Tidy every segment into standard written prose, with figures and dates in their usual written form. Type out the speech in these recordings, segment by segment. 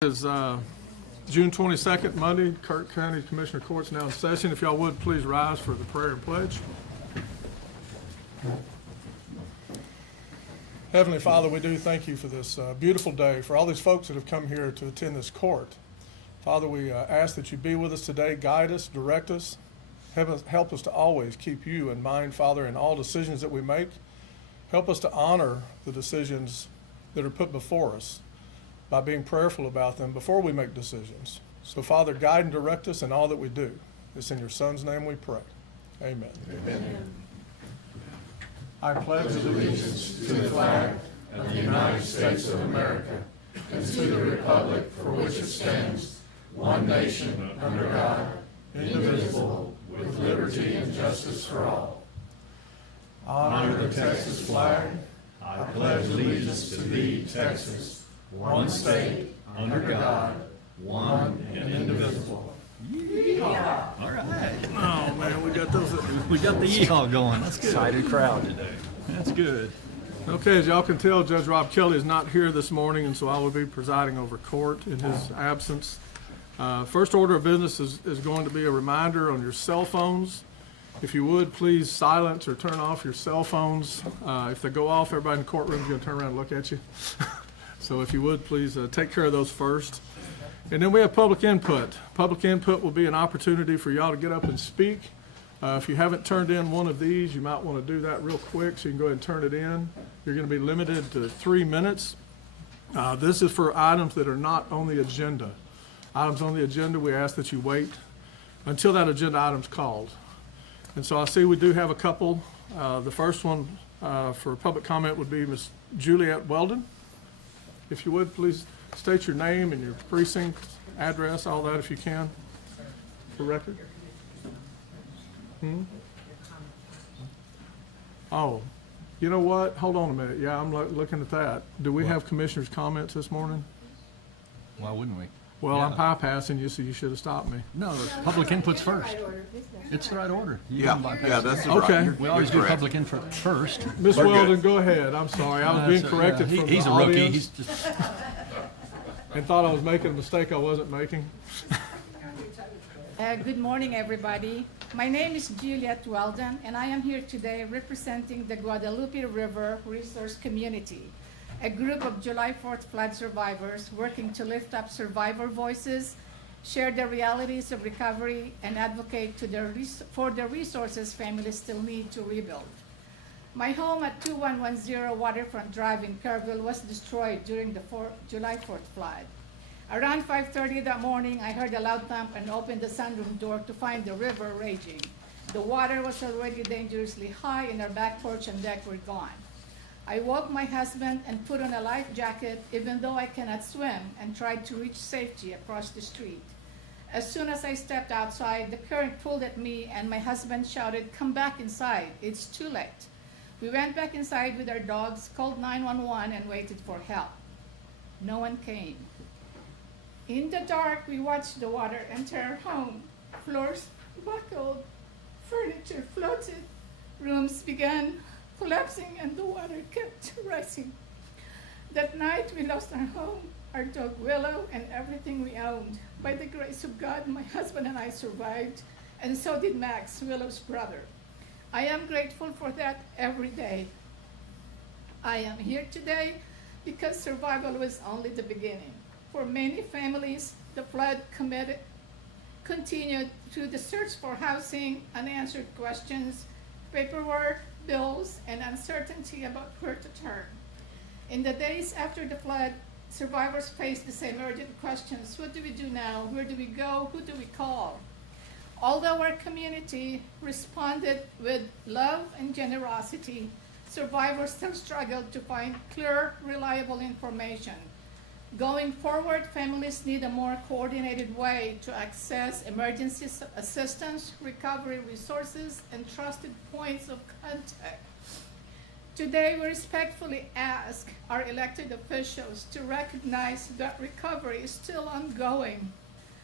Is June 22nd, Monday. Kerr County Commissioner Court's now in session. If y'all would, please rise for the prayer and pledge. Heavenly Father, we do thank you for this beautiful day, for all these folks that have come here to attend this court. Father, we ask that you be with us today, guide us, direct us, help us to always keep you in mind, Father, in all decisions that we make. Help us to honor the decisions that are put before us by being prayerful about them before we make decisions. So, Father, guide and direct us in all that we do. It's in your Son's name we pray. Amen. Amen. I pledge allegiance to the flag of the United States of America and to the republic for which it stands, one nation, under God, indivisible, with liberty and justice for all. Honor the Texas flag. I pledge allegiance to thee, Texas, one state, under God, one and indivisible. Yeehaw! All right. Oh man, we got those. We got the yeehaw going. That's good. Excited crowd today. That's good. Okay, as y'all can tell, Judge Rob Kelly is not here this morning, and so I will be presiding over court in his absence. First order of business is going to be a reminder on your cell phones. If you would, please silence or turn off your cell phones. If they go off, everybody in the courtroom is going to turn around and look at you. So if you would, please take care of those first. And then we have public input. Public input will be an opportunity for y'all to get up and speak. If you haven't turned in one of these, you might want to do that real quick so you can go ahead and turn it in. You're going to be limited to 3 minutes. This is for items that are not on the agenda. Items on the agenda, we ask that you wait until that agenda item's called. And so I see we do have a couple. The first one for public comment would be Ms. Juliet Weldon. If you would, please state your name and your precinct, address, all that if you can, for record. Oh, you know what? Hold on a minute. Yeah, I'm looking at that. Do we have commissioners' comments this morning? Why wouldn't we? Well, Yeah. I'm bypassing you, so you should have stopped me. No, public input's first. It's the right order. You Yeah, can bypass yeah, it. that's Okay. right. We always do correct. public input first. Ms. We're good. Weldon, go ahead. I'm sorry. I was being corrected from the He's a rookie. audience He's just, and thought I was making a mistake I wasn't making. Good morning, everybody. My name is Juliet Weldon, and I am here today representing the Guadalupe River Resource Community, a group of July 4th flood survivors working to lift up survivor voices, share the realities of recovery, and advocate for the resources families still need to rebuild. My home at 2110 Waterfront Drive in Kerrville was destroyed during the July 4th flood. Around 5:30 that morning, I heard a loud thump and opened the sunroom door to find the river raging. The water was already dangerously high and our back porch and deck were gone. I woke my husband and put on a life jacket, even though I cannot swim, and tried to reach safety across the street. As soon as I stepped outside, the current pulled at me and my husband shouted, "Come back inside, it's too late." We went back inside with our dogs, called 911 and waited for help. No one came. In the dark, we watched the water enter our home. Floors buckled, furniture floated, rooms began collapsing, and the water kept rising. That night, we lost our home, our dog Willow, and everything we owned. By the grace of God, my husband and I survived, and so did Max, Willow's brother. I am grateful for that every day. I am here today because survival was only the beginning. For many families, the flood continued through the search for housing, unanswered questions, paperwork, bills, and uncertainty about where to turn. In the days after the flood, survivors faced the same urgent questions. What do we do now? Where do we go? Who do we call? Although our community responded with love and generosity, survivors still struggled to find clear, reliable information. Going forward, families need a more coordinated way to access emergency assistance, recovery resources, and trusted points of contact. Today, we respectfully ask our elected officials to recognize that recovery is still ongoing.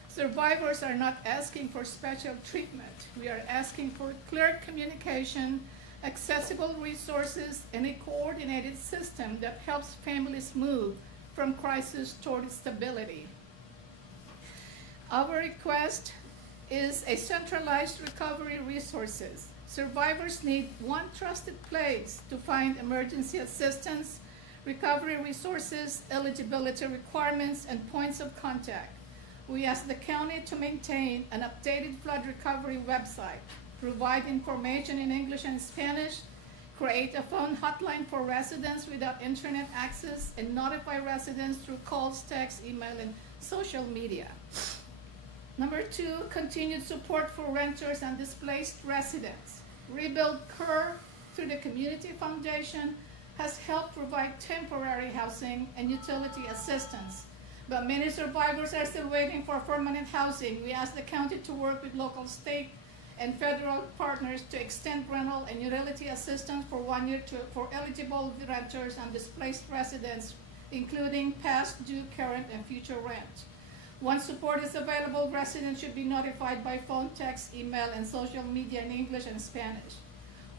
Survivors are not asking for special treatment. We are asking for clear communication, accessible resources, and a coordinated system that helps families move from crisis toward stability. Our request is a centralized recovery resources. Survivors need one trusted place to find emergency assistance, recovery resources, eligibility requirements, and points of contact. We ask the county to maintain an updated flood recovery website, provide information in English and Spanish, create a phone hotline for residents without internet access, and notify residents through calls, texts, email, and social media. Number 2, continued support for renters and displaced residents. Rebuild Kerr through the Community Foundation has helped provide temporary housing and utility assistance. But many survivors are still waiting for permanent housing. We ask the county to work with local, state, and federal partners to extend rental and utility assistance for 1 year for eligible renters and displaced residents, including past, due, current, and future rent. Once support is available, residents should be notified by phone, text, email, and social media in English and Spanish.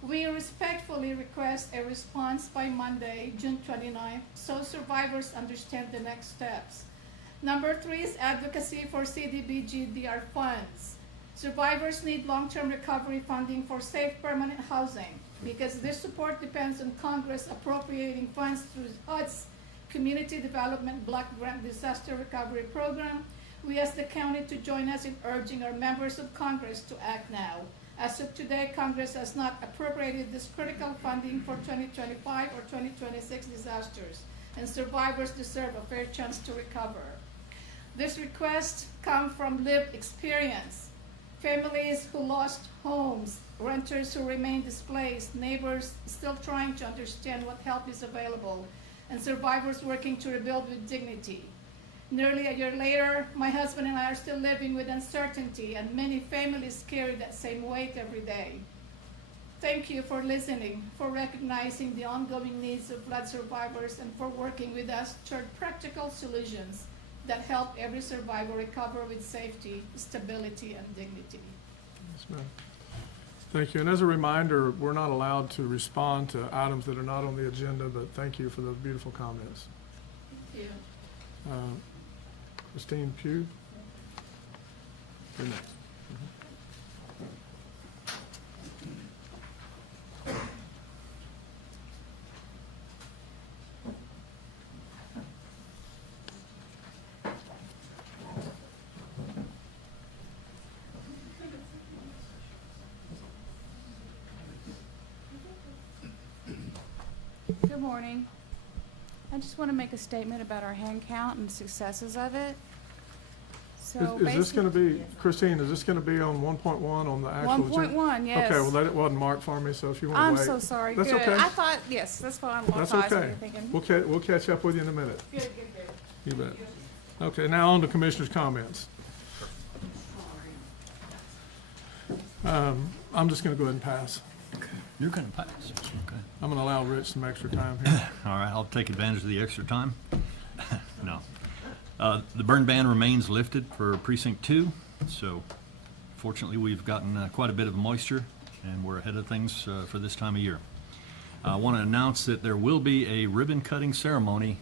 We respectfully request a response by Monday, June 29th, so survivors understand the next steps. Number 3 is advocacy for CDBG-DR funds. Survivors need long-term recovery funding for safe permanent housing. Because this support depends on Congress appropriating funds through HUD's Community Development Block Grant Disaster Recovery Program, we ask the county to join us in urging our members of Congress to act now. As of today, Congress has not appropriated this critical funding for 2025 or 2026 disasters, and survivors deserve a fair chance to recover. This request comes from lived experience. Families who lost homes, renters who remain displaced, neighbors still trying to understand what help is available, and survivors working to rebuild with dignity. Nearly a year later, my husband and I are still living with uncertainty, and many families carry that same weight every day. Thank you for listening, for recognizing the ongoing needs of flood survivors, and for working with us toward practical solutions that help every survivor recover with safety, stability, and dignity. Yes, ma'am. Thank you. And as a reminder, we're not allowed to respond to items that are not on the agenda, but thank you for those beautiful comments. Thank you. Christine Pugh? You're next. Good morning. I just want to make a statement about our hand count and successes of it. So Is this going to be, Christine, is this going to be on 1.1 on the actual agenda? 1.1, yes. Okay, well, that wasn't marked for me, so if you want to I'm wait. so sorry. That's Good. okay. I thought, yes, that's what I'm That's I was okay. thinking. We'll catch up with you in a minute. Good, good, good. You bet. Okay, now on to commissioners' comments. I'm just going to go ahead and pass. You're gonna pass, okay. I'm going to allow Rich some extra time here. All right, I'll take advantage of the extra time. No. The burn ban remains lifted for precinct 2, so fortunately we've gotten quite a bit of moisture and we're ahead of things for this time of year. I want to announce that there will be a ribbon cutting ceremony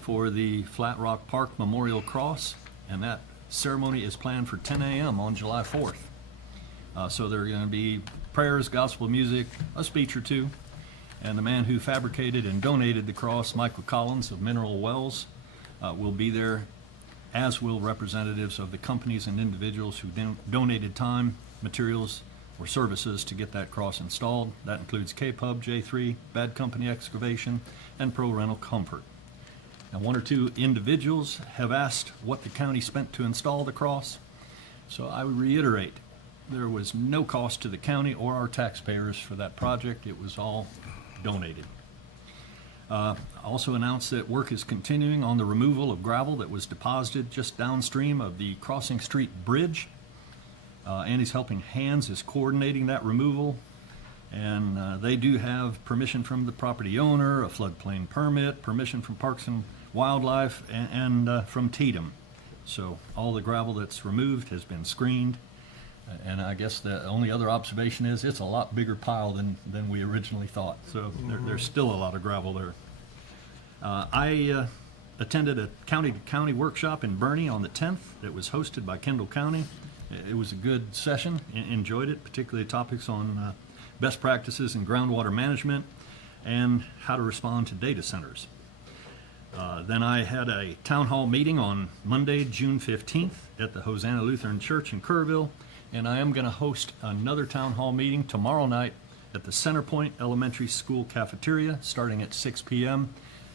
for the Flat Rock Park Memorial Cross, and that ceremony is planned for 10 a.m. on July 4th. So there are going to be prayers, gospel music, a speech or two, and the man who fabricated and donated the cross, Michael Collins of Mineral Wells, will be there, as will representatives of the companies and individuals who donated time, materials, or services to get that cross installed. That includes K-Pub, J3, Bad Company Excavation, and Pro Rental Comfort. Now, 1 or 2 individuals have asked what the county spent to install the cross, so I would reiterate, there was no cost to the county or our taxpayers for that project. It was all donated. Also announced that work is continuing on the removal of gravel that was deposited just downstream of the Crossing Street Bridge. Andy's Helping Hands is coordinating that removal, and they do have permission from the property owner, a floodplain permit, permission from Parks and Wildlife, and from Tatum. So all the gravel that's removed has been screened. And I guess the only other observation is it's a lot bigger pile than we originally thought. So there's still a lot of gravel there. I attended a county-to-county workshop in Bernie on the 10th. It was hosted by Kendall County. It was a good session. Enjoyed it, particularly topics on best practices in groundwater management and how to respond to data centers. Then I had a town hall meeting on Monday, June 15th at the Hosanna Lutheran Church in Kerrville, and I am going to host another town hall meeting tomorrow night at the Centerpoint Elementary School cafeteria, starting at 6 p.m.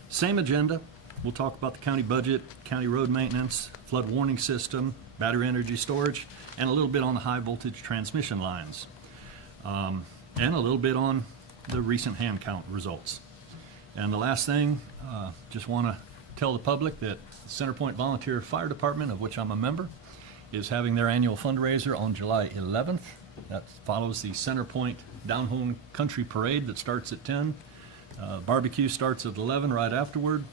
Same agenda. We'll talk about the county budget, county road maintenance, flood warning system, battery energy storage, and a little bit on the high voltage transmission lines, and a little bit on the recent hand count results. And the last thing, just want to tell the public that the Centerpoint Volunteer Fire Department, of which I'm a member, is having their annual fundraiser on July 11th. That follows the Centerpoint Down Home Country Parade that starts at 10. Barbecue starts at 11 right afterward.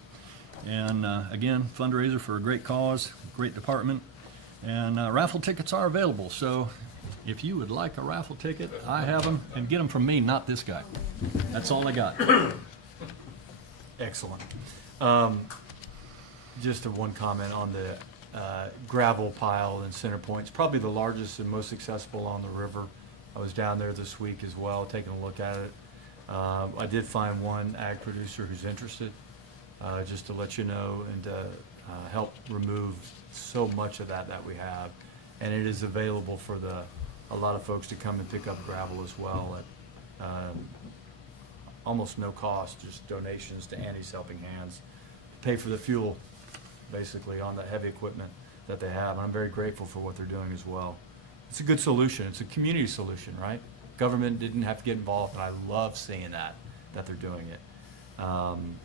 And again, fundraiser for a great cause, great department. And raffle tickets are available. So if you would like a raffle ticket, I have them. And get them from me, not this guy. That's all I got. Excellent. Just one comment on the gravel pile in Centerpoint. It's probably the largest and most accessible on the river. I was down there this week as well, taking a look at it. I did find one ag producer who's interested, just to let you know, and help remove so much of that we have. And it is available for a lot of folks to come and pick up gravel as well at almost no cost, just donations to Andy's Helping Hands. Pay for the fuel, basically, on the heavy equipment that they have. And I'm very grateful for what they're doing as well. It's a good solution. It's a community solution, right? Government didn't have to get involved, and I love seeing that they're doing it. And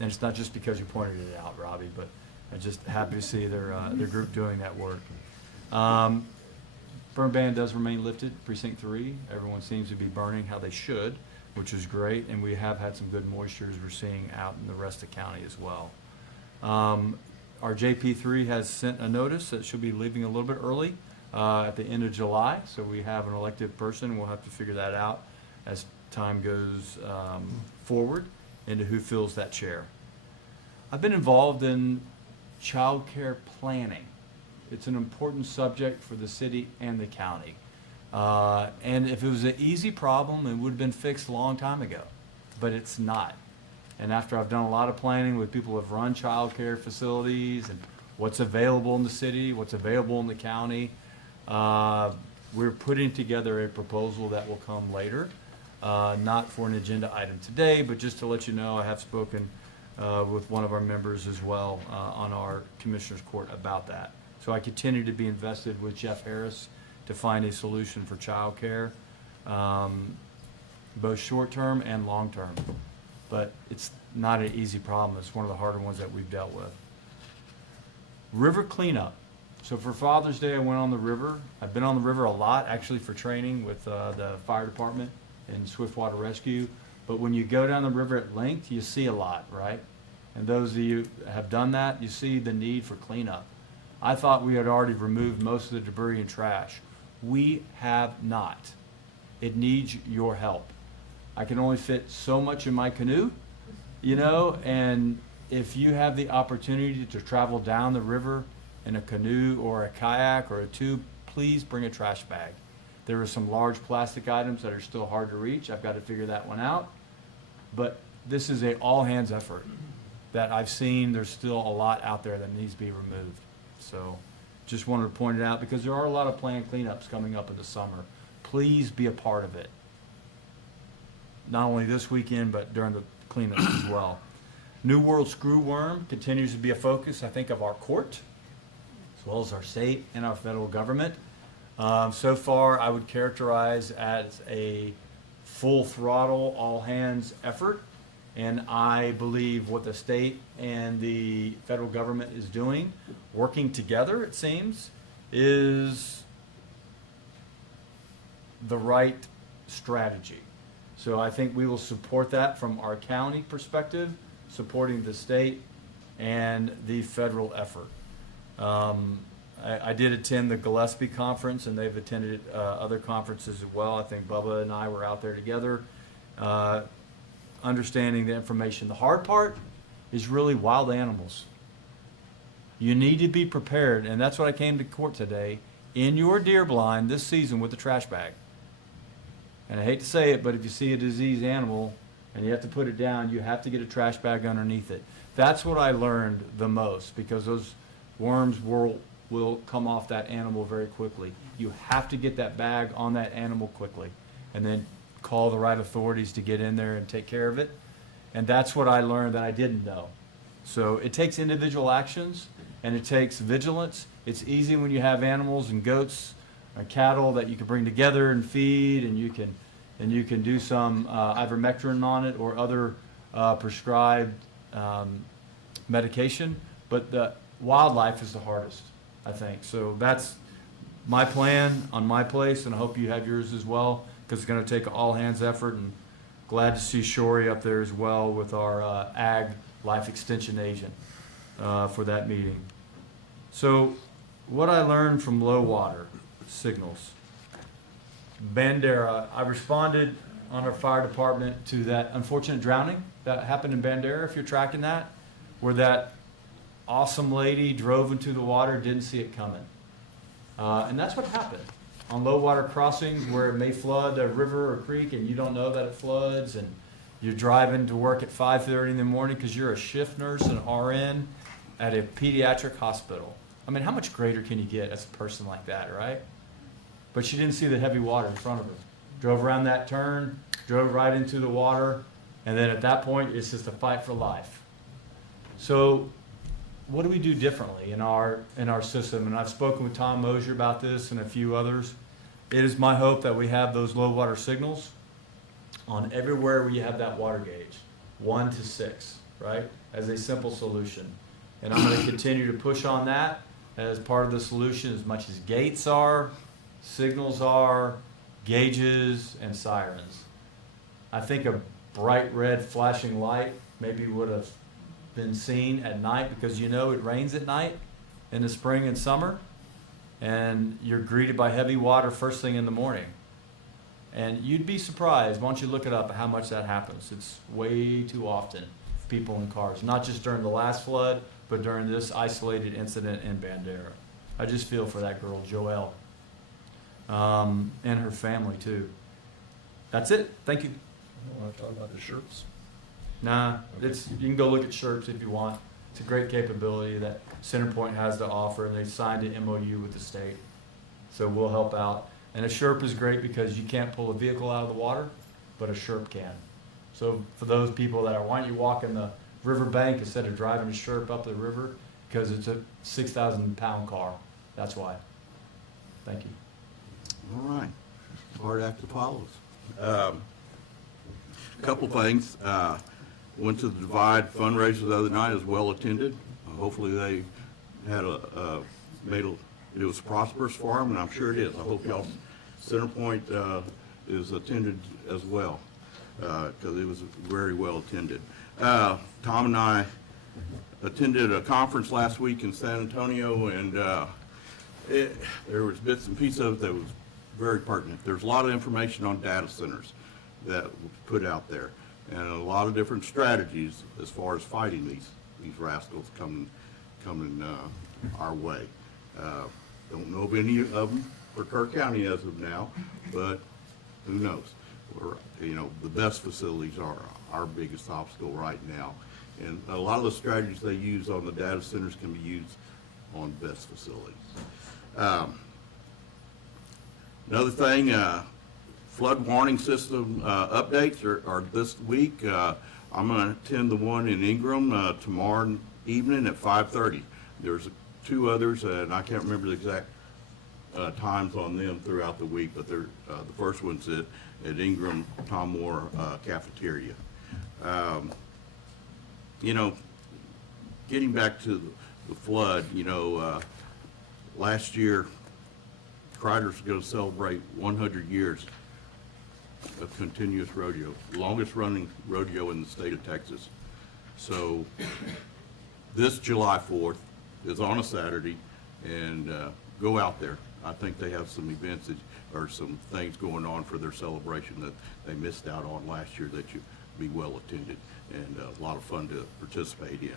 it's not just because you pointed it out, Robbie, but I'm just happy to see their group doing that work. Burn ban does remain lifted, Precinct 3. Everyone seems to be burning how they should, which is great, and we have had some good moistures we're seeing out in the rest of the county as well. Our JP3 has sent a notice that she'll be leaving a little bit early at the end of July, so we have an elected person. We'll have to figure that out as time goes forward into who fills that chair. I've been involved in child care planning. It's an important subject for the city and the county. And if it was an easy problem, it would have been fixed a long time ago, but it's not. And after I've done a lot of planning with people who have run child care facilities and what's available in the city, what's available in the county, we're putting together a proposal that will come later, not for an agenda item today, but just to let you know, I have spoken with one of our members as well on our Commissioners Court about that. So I continue to be invested with Jeff Harris to find a solution for child care, both short-term and long-term. But it's not an easy problem. It's one of the harder ones that we've dealt with. River cleanup. So for Father's Day, I went on the river. I've been on the river a lot, actually, for training with the fire department and Swiftwater Rescue. But when you go down the river at length, you see a lot, right? And those of you who have done that, you see the need for cleanup. I thought we had already removed most of the debris and trash. We have not. It needs your help. I can only fit so much in my canoe, you know, and if you have the opportunity to travel down the river in a canoe or a kayak or a tube, please bring a trash bag. There are some large plastic items that are still hard to reach. I've got to figure that one out. But this is a all-hands effort that I've seen. There's still a lot out there that needs to be removed. So just wanted to point it out because there are a lot of planned cleanups coming up in the summer. Please be a part of it. Not only this weekend, but during the cleanups as well. New World screwworm continues to be a focus, I think, of our court, as well as our state and our federal government. So far, I would characterize as a full throttle, all hands effort. And I believe what the state and the federal government is doing, working together, it seems, is the right strategy. So I think we will support that from our county perspective, supporting the state and the federal effort. I did attend the Gillespie conference, and they've attended other conferences as well. I think Bubba and I were out there together, understanding the information. The hard part is really wild animals. You need to be prepared, and that's what I came to court today, in your deer blind this season with the trash bag. And I hate to say it, but if you see a diseased animal and you have to put it down, you have to get a trash bag underneath it. That's what I learned the most, because those worms will come off that animal very quickly. You have to get that bag on that animal quickly, and then call the right authorities to get in there and take care of it. And that's what I learned that I didn't know. So it takes individual actions, and it takes vigilance. It's easy when you have animals and goats or cattle that you can bring together and feed, and you can do some ivermectin on it or other prescribed medication. But the wildlife is the hardest, I think. So that's my plan on my place, and I hope you have yours as well, because it's going to take an all-hands effort. And glad to see Shori up there as well with our Ag Life Extension agent for that meeting. So what I learned from low water signals. Bandera, I responded on our fire department to that unfortunate drowning that happened in Bandera, if you're tracking that, where that awesome lady drove into the water, didn't see it coming. And that's what happened on low water crossings where it may flood a river or creek and you don't know that it floods, and you're driving to work at 5:30 in the morning because you're a shift nurse and RN at a pediatric hospital. I mean, how much greater can you get as a person like that, right? But she didn't see the heavy water in front of her. Drove around that turn, drove right into the water, and then at that point, it's just a fight for life. So what do we do differently in our system? And I've spoken with Tom Mosier about this and a few others. It is my hope that we have those low water signals on everywhere where you have that water gauge, 1 to 6, right, as a simple solution. And I'm going to continue to push on that as part of the solution, as much as gates are, signals are, gauges, and sirens. I think a bright red flashing light maybe would have been seen at night, because it rains at night in the spring and summer, and you're greeted by heavy water first thing in the morning. And you'd be surprised, once you look it up, how much that happens. It's way too often, people in cars, not just during the last flood, but during this isolated incident in Bandera. I just feel for that girl, Joelle, and her family too. That's it. Thank you. I want to talk about the shirts. Nah, you can go look at Sherps if you want. It's a great capability that Centerpoint has to offer, and they signed an MOU with the state. So we'll help out. And a Sherp is great because you can't pull a vehicle out of the water, but a Sherp can. So for those people that are, why don't you walk in the river bank instead of driving a Sherp up the river? Because it's a 6,000-pound car. That's why. Thank you. All right. Hard act that follows. A couple things. Went to the Divide fundraiser the other night. It was well attended. Hopefully they had it was prosperous for them, and I'm sure it is. I hope y'all Centerpoint is attended as well, because it was very well attended. Tom and I attended a conference last week in San Antonio, and there was bits and pieces of it that was very pertinent. There's a lot of information on data centers that was put out there, and a lot of different strategies as far as fighting these rascals coming our way. Don't know of any of them for Kerr County as of now, but who knows? The best facilities are our biggest obstacle right now, and a lot of the strategies they use on the data centers can be used on best facilities. Another thing, flood warning system updates are this week. I'm going to attend the one in Ingram tomorrow evening at 5:30. There's 2 others, and I can't remember the exact times on them throughout the week, but they're the first one's at Ingram Tom Moore Cafeteria. Getting back to the flood, last year, Crider's going to celebrate 100 years of continuous rodeo, longest running rodeo in the state of Texas. So this July 4th is on a Saturday, and go out there. I think they have some events or some things going on for their celebration that they missed out on last year that you be well attended and a lot of fun to participate in.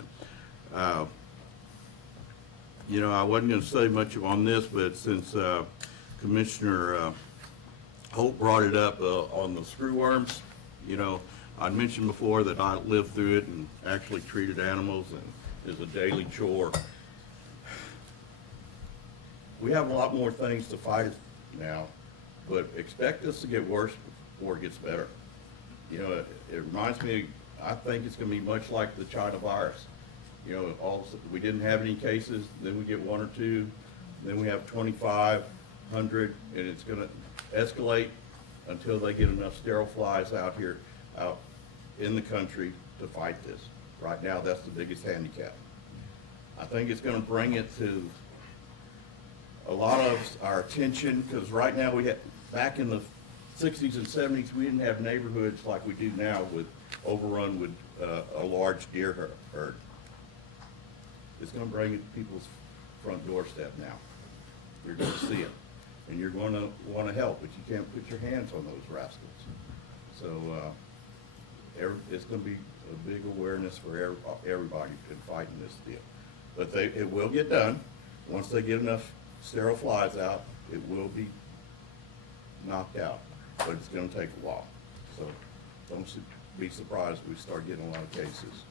You know, I wasn't going to say much on this, but since Commissioner Holt brought it up on the screw worms, you know, I mentioned before that I lived through it and actually treated animals and is a daily chore. We have a lot more things to fight now, but expect us to get worse before it gets better. You know, it reminds me, I think it's gonna be much like the China virus. You know, we didn't have any cases, then we get one or two, then we have 2,500, and it's gonna escalate until they get enough sterile flies out here, out in the country to fight this. Right now, that's the biggest handicap. I think it's gonna bring it to a lot of our attention, because right now back in the 60s and 70s, we didn't have neighborhoods like we do now with overrun with a large deer herd. It's gonna bring it to people's front doorstep now. You're gonna see it, and you're gonna wanna help, but you can't put your hands on those rascals. So, it's gonna be a big awareness for everybody in fighting this deal. But it will get done. Once they get enough sterile flies out, it will be knocked out, but it's gonna take a while. So don't be surprised if we start getting a lot of cases.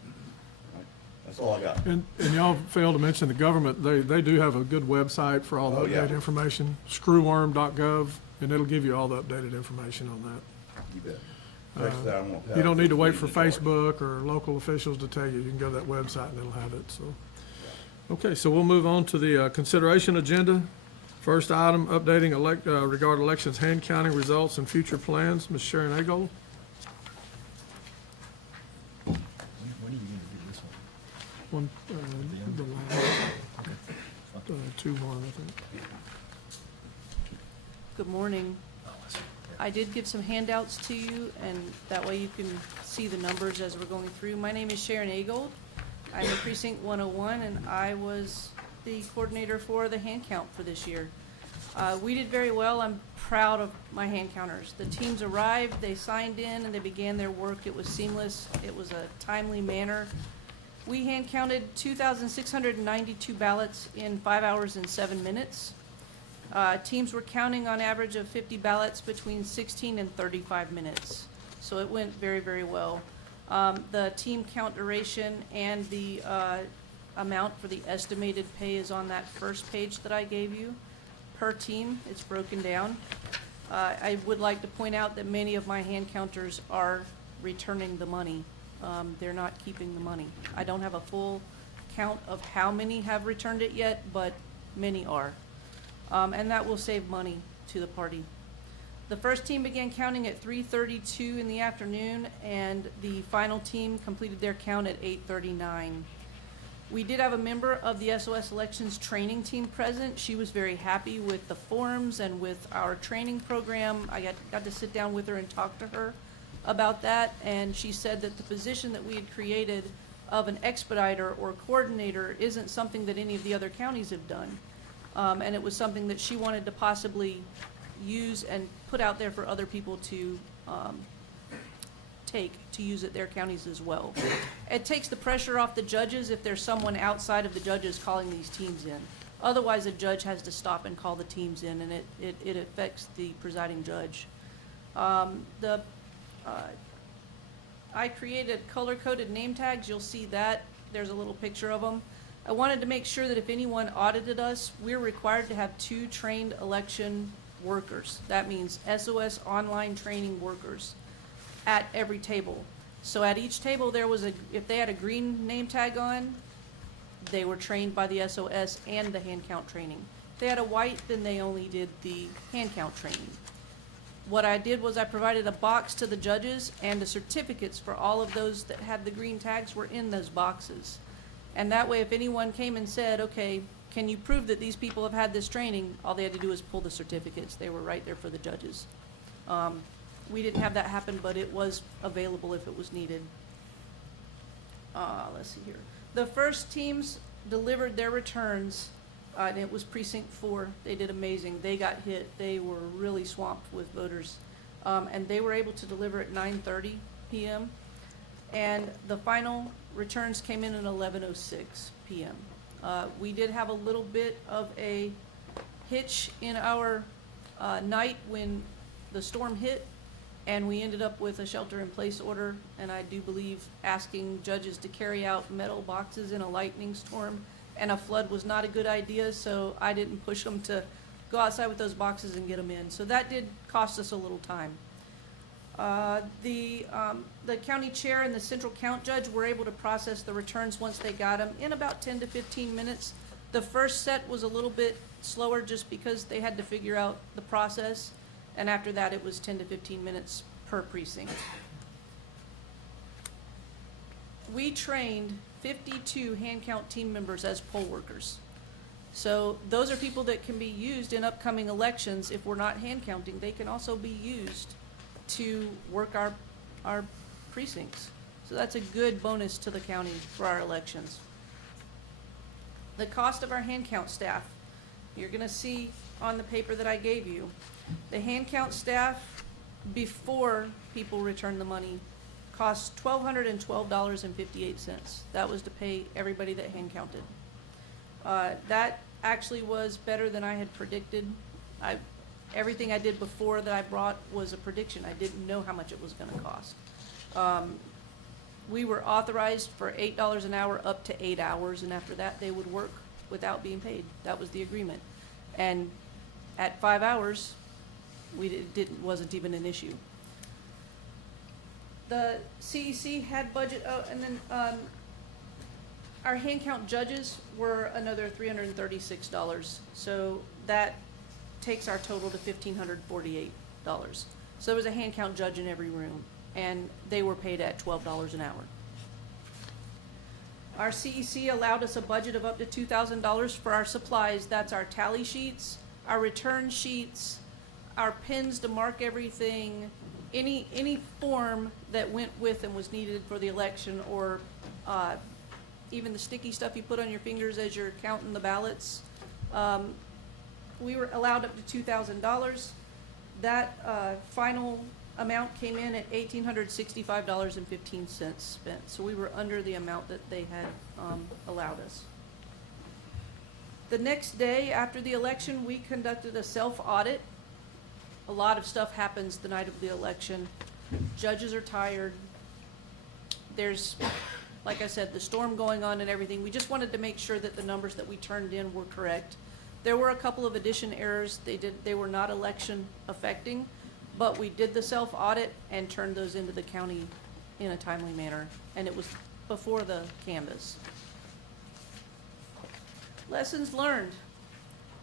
Right? That's all I got. And y'all failed to mention the government, they do have a good website for all the Oh, yeah. updated information, screwworm.gov, and it'll give you all the updated information on that. You bet. Next time we'll have You don't need to wait for meeting in March. Facebook or local officials to tell you. You can go to that website and it'll have it, so. Okay, so we'll move on to the consideration agenda. First item, updating regard elections hand counting results and future plans. Ms. Sharon Agold? When are you gonna do this one? The last, 2-1, I think. Good morning. I did give some handouts to you, and that way you can see the numbers as we're going through. My name is Sharon Agold. I'm in Precinct 101, and I was the coordinator for the hand count for this year. We did very well. I'm proud of my hand counters. The teams arrived, they signed in, and they began their work. It was seamless. It was a timely manner. We hand counted 2,692 ballots in 5 hours and 7 minutes. Teams were counting on average of 50 ballots between 16 and 35 minutes. So it went very, very well. The team count duration and the amount for the estimated pay is on that first page that I gave you. Per team, it's broken down. I would like to point out that many of my hand counters are returning the money. They're not keeping the money. I don't have a full count of how many have returned it yet, but many are. And that will save money to the party. The first team began counting at 3:32 in the afternoon, and the final team completed their count at 8:39. We did have a member of the SOS Elections training team present. She was very happy with the forms and with our training program. I got to sit down with her and talk to her about that, and she said that the position that we had created of an expediter or coordinator isn't something that any of the other counties have done. And it was something that she wanted to possibly use and put out there for other people to use at their counties as well. It takes the pressure off the judges if there's someone outside of the judges calling these teams in. Otherwise, a judge has to stop and call the teams in, and it affects the presiding judge. I created color-coded name tags. You'll see that. There's a little picture of them. I wanted to make sure that if anyone audited us, we're required to have 2 trained election workers. That means SOS online training workers at every table. So at each table, if they had a green name tag on, they were trained by the SOS and the hand count training. If they had a white, then they only did the hand count training. What I did was I provided a box to the judges, and the certificates for all of those that had the green tags were in those boxes. And that way, if anyone came and said, okay, can you prove that these people have had this training, all they had to do was pull the certificates. They were right there for the judges. We didn't have that happen, but it was available if it was needed. Let's see here. The first teams delivered their returns, and it was Precinct 4. They did amazing. They got hit. They were really swamped with voters. And they were able to deliver at 9:30 p.m. and the final returns came in at 11:06 PM. We did have a little bit of a hitch in our night when the storm hit, and we ended up with a shelter-in-place order, and I do believe asking judges to carry out metal boxes in a lightning storm and a flood was not a good idea, so I didn't push them to go outside with those boxes and get them in. So that did cost us a little time. The county chair and the central count judge were able to process the returns once they got them in about 10 to 15 minutes. The first set was a little bit slower just because they had to figure out the process, and after that it was 10 to 15 minutes per precinct. We trained 52 hand count team members as poll workers. So those are people that can be used in upcoming elections. If we're not hand counting, they can also be used to work our precincts. So that's a good bonus to the county for our elections. The cost of our hand count staff, you're gonna see on the paper that I gave you. The hand count staff, before people return the money, costs $1,212.58. That was to pay everybody that hand counted. That actually was better than I had predicted. Everything I did before that I brought was a prediction. I didn't know how much it was gonna cost. We were authorized for $8 an hour up to 8 hours, and after that, they would work without being paid. That was the agreement. And at 5 hours, wasn't even an issue. The CEC had budget, and then, our hand count judges were another $336. So that takes our total to $1,548. So there was a hand count judge in every room, and they were paid at $12 an hour. Our CEC allowed us a budget of up to $2,000 for our supplies. That's our tally sheets, our return sheets, our pins to mark everything, any form that went with and was needed for the election, or even the sticky stuff you put on your fingers as you're counting the ballots. We were allowed up to $2,000. That final amount came in at $1,865.15 spent. So we were under the amount that they had allowed us. The next day after the election, we conducted a self-audit. A lot of stuff happens the night of the election. Judges are tired. There's, like I said, the storm going on and everything. We just wanted to make sure that the numbers that we turned in were correct. There were a couple of addition errors. They were not election affecting, but we did the self-audit and turned those into the county in a timely manner, and it was before the canvass. Lessons learned.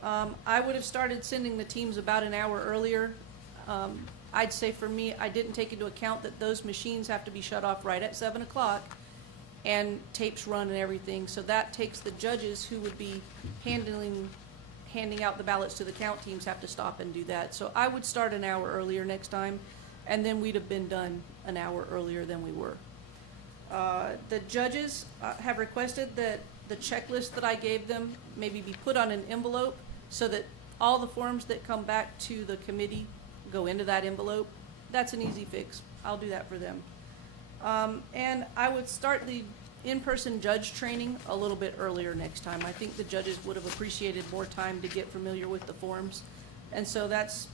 I would have started sending the teams about an hour earlier. I'd say for me, I didn't take into account that those machines have to be shut off right at 7 o'clock and tapes run and everything. So that takes the judges who would be handing out the ballots to the count teams have to stop and do that. So I would start an hour earlier next time, and then we'd have been done an hour earlier than we were. The judges have requested that the checklist that I gave them maybe be put on an envelope so that all the forms that come back to the committee go into that envelope. That's an easy fix. I'll do that for them. And I would start the in-person judge training a little bit earlier next time. I think the judges would have appreciated more time to get familiar with the forms. And so that's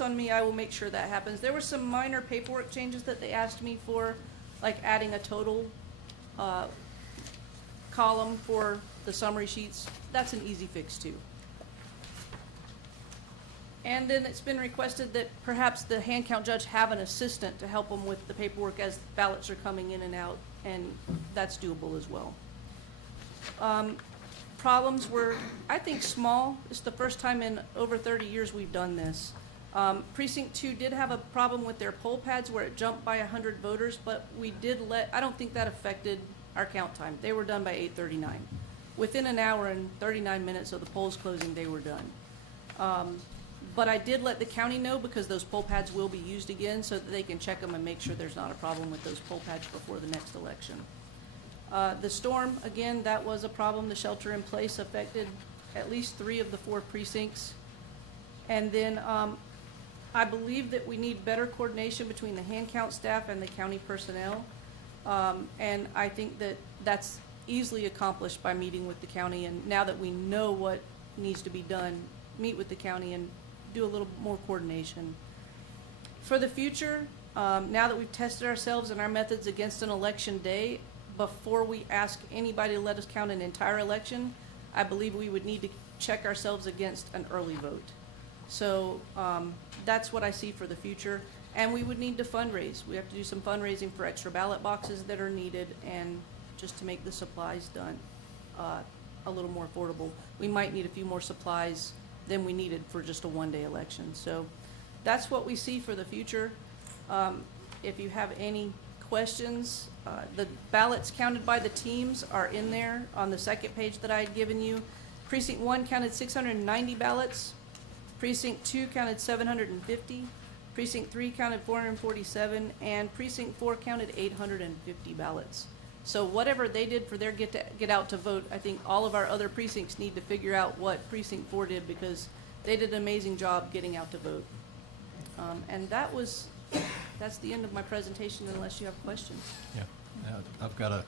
on me. I will make sure that happens. There were some minor paperwork changes that they asked me for, like adding a total column for the summary sheets. That's an easy fix too. And then it's been requested that perhaps the hand count judge have an assistant to help them with the paperwork as ballots are coming in and out, and that's doable as well. Problems were, I think, small. It's the first time in over 30 years we've done this. Precinct 2 did have a problem with their poll pads where it jumped by 100 voters, but we did I don't think that affected our count time. They were done by 8:39. Within an hour and 39 minutes of the polls closing, they were done. But I did let the county know because those poll pads will be used again so that they can check them and make sure there's not a problem with those poll pads before the next election. The storm, again, that was a problem. The shelter in place affected at least 3 of the 4 precincts. And then I believe that we need better coordination between the hand count staff and the county personnel. And I think that that's easily accomplished by meeting with the county, and now that we know what needs to be done, meet with the county and do a little more coordination. For the future, now that we've tested ourselves and our methods against an election day, before we ask anybody to let us count an entire election, I believe we would need to check ourselves against an early vote. So that's what I see for the future. And we would need to fundraise. We have to do some fundraising for extra ballot boxes that are needed, and just to make the supplies done a little more affordable. We might need a few more supplies than we needed for just a one-day election. So that's what we see for the future. If you have any questions, the ballots counted by the teams are in there on the second page that I had given you. Precinct 1 counted 690 ballots. Precinct 2 counted 750. Precinct 3 counted 447, and Precinct 4 counted 850 ballots. So whatever they did for their get out to vote, I think all of our other precincts need to figure out what Precinct 4 did, because they did an amazing job getting out to vote. And that's the end of my presentation, unless you have questions. Yeah, I've got a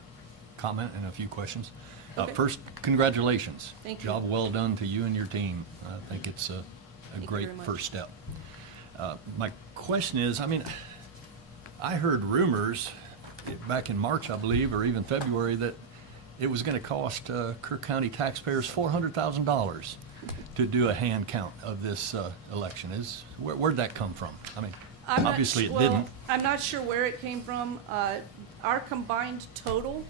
comment and a few questions. Okay. First, congratulations. Thank you. Job well done to you and your team. I think it's a you great very much. first step. My question is, I mean, I heard rumors back in March, I believe, or even February, that it was going to cost Kerr County taxpayers $400,000 to do a hand count of this election. Where'd that come from? I mean, I'm not obviously su- it well, didn't. I'm not sure where it came from. Our combined total,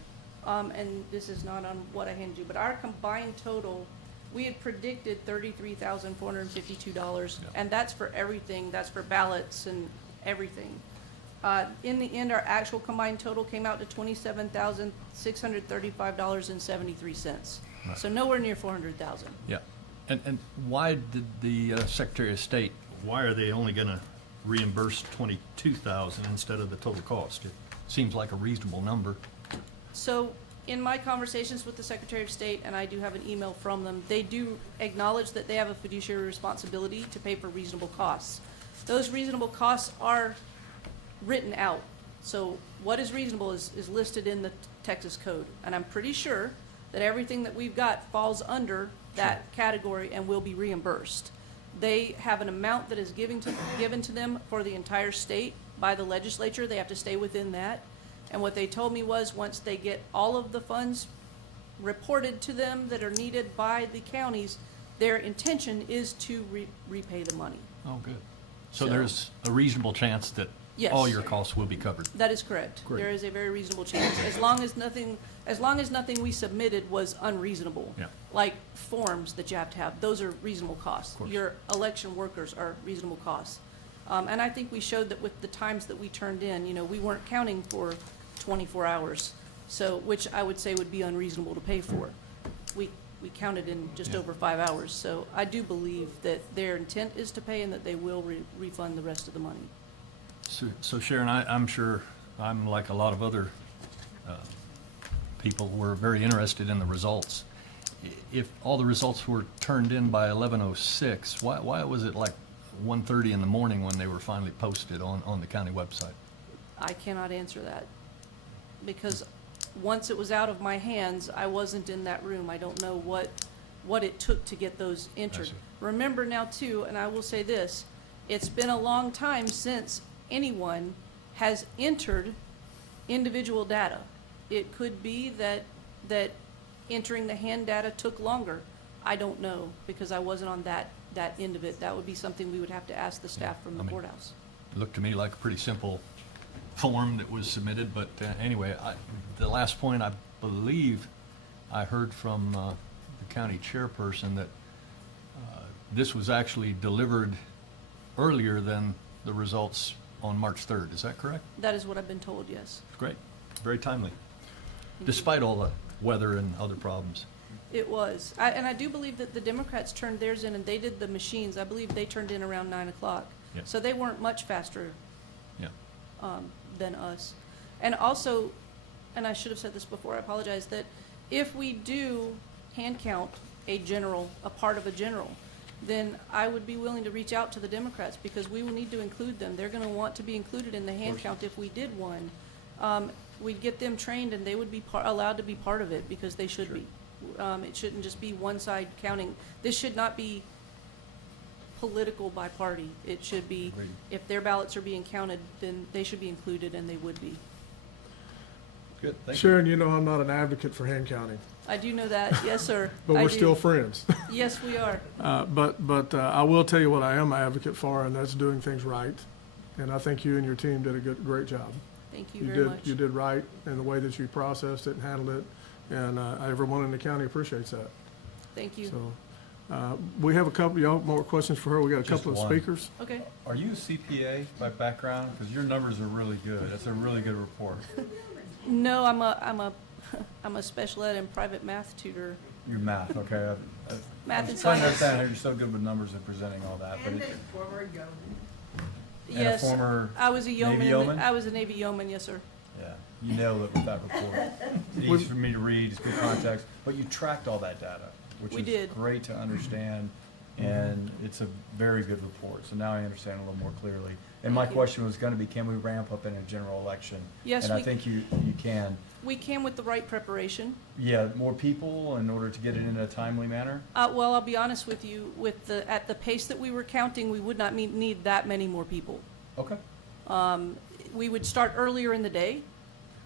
and this is not on what I handed you, but our combined total, we had predicted $33,452, Yeah. and that's for everything. That's for ballots and everything. In the end, our actual combined total came out to $27,635.73. Right. So nowhere near 400,000. Yeah. And why did the Secretary of State, why are they only going to reimburse $22,000 instead of the total cost? It seems like a reasonable number. So in my conversations with the Secretary of State, and I do have an email from them, they do acknowledge that they have a fiduciary responsibility to pay for reasonable costs. Those reasonable costs are written out. So what is reasonable is listed in the Texas code. And I'm pretty sure that everything that we've got falls under that category and will be reimbursed. They have an amount that is given to them for the entire state by the legislature. They have to stay within that. And what they told me was, once they get all of the funds reported to them that are needed by the counties, their intention is to repay the money. Oh, good. So So- there's a reasonable chance that Yes. all your costs will be covered. That is correct. Great. There is a very reasonable chance, as long as nothing we submitted was unreasonable. Yeah. Like forms that you have to have, those are reasonable costs. course. Your election workers are reasonable costs. And I think we showed that with the times that we turned in, we weren't counting for 24 hours, so, which I would say would be unreasonable to pay for. We counted in just Yeah. over 5 hours, so I do believe that their intent is to pay and that they will refund the rest of the money. So Sharon, I'm sure I'm like a lot of other people were very interested in the results. If all the results were turned in by 11:06, why was it like 1:30 in the morning when they were finally posted on the county website? I cannot answer that, because once it was out of my hands, I wasn't in that room. I don't know what it took to get those entered. see. Remember now too, and I will say this, it's been a long time since anyone has entered individual data. It could be that entering the hand data took longer. I don't know, because I wasn't on that end of it. That would be something we would have to ask the staff from I the mean- courthouse. It looked to me like a pretty simple form that was submitted, but anyway, the last point, I believe I heard from the county chairperson that this was actually delivered earlier than the results on March 3rd. Is that correct? That is what I've been told, yes. Great, very timely, despite all the weather and other problems. It was. And I do believe that the Democrats turned theirs in, and they did the machines. I believe they turned in around 9 o'clock. Yeah. So they weren't much faster Yeah. than us. And also, and I should have said this before, I apologize, that if we do hand count a part of a general, then I would be willing to reach out to the Democrats, because we will need to include them. They're going to want to be included in the hand count if we did one. we'd get them trained and they would be allowed to be part of it because they should be. It shouldn't just be one side counting. This should not be political by party. It should be, Agreed. if their ballots are being counted, then they should be included, and they would be. Good, thank you. Sharon, you know I'm not an advocate for hand counting, I do know that, yes, sir. but I we're do. still friends. Yes, we are. But I will tell you what I am an advocate for, and that's doing things right. And I think you and your team did a great job. Thank you very much. You did right in the way that you processed it and handled it, and everyone in the county appreciates that. Thank you. So, we have a couple, y'all more questions for her? We got a Just couple of one. speakers. Okay. Are you a CPA by background? Because your numbers are really good. That's a really good report. No, I'm a special ed and private math tutor. Your math, okay. Math I'm and trying to science. understand how you're so good with numbers and presenting all that. But it- and a Yes, former I was a yeoman. Navy yeoman? I was a Navy yeoman, yes, sir. Yeah, you nailed it with that report. It's easy for me to read, it's good context, but you tracked all that data, which We is did. great to understand, and it's a very good report. So now I understand a little more clearly. And my Thank you. question was gonna be, can we ramp up in a general election? Yes, And I we- think you can. We can with the right preparation. Yeah, more people in order to get it in a timely manner? Well, I'll be honest with you, at the pace that we were counting, we would not need that many more people. Okay. We would start earlier in the day,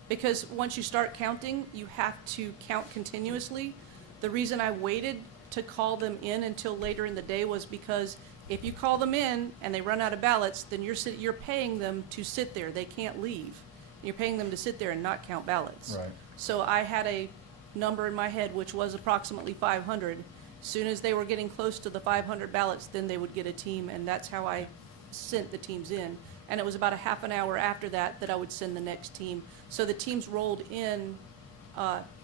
because once you start counting, you have to count continuously. The reason I waited to call them in until later in the day was because if you call them in and they run out of ballots, then you're paying them to sit there. They can't leave. You're paying them to sit there and not count ballots. Right. So I had a number in my head, which was approximately 500. Soon as they were getting close to the 500 ballots, then they would get a team, and that's how I sent the teams in. And it was about a half an hour after that that I would send the next team. So the teams rolled in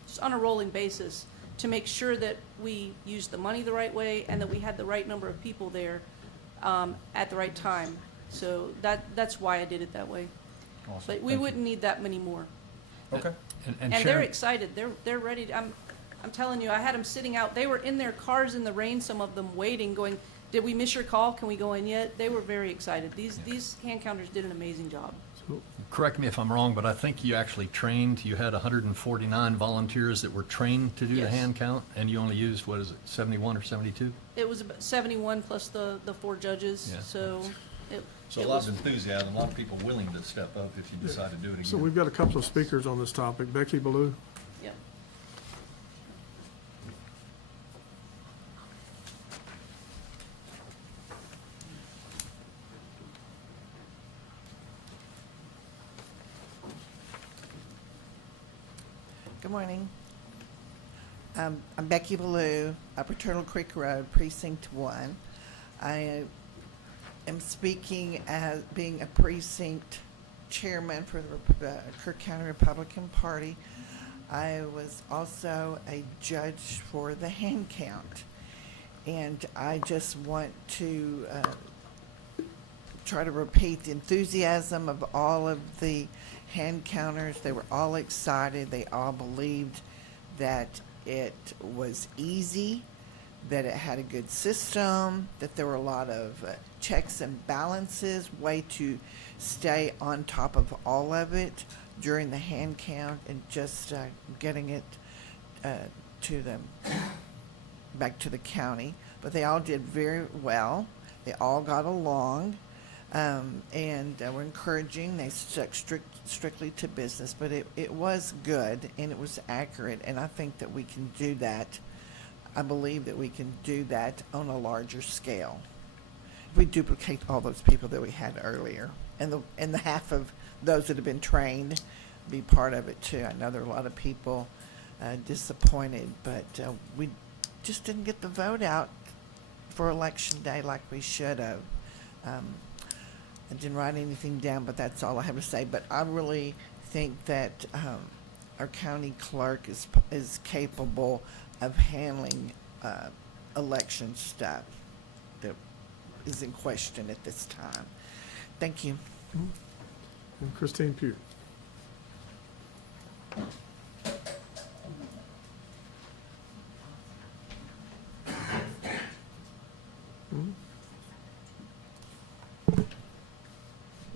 just on a rolling basis to make sure that we used the money the right way and that we had the right number of people there at the right time. So that's why I did it that way. Awesome. But we Thank you. wouldn't need that many more. Okay. And they're Sharon, excited. They're ready. I'm telling you, I had them sitting out. They were in their cars in the rain, some of them waiting, going, "Did we miss your call? Can we go in yet?" They were very excited. These hand counters did an amazing job. correct me if I'm wrong, but I think you actually trained, you had 149 volunteers that were trained to do the Yes. hand count, and you only used, what is it, 71 or 72? It was about 71 plus the 4 judges, Yeah. so it So a it lot was, of enthusiasm, a lot of people willing to step up if you decide to do it again. So we've got a couple of speakers on this topic. Becky Ballou. yeah. Good morning. I'm Becky Ballou, Upper Turtle Creek Road, Precinct 1. I am speaking as being a precinct chairman for the Kerr County Republican Party. I was also a judge for the hand count. And I just want to try to repeat the enthusiasm of all of the hand counters. They were all excited. They all believed that it was easy, that it had a good system, that there were a lot of checks and balances, way to stay on top of all of it during the hand count and just getting it to them back to the county. But they all did very well. They all got along. And were encouraging. They stuck strictly to business, but it was good and it was accurate, and I think that we can do that. I believe that we can do that on a larger scale. If we duplicate all those people that we had earlier, and the half of those that have been trained be part of it too. I know there are a lot of people disappointed, but we just didn't get the vote out for election day like we should have. I didn't write anything down, but that's all I have to say. But I really think that our county clerk is capable of handling election stuff that is in question at this time. Thank you. And Christine Pugh.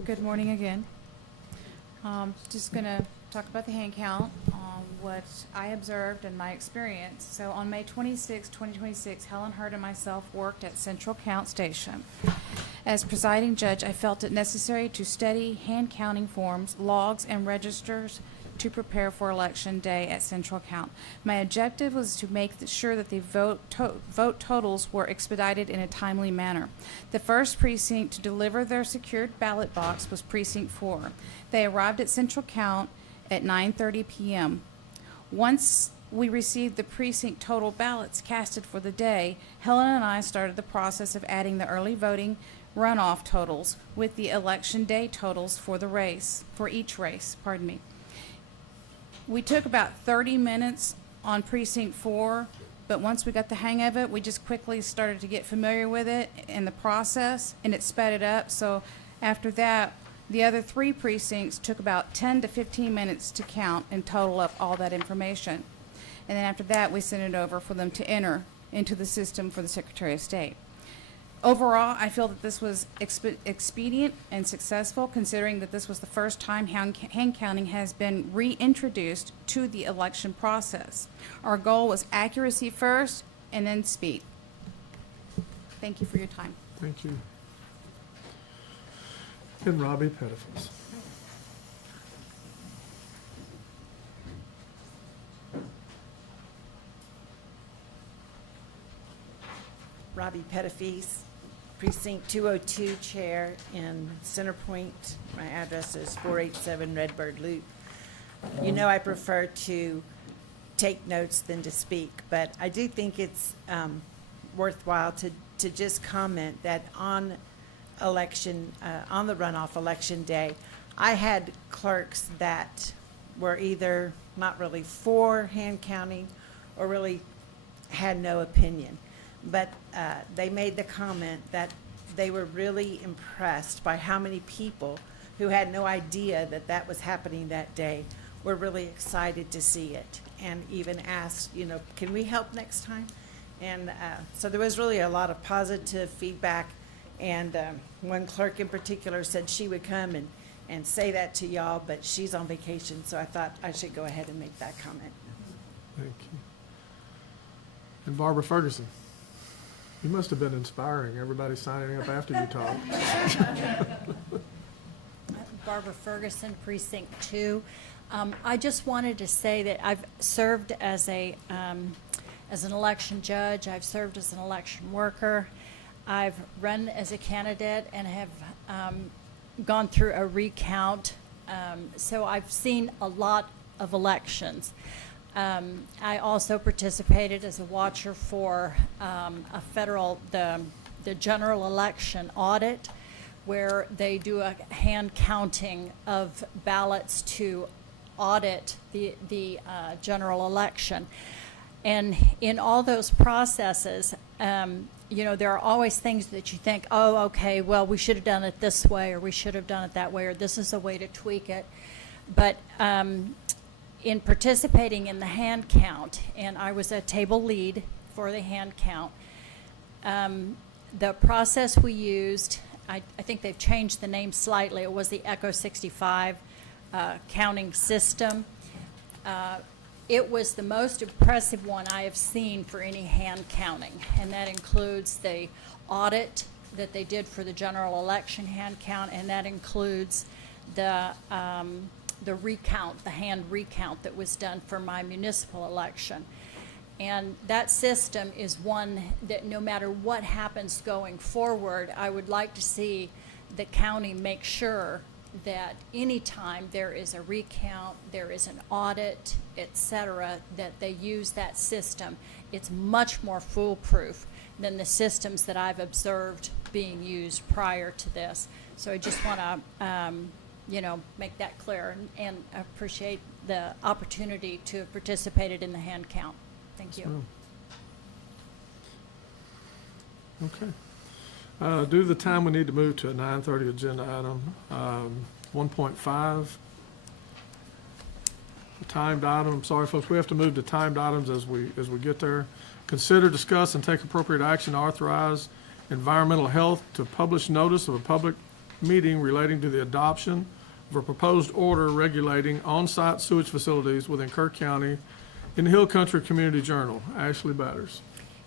Good morning again. Just gonna talk about the hand count, what I observed and my experience. So on May 26, 2026, Helen Hurd and myself worked at Central Count Station. As presiding judge, I felt it necessary to study hand counting forms, logs, and registers to prepare for election day at Central Count. My objective was to make sure that the vote totals were expedited in a timely manner. The first precinct to deliver their secured ballot box was Precinct 4. They arrived at Central Count at 9:30 p.m. Once we received the precinct total ballots casted for the day, Helen and I started the process of adding the early voting runoff totals with the election day totals for each race. We took about 30 minutes on Precinct 4, but once we got the hang of it, we just quickly started to get familiar with it and the process, and it sped it up. So after that, the other 3 precincts took about 10 to 15 minutes to count and total up all that information. And then after that, we sent it over for them to enter into the system for the Secretary of State. Overall, I feel that this was expedient and successful, considering that this was the first time hand counting has been reintroduced to the election process. Our goal was accuracy first and then speed. Thank you for your time. Thank you. And Robbie Pettifus. Robbie Pettifus, Precinct 202 Chair in Center Point. My address is 487 Redbird Loop. You know I prefer to take notes than to speak, but I do think it's worthwhile to just comment that on the runoff election day, I had clerks that were either not really for hand counting or really had no opinion. But they made the comment that they were really impressed by how many people who had no idea that that was happening that day were really excited to see it, and even asked, can we help next time? And so there was really a lot of positive feedback, and one clerk in particular said she would come and say that to y'all, but she's on vacation, so I thought I should go ahead and make that comment. Thank you. And Barbara Ferguson. You must have been inspiring. Everybody signing up after you talked. Barbara Ferguson, Precinct 2. I just wanted to say that I've served as an election judge. I've served as an election worker. I've run as a candidate and have gone through a recount. So I've seen a lot of elections. I also participated as a watcher for the general election audit, where they do a hand counting of ballots to audit the general election. And in all those processes, there are always things that you think, oh, okay, well, we should have done it this way, or we should have done it that way, or this is a way to tweak it. But in participating in the hand count, and I was a table lead for the hand count, the process we used, I think they've changed the name slightly. It was the Echo 65 counting system. It was the most impressive one I have seen for any hand counting, and that includes the audit that they did for the general election hand count, and that includes the recount, the hand recount that was done for my municipal election. And that system is one that no matter what happens going forward, I would like to see the county make sure that anytime there is a recount, there is an audit, etc., that they use that system. It's much more foolproof than the systems that I've observed being used prior to this. So I just want to make that clear, and appreciate the opportunity to have participated in the hand count. Thank you. Okay. Due to the time, we need to move to a 9:30 agenda item. 1.5, timed item. I'm sorry, folks, we have to move to timed items as we get there. Consider, discuss, and take appropriate action to authorize environmental health to publish notice of a public meeting relating to the adoption of a proposed order regulating on-site sewage facilities within Kerr County in the Hill Country Community Journal. Ashley Batters.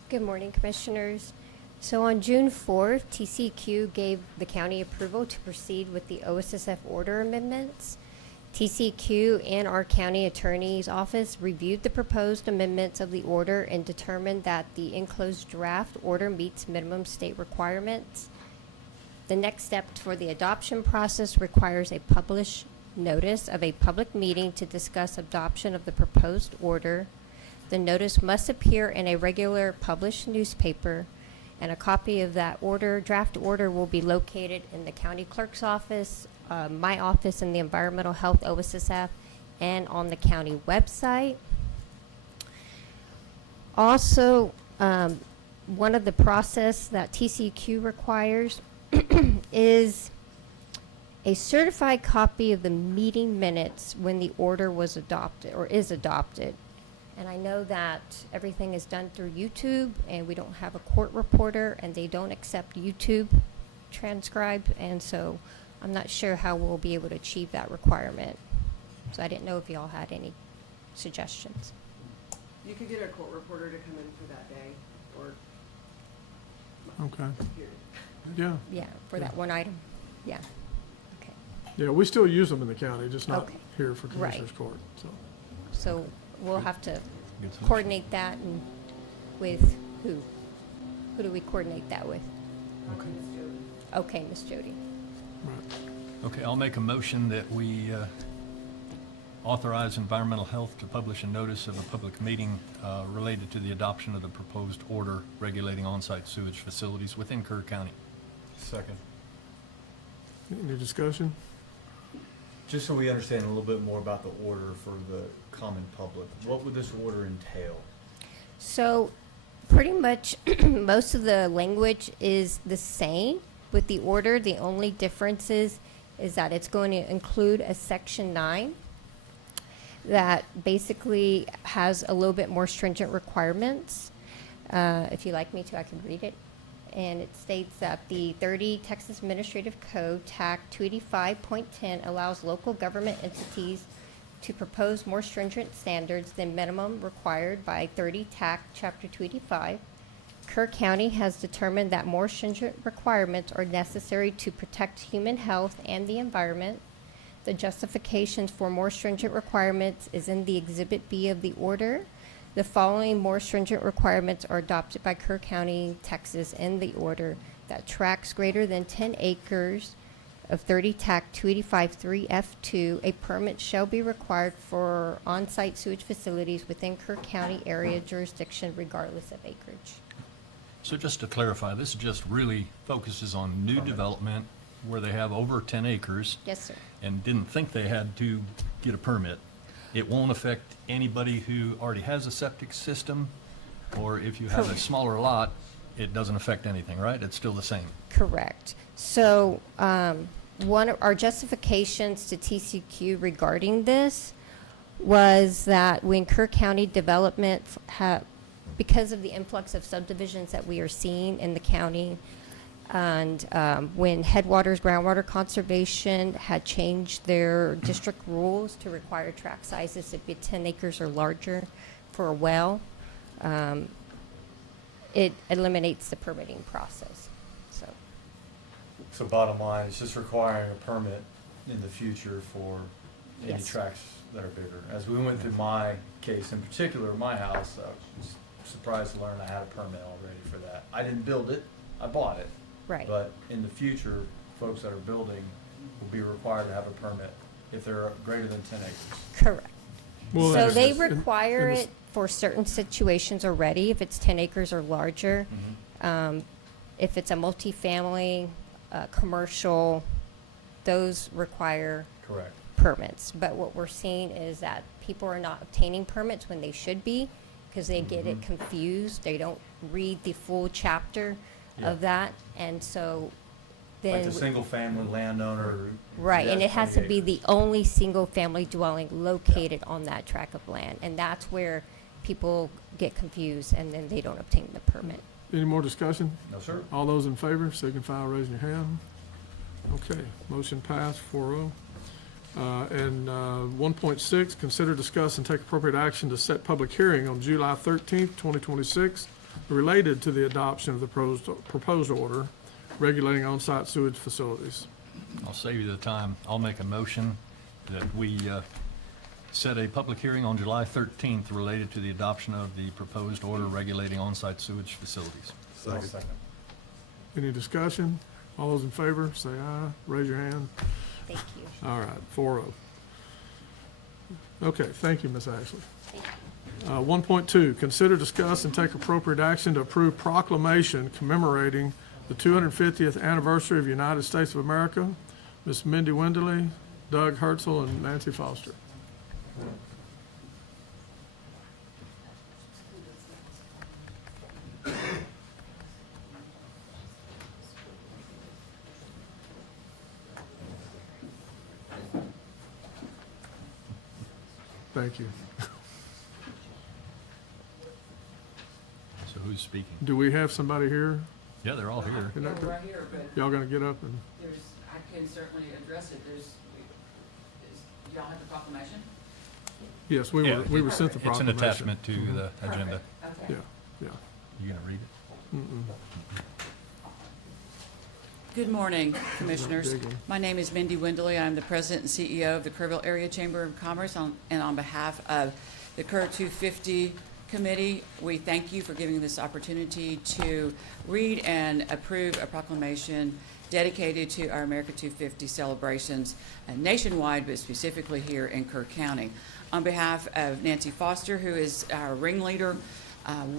Good morning, Commissioners. So on June 4th, TCEQ gave the county approval to proceed with the OSSF order amendments. TCEQ and our county attorney's office reviewed the proposed amendments of the order and determined that the enclosed draft order meets minimum state requirements. The next step for the adoption process requires a published notice of a public meeting to discuss adoption of the proposed order. The notice must appear in a regular published newspaper, and a copy of that draft order will be located in the county clerk's office, my office, and the Environmental Health OSSF, and on the county website. Also, one of the process that TCEQ requires is a certified copy of the meeting minutes when the order was adopted or is adopted. And I know that everything is done through YouTube, and we don't have a court reporter, and they don't accept YouTube transcribed, and so I'm not sure how we'll be able to achieve that requirement. So I didn't know if y'all had any suggestions. You could get a court reporter to come in for that day, or Okay. period. Yeah. Yeah, for that one item. Yeah. Okay. Yeah, we still use them in the county, just not Okay. here for Right. Commissioners Court, so. So we'll have to Good solution. coordinate that and with who? Who do we coordinate that with? Okay, Miss Jody. Right. Okay, I'll make a motion that we authorize Environmental Health to publish a notice of a public meeting related to the adoption of the proposed order regulating on-site sewage facilities within Kerr County. Second. Any discussion? Just so we understand a little bit more about the order for the common public, what would this order entail? So pretty much most of the language is the same with the order. The only difference is that it's going to include a section 9 that basically has a little bit more stringent requirements. If you'd like me to, I can read it. And it states that the 30 Texas Administrative Code, TAC 285.10, allows local government entities to propose more stringent standards than minimum required by 30 TAC Chapter 285. Kerr County has determined that more stringent requirements are necessary to protect human health and the environment. The justifications for more stringent requirements is in the Exhibit B of the order. The following more stringent requirements are adopted by Kerr County, Texas in the order: that tracts greater than 10 acres of 30 TAC 285-3F2, a permit shall be required for on-site sewage facilities within Kerr County area jurisdiction regardless of acreage. So just to clarify, this just really focuses on new development where they have over 10 acres Yes, sir. and didn't think they had to get a permit. It won't affect anybody who already has a septic system, or if you have a smaller lot, it doesn't affect anything, right? It's still the same. Correct. So, one of our justifications to TCQ regarding this was that when Kerr County development because of the influx of subdivisions that we are seeing in the county, and when Headwaters Groundwater Conservation had changed their district rules to require tract sizes to be 10 acres or larger for a well, it eliminates the permitting process. So bottom line, it's just requiring a permit in the future for any Yes. tracts that are bigger. As we went through my case, in particular, my house, I was surprised to learn I had a permit already for that. I didn't build it, I bought it. Right. But in the future, folks that are building will be required to have a permit if they're greater than 10 acres. Correct. Well, So that's- they in- require in the s- it for certain situations already, if it's 10 acres or larger. If it's a multifamily, commercial, those require Correct. permits. But what we're seeing is that people are not obtaining permits when they should be, because they get it confused. They don't read the full chapter Yeah. of that, and so then. Like the single-family landowner. Right, and has it has to 20 be the acres. only single-family dwelling located on that tract of land, and that's where people get confused, and then they don't obtain the permit. Any more discussion? No, sir. All those in favor signify by raising your hand. Okay, motion passed 4-0. And 1.6, consider, discuss, and take appropriate action to set public hearing on July 13th, 2026, related to the adoption of the proposed order regulating on-site sewage facilities. I'll save you the time. I'll make a motion that we set a public hearing on July 13th related to the adoption of the proposed order regulating on-site sewage facilities. Second. Any discussion? All those in favor, say aye. Raise your hand. Thank you. All right, 4-0. Okay, thank you, Ms. Ashley. 1.2, consider, discuss, and take appropriate action to approve proclamation commemorating the 250th anniversary of the United States of America. Ms. Mindy Wenderly, Doug Herzl, and Nancy Foster. Thank you. So who's speaking? Do we have somebody here? Yeah, they're all here. Isn't that We're good? right here, but Y'all gonna get up and, there's, I can certainly address it. Y'all have the proclamation? yes, we were sent the It's an proclamation. attachment to the agenda. Okay. Yeah, yeah. You gonna read it? Mm-mm. Good morning, Commissioners. Dig in. My name is Mindy Wenderly. I'm the President and CEO of the Kerrville Area Chamber of Commerce, and on behalf of the Kerr 250 Committee, we thank you for giving this opportunity to read and approve a proclamation dedicated to our America 250 celebrations nationwide, but specifically here in Kerr County. On behalf of Nancy Foster, who is our ringleader,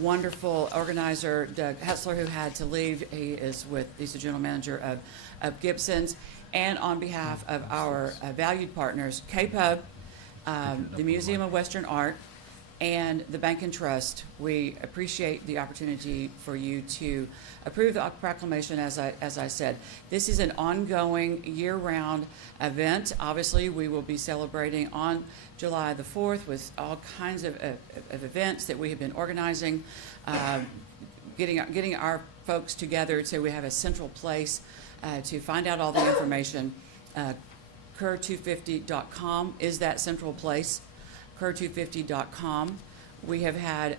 wonderful organizer, Doug Hetzler, who had to leave. He's the general manager of Gibson's. And on behalf of our valued partners, KPUB, the Museum of Western Art, and the Bank and Trust, we appreciate the opportunity for you to approve the proclamation. As I said, this is an ongoing year-round event. Obviously, we will be celebrating on July the 4th with all kinds of events that we have been organizing, getting our folks together so we have a central place to find out all the information. Kerr250.com is that central place. Kerr250.com. We have had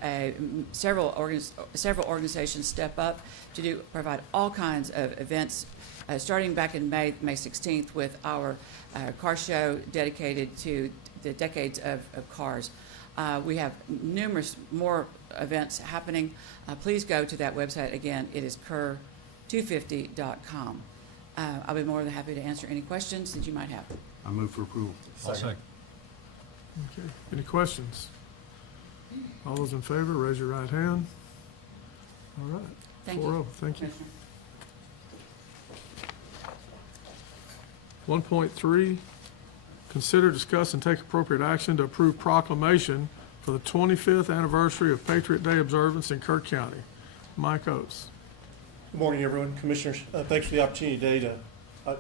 several organizations step up to provide all kinds of events, starting back in May 16th with our car show dedicated to the decades of cars. We have numerous more events happening. Please go to that website. Again, it is Kerr250.com. I'll be more than happy to answer any questions that you might have. I move for approval. I'll second. Okay, any questions? All those in favor, raise your right hand. All right. Thank you. 4-0, thank you. Commissioner. 1.3, consider, discuss, and take appropriate action to approve proclamation for the 25th anniversary of Patriot Day observance in Kerr County. Mike Oates. Good morning, everyone. Commissioners, thanks for the opportunity today to,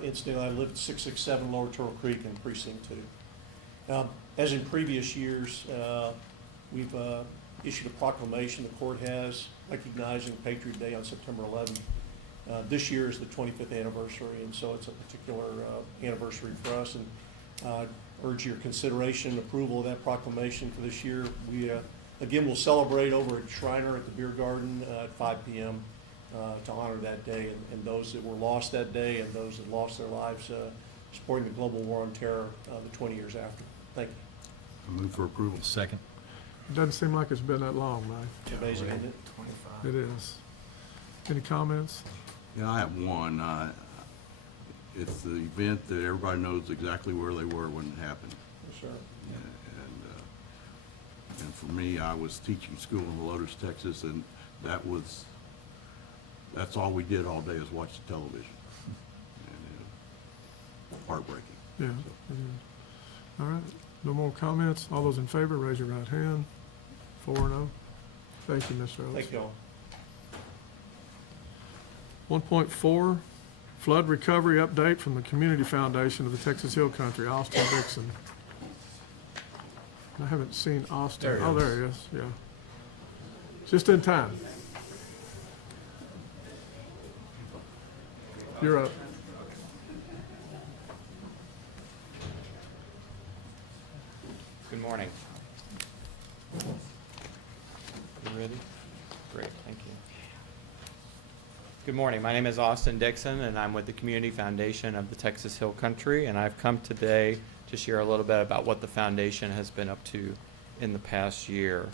incidentally, I live at 667 Lower Turtle Creek in Precinct 2. As in previous years, we've issued a proclamation, the court has, recognizing Patriot Day on September 11th. This year is the 25th anniversary, and so it's a particular anniversary for us. And I urge your consideration and approval of that proclamation for this year. We, again, will celebrate over at Shriner at the Beer Garden at 5 p.m. To honor that day and those that were lost that day and those that lost their lives supporting the global war on terror the 20 years after. Thank you. I move for approval. Second. It doesn't seem like it's been that long, Mike. It's amazing, isn't it? It is. Any comments? Yeah, I have one. It's the event that everybody knows exactly where they were when it happened. Yes, sir. And for me, I was teaching school in Helotes, Texas, and that's all we did all day is watch the television. And heartbreaking. Yeah. it is. All right, no more comments. All those in favor, raise your right hand. 4-0. Thank you, Mr. Oates. Thank you all. 1.4, flood recovery update from the Community Foundation of the Texas Hill Country, Austin Dixon. I haven't seen Austin. There he Oh, is. there he is, yeah. Just in time. You're up. Great, thank you. Good morning. My name is Austin Dixon, and I'm with the Community Foundation of the Texas Hill Country, and I've come today to share a little bit about what the foundation has been up to in the past year.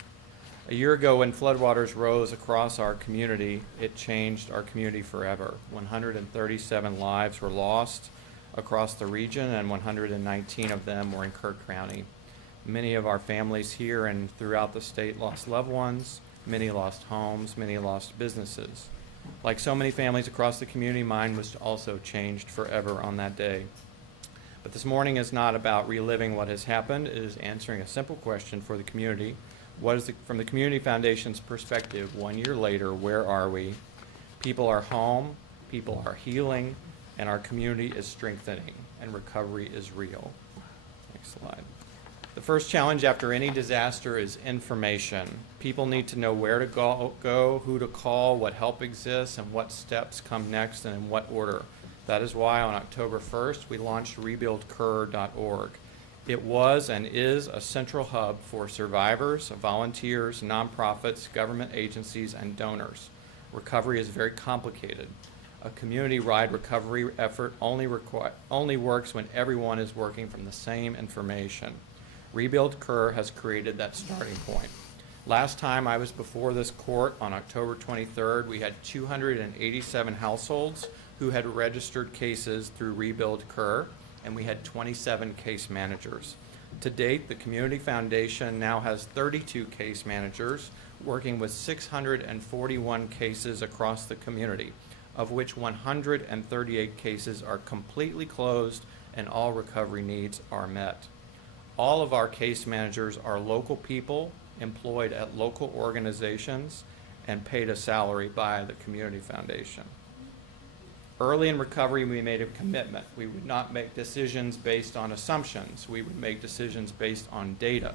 A year ago, when floodwaters rose across our community, it changed our community forever. 137 lives were lost across the region, and 119 of them were in Kerr County. Many of our families here and throughout the state lost loved ones. Many lost homes. Many lost businesses. Like so many families across the community, mine was also changed forever on that day. But this morning is not about reliving what has happened. It is answering a simple question for the community. What is from the Community Foundation's perspective, 1 year later, where are we? People are home, people are healing, and our community is strengthening, and recovery is real. Next slide. The first challenge after any disaster is information. People need to know where to go, who to call, what help exists, and what steps come next and in what order. That is why on October 1st, we launched rebuildkerr.org. It was and is a central hub for survivors, volunteers, nonprofits, government agencies, and donors. Recovery is very complicated. A community-wide recovery effort only works when everyone is working from the same information. Rebuild Kerr has created that starting point. Last time I was before this court on October 23rd, we had 287 households who had registered cases through Rebuild Kerr, and we had 27 case managers. To date, the Community Foundation now has 32 case managers working with 641 cases across the community, of which 138 cases are completely closed and all recovery needs are met. All of our case managers are local people employed at local organizations and paid a salary by the Community Foundation. Early in recovery, we made a commitment. We would not make decisions based on assumptions. We would make decisions based on data.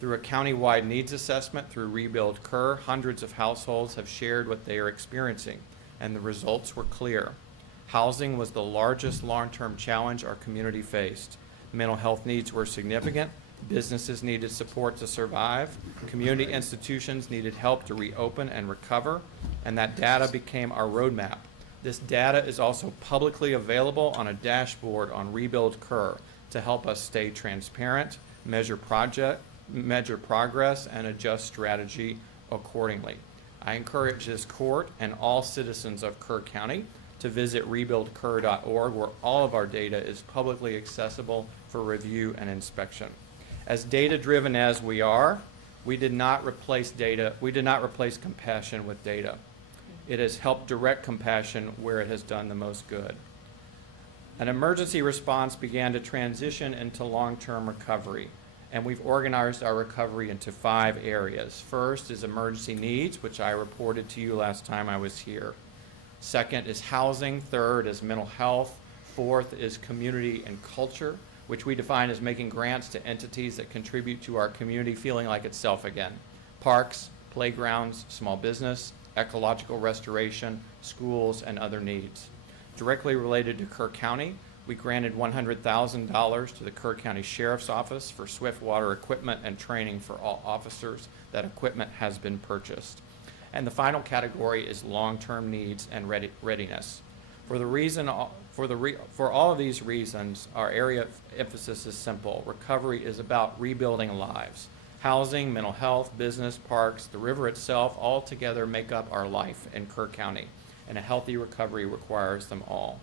Through a county-wide needs assessment through Rebuild Kerr, hundreds of households have shared what they are experiencing, and the results were clear. Housing was the largest long-term challenge our community faced. Mental health needs were significant. Businesses needed support to survive. Community institutions needed help to reopen and recover, and that data became our roadmap. This data is also publicly available on a dashboard on Rebuild Kerr to help us stay transparent, measure progress, and adjust strategy accordingly. I encourage this court and all citizens of Kerr County to visit rebuildkerr.org, where all of our data is publicly accessible for review and inspection. As data-driven as we are, we did not replace compassion with data. It has helped direct compassion where it has done the most good. An emergency response began to transition into long-term recovery, and we've organized our recovery into 5 areas. First is emergency needs, which I reported to you last time I was here. Second is housing. Third is mental health. Fourth is community and culture, which we define as making grants to entities that contribute to our community feeling like itself again. Parks, playgrounds, small business, ecological restoration, schools, and other needs. Directly related to Kerr County, we granted $100,000 to the Kerr County Sheriff's Office for swift water equipment and training for all officers. That equipment has been purchased. And the final category is long-term needs and readiness. For all of these reasons, our area of emphasis is simple. Recovery is about rebuilding lives. Housing, mental health, business, parks, the river itself, all together make up our life in Kerr County, and a healthy recovery requires them all.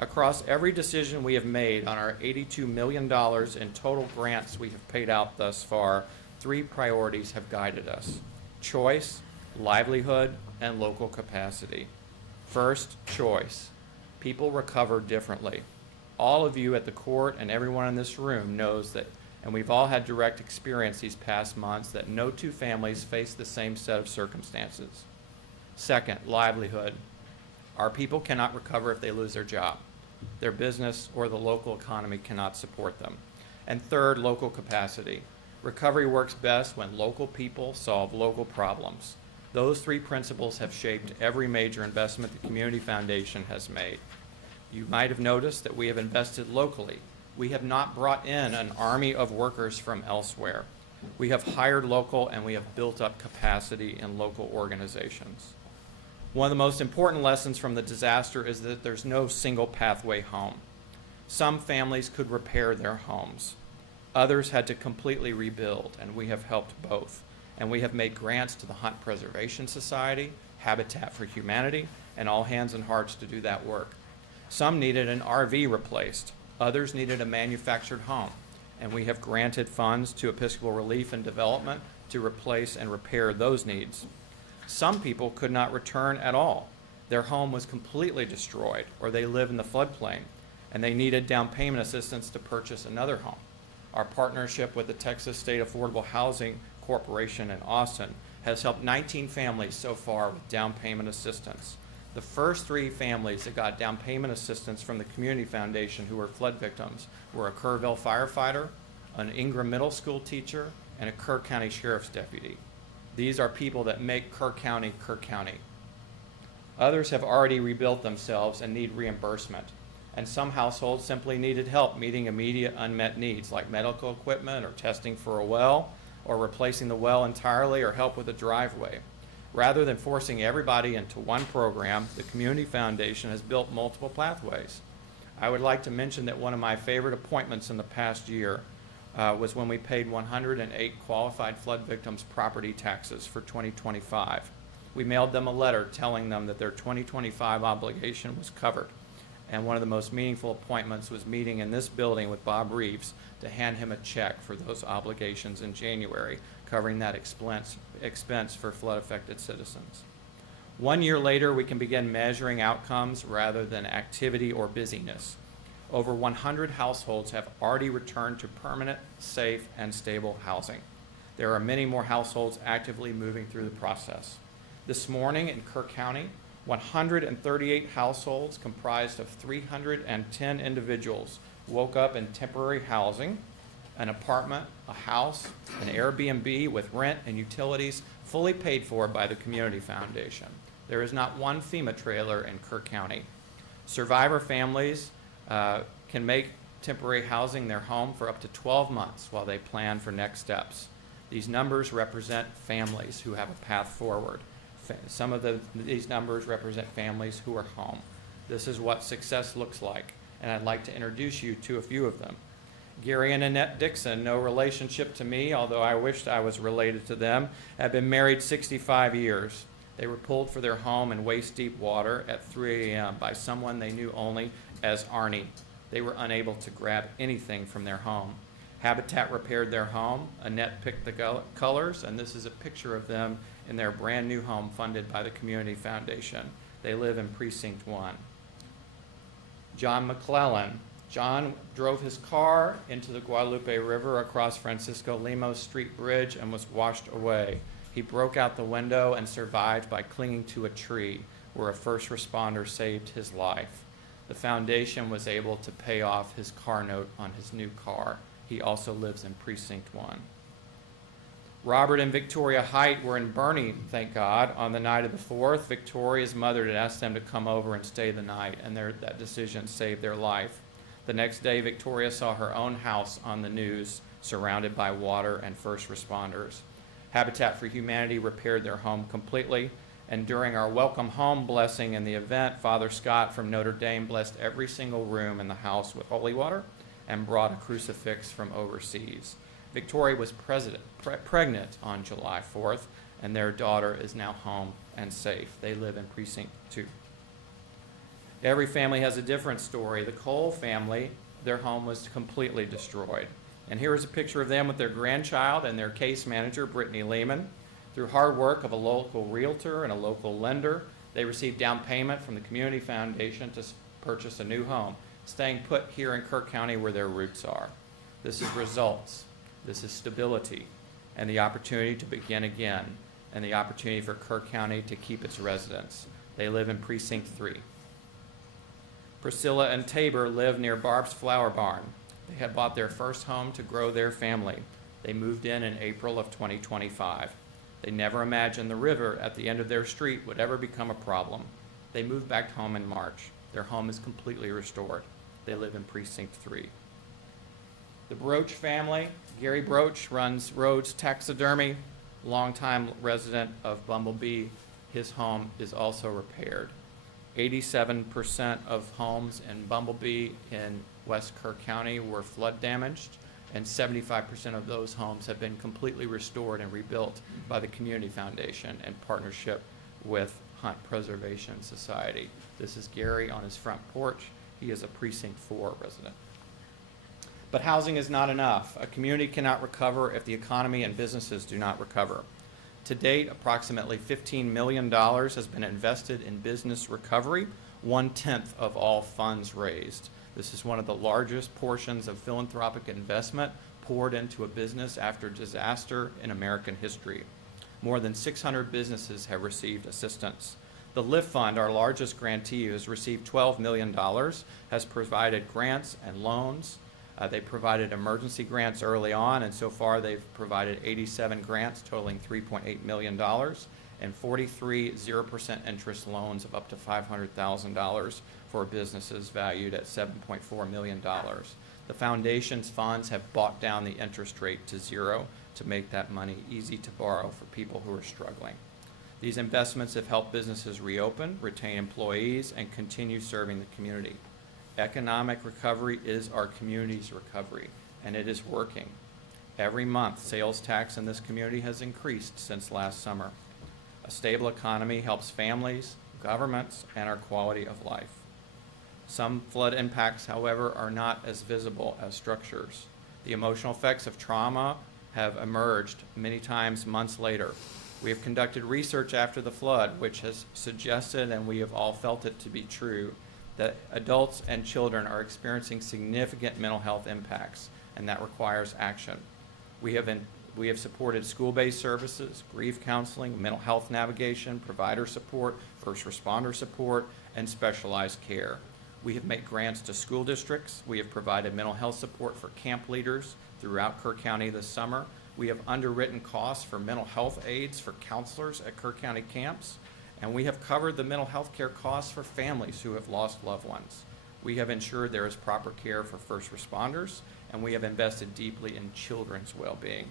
Across every decision we have made on our $82 million in total grants we have paid out thus far, 3 priorities have guided us: choice, livelihood, and local capacity. First, choice. People recover differently. All of you at the court and everyone in this room knows that, and we've all had direct experience these past months, that no 2 families face the same set of circumstances. Second, livelihood. Our people cannot recover if they lose their job. Their business or the local economy cannot support them. And third, local capacity. Recovery works best when local people solve local problems. Those 3 principles have shaped every major investment the Community Foundation has made. You might have noticed that we have invested locally. We have not brought in an army of workers from elsewhere. We have hired local and we have built up capacity in local organizations. One of the most important lessons from the disaster is that there's no single pathway home. Some families could repair their homes. Others had to completely rebuild, and we have helped both. And we have made grants to the Hunt Preservation Society, Habitat for Humanity, and All Hands and Hearts to do that work. Some needed an RV replaced. Others needed a manufactured home. And we have granted funds to Episcopal Relief and Development to replace and repair those needs. Some people could not return at all. Their home was completely destroyed, or they live in the floodplain, and they needed down payment assistance to purchase another home. Our partnership with the Texas State Affordable Housing Corporation in Austin has helped 19 families so far with down payment assistance. The first 3 families that got down payment assistance from the Community Foundation who were flood victims were a Kerrville firefighter, an Ingram Middle School teacher, and a Kerr County Sheriff's deputy. These are people that make Kerr County, Kerr County. Others have already rebuilt themselves and need reimbursement. And some households simply needed help meeting immediate unmet needs like medical equipment or testing for a well or replacing the well entirely or help with a driveway. Rather than forcing everybody into one program, the Community Foundation has built multiple pathways. I would like to mention that one of my favorite appointments in the past year was when we paid 108 qualified flood victims property taxes for 2025. We mailed them a letter telling them that their 2025 obligation was covered. And one of the most meaningful appointments was meeting in this building with Bob Reeves to hand him a check for those obligations in January, covering that expense for flood-affected citizens. 1 year later, we can begin measuring outcomes rather than activity or busyness. Over 100 households have already returned to permanent, safe, and stable housing. There are many more households actively moving through the process. This morning in Kerr County, 138 households comprised of 310 individuals woke up in temporary housing, an apartment, a house, an Airbnb with rent and utilities fully paid for by the Community Foundation. There is not one FEMA trailer in Kerr County. Survivor families can make temporary housing their home for up to 12 months while they plan for next steps. These numbers represent families who have a path forward. Some of these numbers represent families who are home. This is what success looks like, and I'd like to introduce you to a few of them. Gary and Annette Dixon, no relationship to me, although I wished I was related to them, have been married 65 years. They were pulled for their home in waist-deep water at 3 a.m. by someone they knew only as Arnie. They were unable to grab anything from their home. Habitat repaired their home. Annette picked the colors, and this is a picture of them in their brand new home funded by the Community Foundation. They live in Precinct 1. John McClellan. John drove his car into the Guadalupe River across Francisco Lemos Street Bridge and was washed away. He broke out the window and survived by clinging to a tree where a first responder saved his life. The foundation was able to pay off his car note on his new car. He also lives in Precinct 1. Robert and Victoria Height were in Bernie, thank God, on the night of the 4th. Victoria's mother had asked them to come over and stay the night, and that decision saved their life. The next day, Victoria saw her own house on the news, surrounded by water and first responders. Habitat for Humanity repaired their home completely, and during our welcome home blessing in the event, Father Scott from Notre Dame blessed every single room in the house with holy water and brought a crucifix from overseas. Victoria was pregnant on July 4th, and their daughter is now home and safe. They live in Precinct 2. Every family has a different story. The Cole family, their home was completely destroyed. And here is a picture of them with their grandchild and their case manager, Brittany Lehman. Through hard work of a local realtor and a local lender, they received down payment from the Community Foundation to purchase a new home, staying put here in Kerr County where their roots are. This is results. This is stability and the opportunity to begin again and the opportunity for Kerr County to keep its residents. They live in Precinct 3. Priscilla and Tabor live near Barb's Flower Barn. They had bought their first home to grow their family. They moved in April of 2025. They never imagined the river at the end of their street would ever become a problem. They moved back home in March. Their home is completely restored. They live in Precinct 3. The Broach family, Gary Broach runs Rhodes Taxidermy, longtime resident of Bumblebee. His home is also repaired. 87% of homes in Bumblebee in West Kerr County were flood damaged, and 75% of those homes have been completely restored and rebuilt by the Community Foundation in partnership with Hunt Preservation Society. This is Gary on his front porch. He is a Precinct 4 resident. But housing is not enough. A community cannot recover if the economy and businesses do not recover. To date, approximately $15 million has been invested in business recovery, 1/10 of all funds raised. This is one of the largest portions of philanthropic investment poured into a business after disaster in American history. More than 600 businesses have received assistance. The LIFT Fund, our largest grantee, who has received $12 million, has provided grants and loans. They provided emergency grants early on, and so far they've provided 87 grants totaling $3.8 million and 43 0% interest loans of up to $500,000 for businesses valued at $7.4 million. The foundation's funds have bought down the interest rate to 0 to make that money easy to borrow for people who are struggling. These investments have helped businesses reopen, retain employees, and continue serving the community. Economic recovery is our community's recovery, and it is working. Every month, sales tax in this community has increased since last summer. A stable economy helps families, governments, and our quality of life. Some flood impacts, however, are not as visible as structures. The emotional effects of trauma have emerged many times months later. We have conducted research after the flood, which has suggested, and we have all felt it to be true, that adults and children are experiencing significant mental health impacts, and that requires action. We have supported school-based services, grief counseling, mental health navigation, provider support, first responder support, and specialized care. We have made grants to school districts. We have provided mental health support for camp leaders throughout Kerr County this summer. We have underwritten costs for mental health aides for counselors at Kerr County camps. And we have covered the mental health care costs for families who have lost loved ones. We have ensured there is proper care for first responders, and we have invested deeply in children's well-being.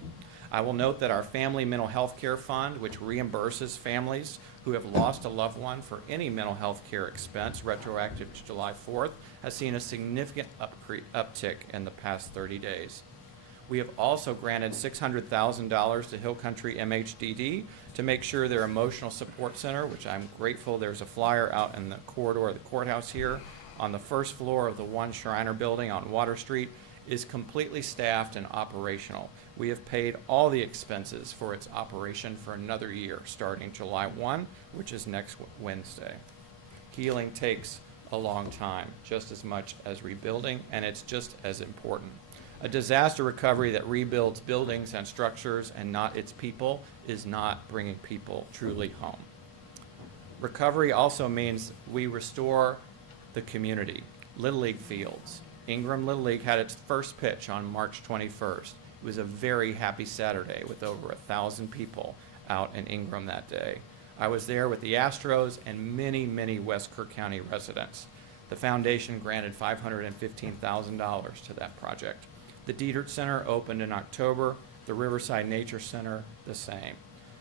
I will note that our Family Mental Health Care Fund, which reimburses families who have lost a loved one for any mental health care expense retroactive to July 4th, has seen a significant uptick in the past 30 days. We have also granted $600,000 to Hill Country MHDD to make sure their emotional support center, which I'm grateful there's a flyer out in the corridor of the courthouse here, on the first floor of the One Shriner building on Water Street, is completely staffed and operational. We have paid all the expenses for its operation for another year, starting July 1, which is next Wednesday. Healing takes a long time, just as much as rebuilding, and it's just as important. A disaster recovery that rebuilds buildings and structures and not its people is not bringing people truly home. Recovery also means we restore the community. Little League fields. Ingram Little League had its first pitch on March 21st. It was a very happy Saturday with over 1,000 people out in Ingram that day. I was there with the Astros and many, many West Kerr County residents. The foundation granted $515,000 to that project. The Dietert Center opened in October, the Riverside Nature Center the same.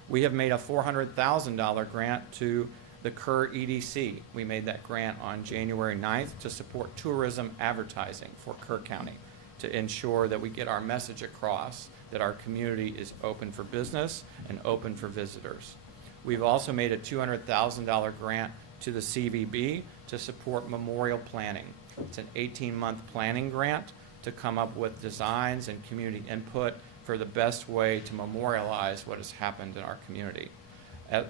We have made a $400,000 grant to the Kerr EDC. We made that grant on January 9th to support tourism advertising for Kerr County to ensure that we get our message across that our community is open for business and open for visitors. We've also made a $200,000 grant to the CVB to support memorial planning. It's an 18-month planning grant to come up with designs and community input for the best way to memorialize what has happened in our community.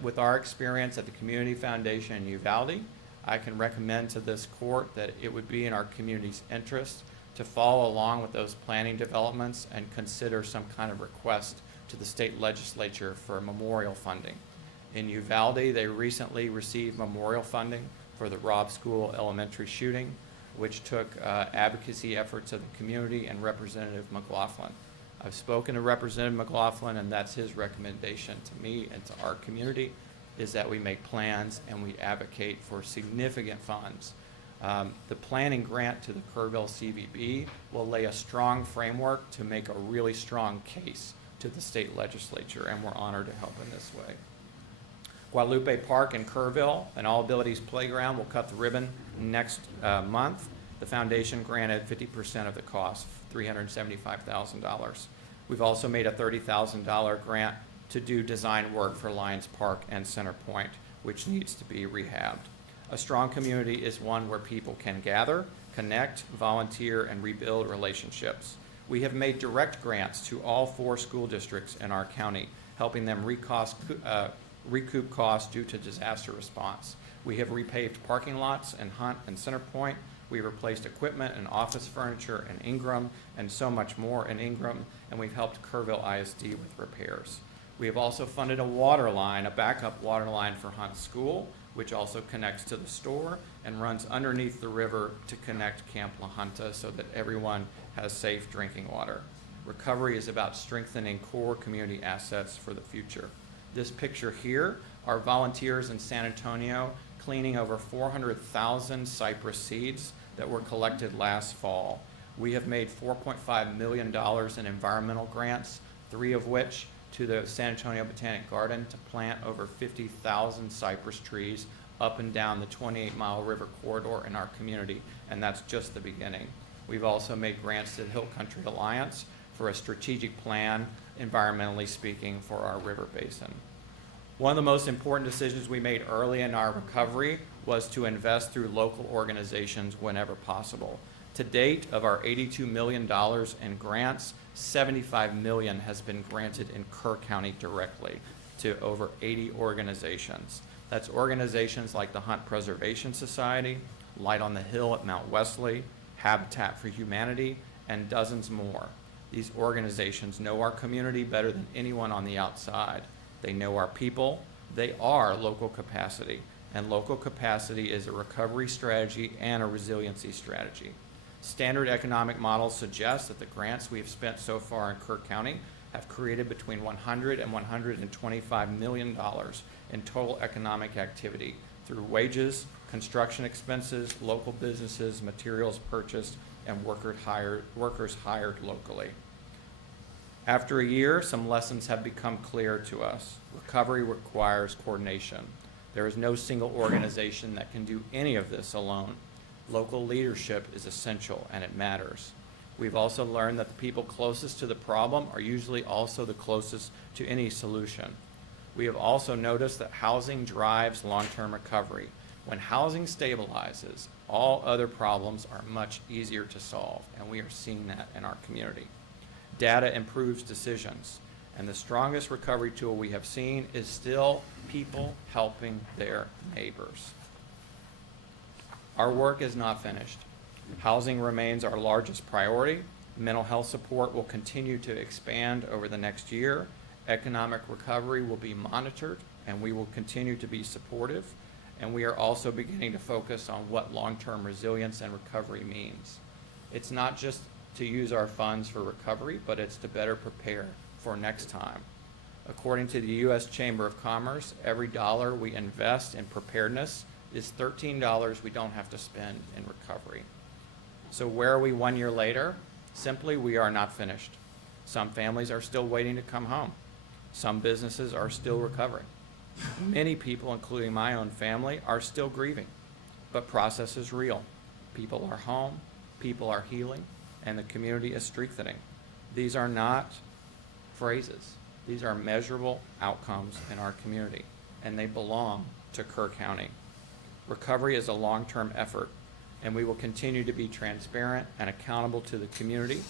With our experience at the Community Foundation in Uvalde, I can recommend to this court that it would be in our community's interest to follow along with those planning developments and consider some kind of request to the state legislature for memorial funding. In Uvalde, they recently received memorial funding for the Robb School Elementary shooting, which took advocacy efforts of the community and Representative McLaughlin. I've spoken to Representative McLaughlin, and that's his recommendation to me and to our community, is that we make plans and we advocate for significant funds. The planning grant to the Kerrville CVB will lay a strong framework to make a really strong case to the state legislature, and we're honored to help in this way. Guadalupe Park in Kerrville, an All Abilities Playground, will cut the ribbon next month. The foundation granted 50% of the cost, $375,000. We've also made a $30,000 grant to do design work for Lions Park and Center Point, which needs to be rehabbed. A strong community is one where people can gather, connect, volunteer, and rebuild relationships. We have made direct grants to all 4 school districts in our county, helping them recoup costs due to disaster response. We have repaved parking lots in Hunt and Center Point. We've replaced equipment and office furniture in Ingram, and so much more in Ingram, and we've helped Kerrville ISD with repairs. We have also funded a water line, a backup water line for Hunt School, which also connects to the store and runs underneath the river to connect Camp La Junta so that everyone has safe drinking water. Recovery is about strengthening core community assets for the future. This picture here are volunteers in San Antonio cleaning over 400,000 cypress seeds that were collected last fall. We have made $4.5 million in environmental grants, 3 of which to the San Antonio Botanic Garden to plant over 50,000 cypress trees up and down the 28-mile river corridor in our community, and that's just the beginning. We've also made grants to the Hill Country Alliance for a strategic plan, environmentally speaking, for our river basin. One of the most important decisions we made early in our recovery was to invest through local organizations whenever possible. To date, of our $82 million in grants, $75 million has been granted in Kerr County directly to over 80 organizations. That's organizations like the Hunt Preservation Society, Light on the Hill at Mount Wesley, Habitat for Humanity, and dozens more. These organizations know our community better than anyone on the outside. They know our people. They are local capacity, and local capacity is a recovery strategy and a resiliency strategy. Standard economic models suggest that the grants we have spent so far in Kerr County have created between $100 and $125 million in total economic activity through wages, construction expenses, local businesses, materials purchased, and workers hired locally. After a year, some lessons have become clear to us. Recovery requires coordination. There is no single organization that can do any of this alone. Local leadership is essential, and it matters. We've also learned that the people closest to the problem are usually also the closest to any solution. We have also noticed that housing drives long-term recovery. When housing stabilizes, all other problems are much easier to solve, and we are seeing that in our community. Data improves decisions, and the strongest recovery tool we have seen is still people helping their neighbors. Our work is not finished. Housing remains our largest priority. Mental health support will continue to expand over the next year. Economic recovery will be monitored, and we will continue to be supportive. And we are also beginning to focus on what long-term resilience and recovery means. It's not just to use our funds for recovery, but it's to better prepare for next time. According to the U.S. Chamber of Commerce, every dollar we invest in preparedness is $13 we don't have to spend in recovery. So where are we 1 year later? Simply, we are not finished. Some families are still waiting to come home. Some businesses are still recovering. Many people, including my own family, are still grieving. But process is real. People are home, people are healing, and the community is strengthening. These are not phrases. These are measurable outcomes in our community, and they belong to Kerr County. Recovery is a long-term effort, and we will continue to be transparent and accountable to the community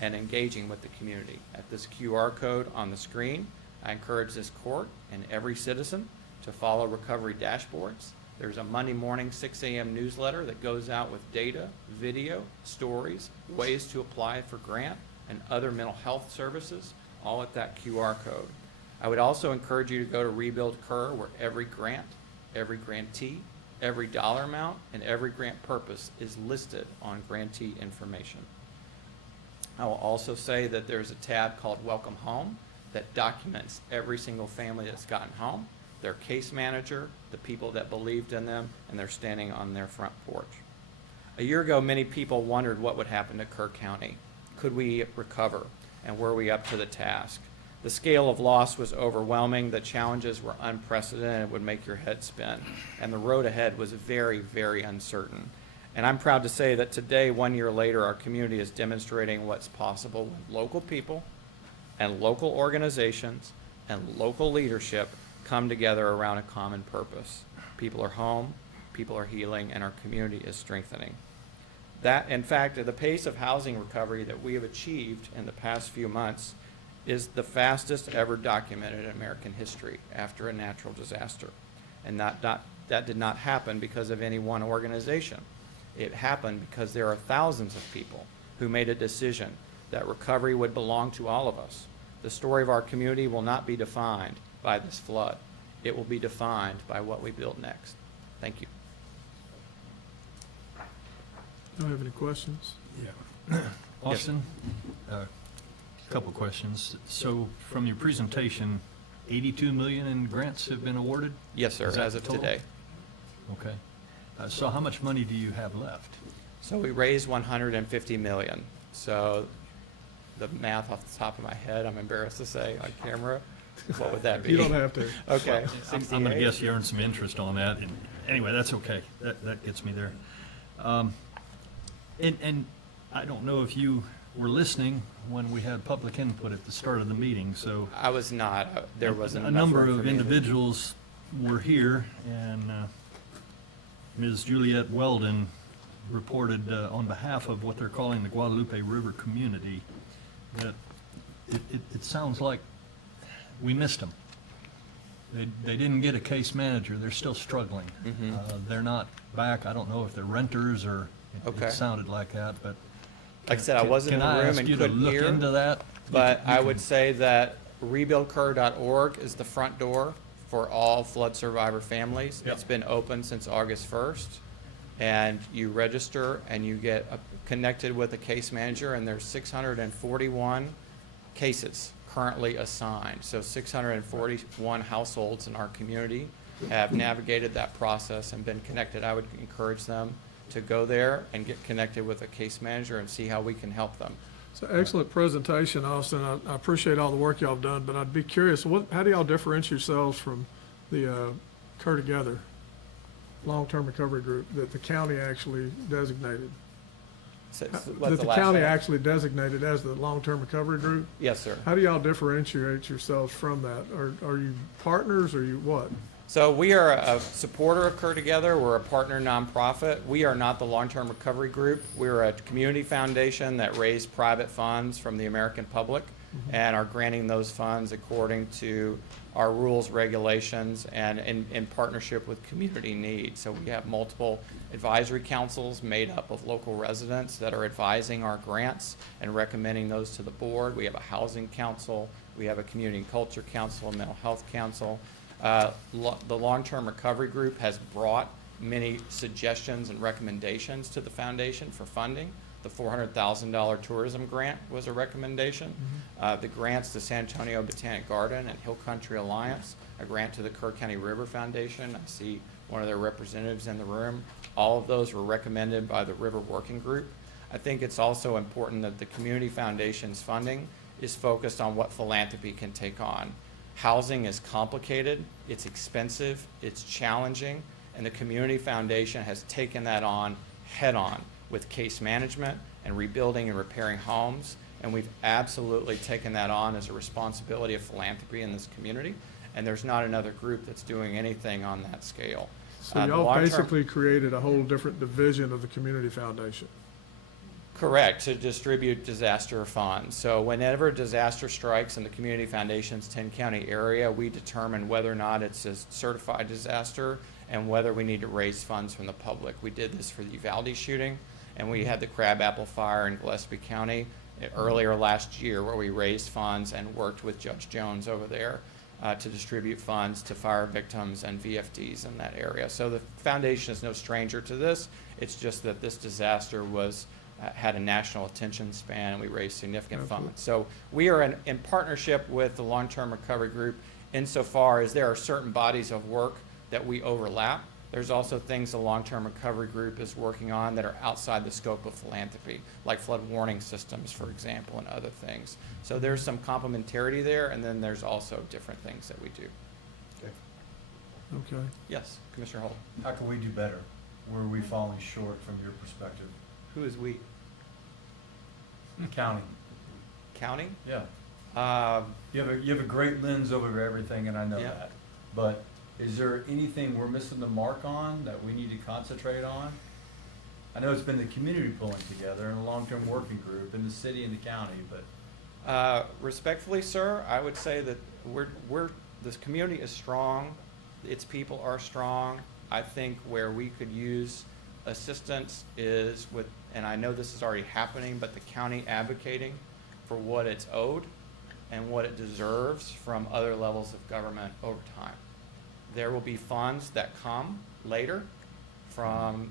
and engaging with the community. At this QR code on the screen, I encourage this court and every citizen to follow recovery dashboards. There's a Monday morning 6 a.m. newsletter that goes out with data, video, stories, ways to apply for grant and other mental health services, all at that QR code. I would also encourage you to go to Rebuild Kerr, where every grant, every grantee, every dollar amount, and every grant purpose is listed on grantee information. I will also say that there's a tab called Welcome Home that documents every single family that's gotten home, their case manager, the people that believed in them, and they're standing on their front porch. A year ago, many people wondered what would happen to Kerr County. Could we recover? And were we up to the task? The scale of loss was overwhelming. The challenges were unprecedented. It would make your head spin. And the road ahead was very, very uncertain. And I'm proud to say that today, 1 year later, our community is demonstrating what's possible when local people and local organizations and local leadership come together around a common purpose. People are home, people are healing, and our community is strengthening. That, in fact, the pace of housing recovery that we have achieved in the past few months is the fastest ever documented in American history after a natural disaster. And that did not happen because of any one organization. It happened because there are thousands of people who made a decision that recovery would belong to all of us. The story of our community will not be defined by this flood. It will be defined by what we build next. Thank you. Do I have any questions? Austin, a couple questions. So from your presentation, 82 million in grants have been awarded? Yes, sir, Is that as of the total? today. Okay. So how much money do you have left? So we raised 150 million. So the math off the top of my head, I'm embarrassed to say on camera, what would that be? You don't have to. Okay. I'm going to 68? guess you earned some interest on that. And anyway, that's okay. That gets me there. And I don't know if you were listening when we had public input at the start of the meeting, so. I was not. There wasn't A enough number room of for me to- individuals were here, and Ms. Juliette Weldon reported on behalf of what they're calling the Guadalupe River community that it sounds like we missed them. They didn't get a case manager. They're still struggling. They're not back. I don't know if they're renters or Okay. it sounded like that, but. Like I said, I wasn't in the room and couldn't Can I ask you to hear. look into that? But You I can- would say that rebuildcurr.org is the front door for all flood survivor families. Yep. It's been open since August 1st. And you register and you get connected with a case manager, and there's 641 cases currently assigned. So 641 households in our community have navigated that process and been connected. I would encourage them to go there and get connected with a case manager and see how we can help them. So excellent presentation, Austin. I appreciate all the work y'all have done, but I'd be curious, how do y'all differentiate yourselves from the Kerr Together long-term recovery group that the county actually designated? What's That the last county one? actually designated as the long-term recovery group? Yes, sir. How do y'all differentiate yourselves from that? Are you partners or you what? So we are a supporter of Kerr Together. We're a partner nonprofit. We are not the long-term recovery group. We're a community foundation that raised private funds from the American public and are granting those funds according to our rules, regulations, and in partnership with community needs. So we have multiple advisory councils made up of local residents that are advising our grants and recommending those to the board. We have a housing council. We have a community and culture council, a mental health council. The long-term recovery group has brought many suggestions and recommendations to the foundation for funding. The $400,000 tourism grant was a recommendation. The grants to San Antonio Botanic Garden and Hill Country Alliance, a grant to the Kerr County River Foundation. I see one of their representatives in the room. All of those were recommended by the River Working Group. I think it's also important that the Community Foundation's funding is focused on what philanthropy can take on. Housing is complicated, it's expensive, it's challenging, and the Community Foundation has taken that on head-on with case management and rebuilding and repairing homes, and we've absolutely taken that on as a responsibility of philanthropy in this community, and there's not another group that's doing anything on that scale. So The y'all long-term- basically created a whole different division of the community foundation. Correct, to distribute disaster funds. So whenever a disaster strikes in the Community Foundation's 10-county area, we determine whether or not it's a certified disaster and whether we need to raise funds from the public. We did this for the Uvalde shooting, and we had the Crabapple Fire in Gillespie County earlier last year, where we raised funds and worked with Judge Jones over there to distribute funds to fire victims and VFDs in that area. So the foundation is no stranger to this. It's just that this disaster had a national attention span, and we raised significant funds. So we are in partnership with the long-term recovery group insofar as there are certain bodies of work that we overlap, There's also things the long-term recovery group is working on that are outside the scope of philanthropy, like flood warning systems, for example, and other things. So there's some complementarity there, and then there's also different things that we do. Okay. Yes, Commissioner Holt. How can we do better? Where are we falling short from your perspective? Who is we? County. County? Yeah. Um, You have a great lens over everything, and I know Yeah. that. But is there anything we're missing the mark on that we need to concentrate on? I know it's been the community pulling together and a long-term working group in the city and the county, but Respectfully, sir, I would say that this community is strong, its people are strong. I think where we could use assistance is with, and I know this is already happening, but the county advocating for what it's owed and what it deserves from other levels of government over time. There will be funds that come later from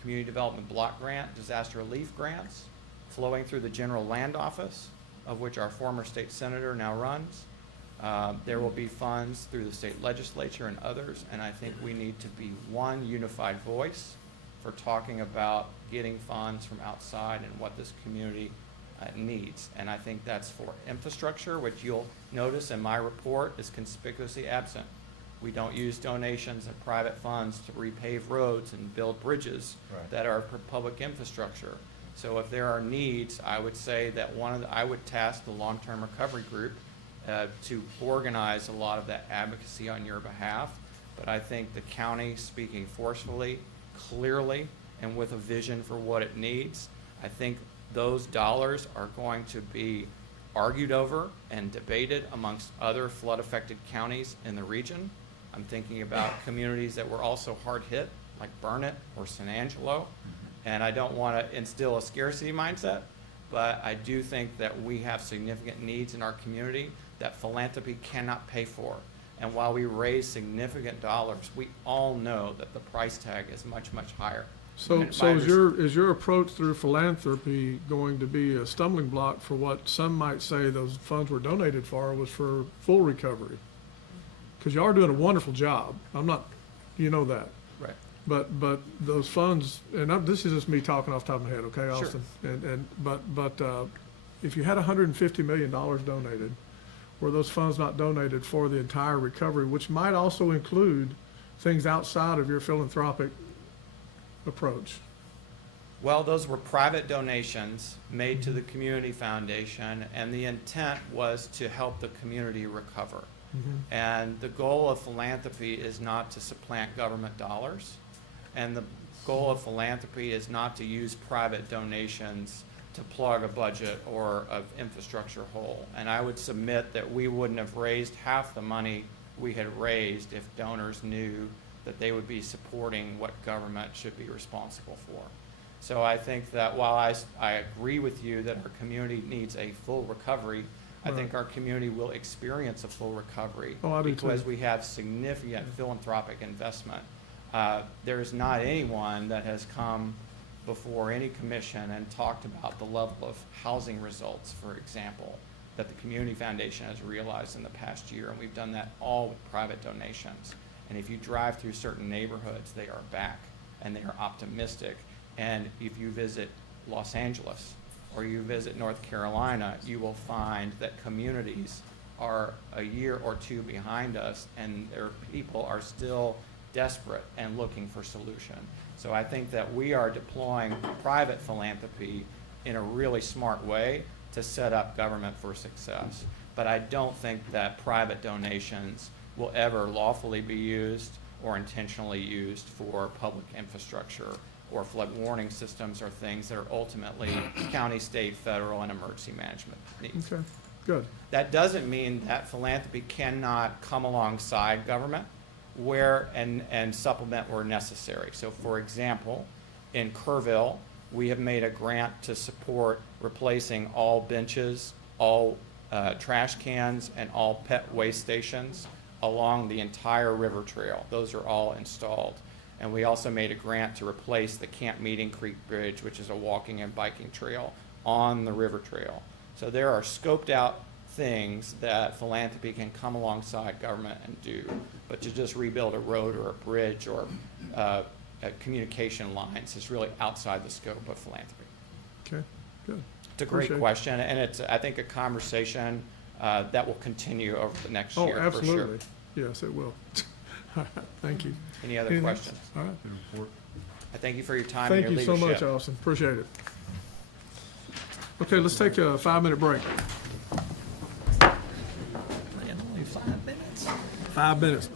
community development block grant, disaster relief grants, flowing through the general land office, of which our former state senator now runs. There will be funds through the state legislature and others, and I think we need to be one unified voice for talking about getting funds from outside and what this community needs. And I think that's for infrastructure, which you'll notice in my report is conspicuously absent. We don't use donations and private funds to repave roads and build bridges Right. that are for public infrastructure. So if there are needs, I would say that I would task the long-term recovery group to organize a lot of that advocacy on your behalf. But I think the county speaking forcefully, clearly, and with a vision for what it needs, I think those dollars are going to be argued over and debated amongst other flood-affected counties in the region. I'm thinking about communities that were also hard hit, like Burnett or San Angelo. And I don't want to instill a scarcity mindset, but I do think that we have significant needs in our community that philanthropy cannot pay for. And while we raise significant dollars, we all know that the price tag is much, much higher. So, And so my is your approach through philanthropy going to be a stumbling block for what some might say those funds were donated for was for full recovery? Because you are doing a wonderful job. I'm not, you know that. Right. But those funds, and this is just me talking off the top of my head, okay, Sure. Austin? But if you had $150 million donated, were those funds not donated for the entire recovery, which might also include things outside of your philanthropic approach? Well, those were private donations made to the community foundation, and the intent was to help the community recover. And the goal of philanthropy is not to supplant government dollars, and the goal of philanthropy is not to use private donations to plug a budget or of infrastructure hole. And I would submit that we wouldn't have raised half the money we had raised if donors knew that they would be supporting what government should be responsible for. So I think that while I agree with you that our community needs a full recovery, I think our community will experience a full recovery Oh, I do too. because we have significant philanthropic investment. There's not anyone that has come before any commission and talked about the level of housing results, for example, that the Community Foundation has realized in the past year, and we've done that all with private donations. And if you drive through certain neighborhoods, they are back, and they are optimistic. And if you visit Los Angeles, or you visit North Carolina, you will find that communities are a year or two behind us, and their people are still desperate and looking for solution. So I think that we are deploying private philanthropy in a really smart way to set up government for success. But I don't think that private donations will ever lawfully be used or intentionally used for public infrastructure or flood warning systems or things that are ultimately county, state, federal, and emergency management needs. Okay, good. That doesn't mean that philanthropy cannot come alongside government where and supplement where necessary. So for example, in Kerrville, we have made a grant to support replacing all benches, all trash cans, and all pet waste stations along the entire river trail. Those are all installed. And we also made a grant to replace the Camp Meeting Creek Bridge, which is a walking and biking trail on the river trail. So there are scoped out things that philanthropy can come alongside government and do. But to just rebuild a road or a bridge or communication lines is really outside the scope of philanthropy. Okay, good. It's a great Appreciate it. question, and it's, I think, a conversation that will continue over the next Oh, year for sure. absolutely. Yes, it will. All right, thank you. Any other Anything else? questions? All right. Good report. I thank you for your time and Thank your you so leadership. much, Austin. Appreciate it. Okay, let's take a 5-minute break. Man, only 5 minutes. 5 minutes.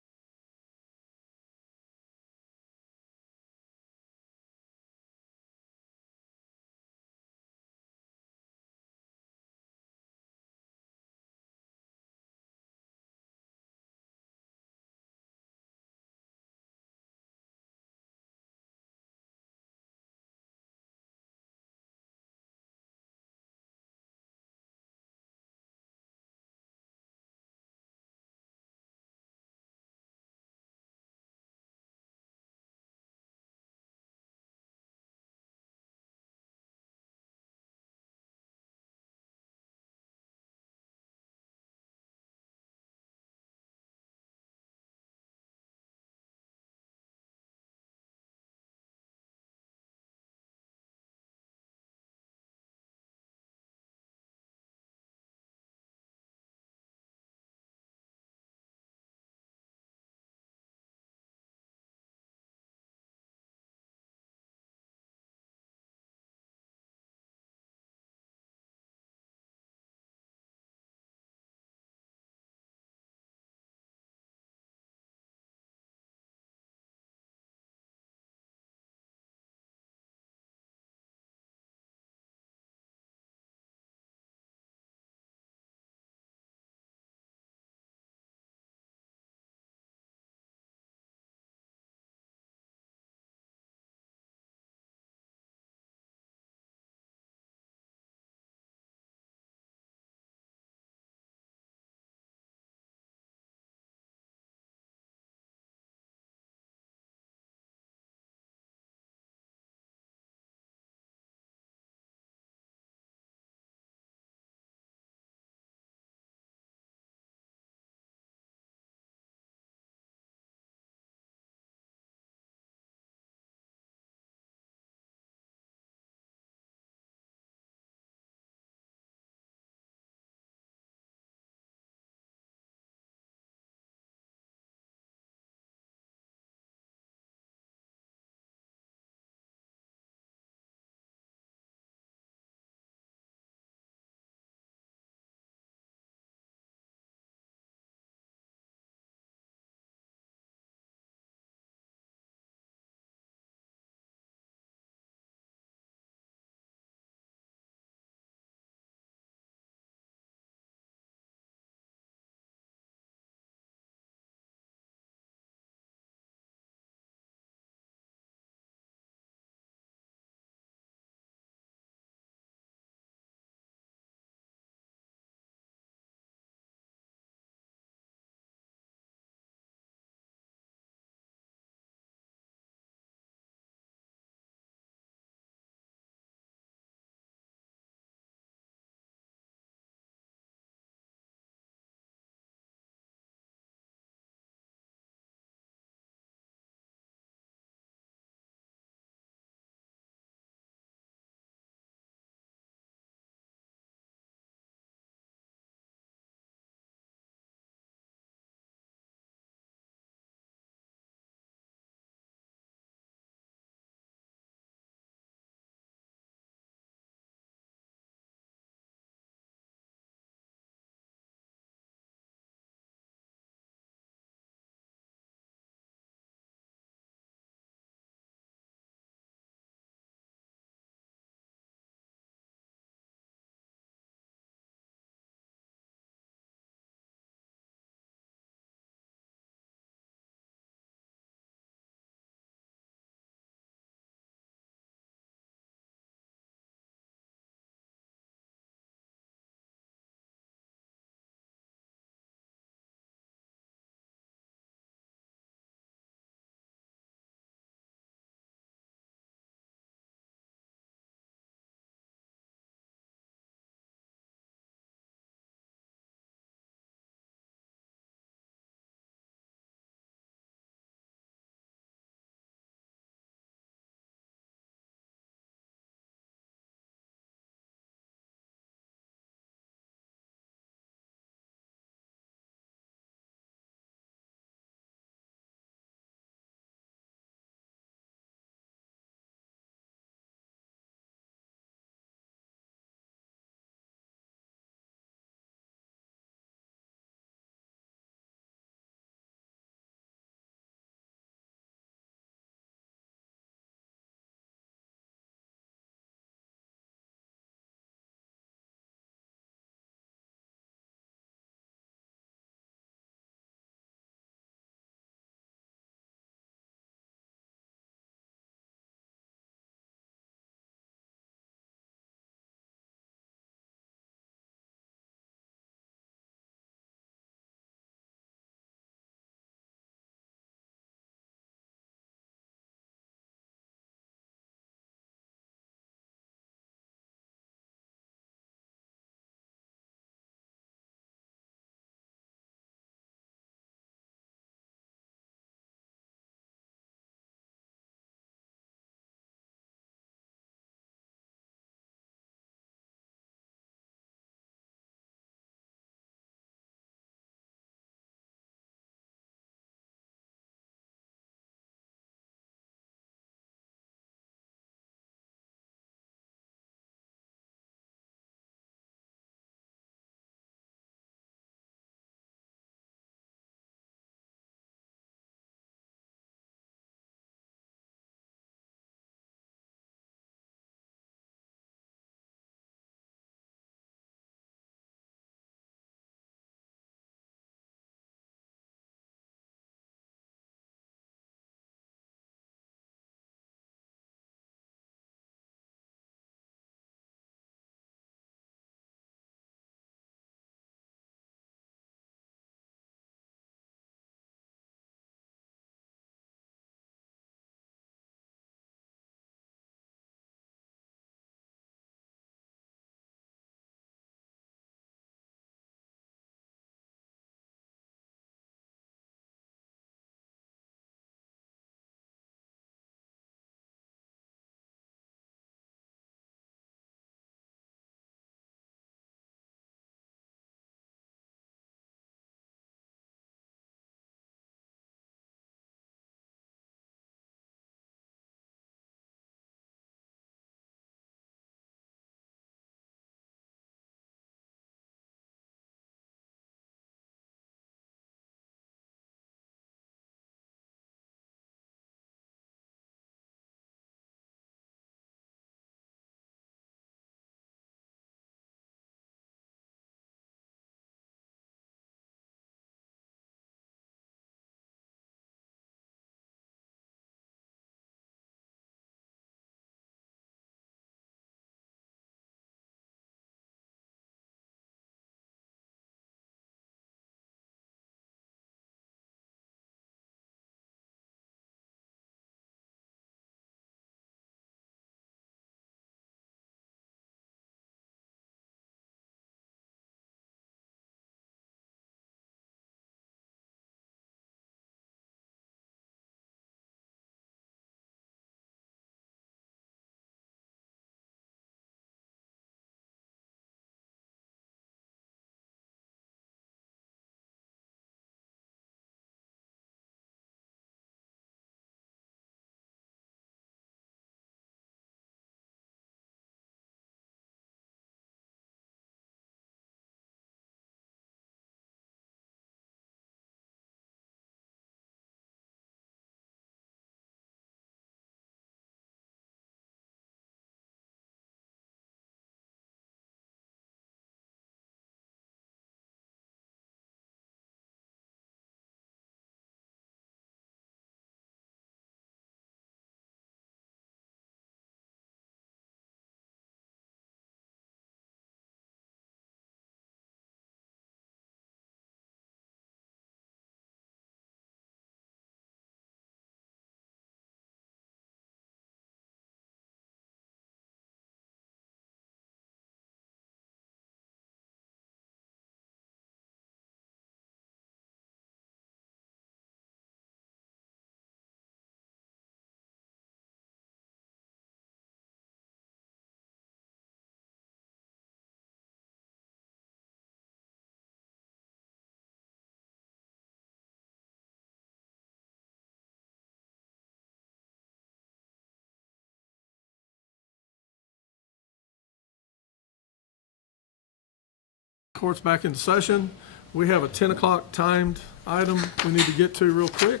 court's back in session. We have a 10 o'clock timed item we need to get to real quick.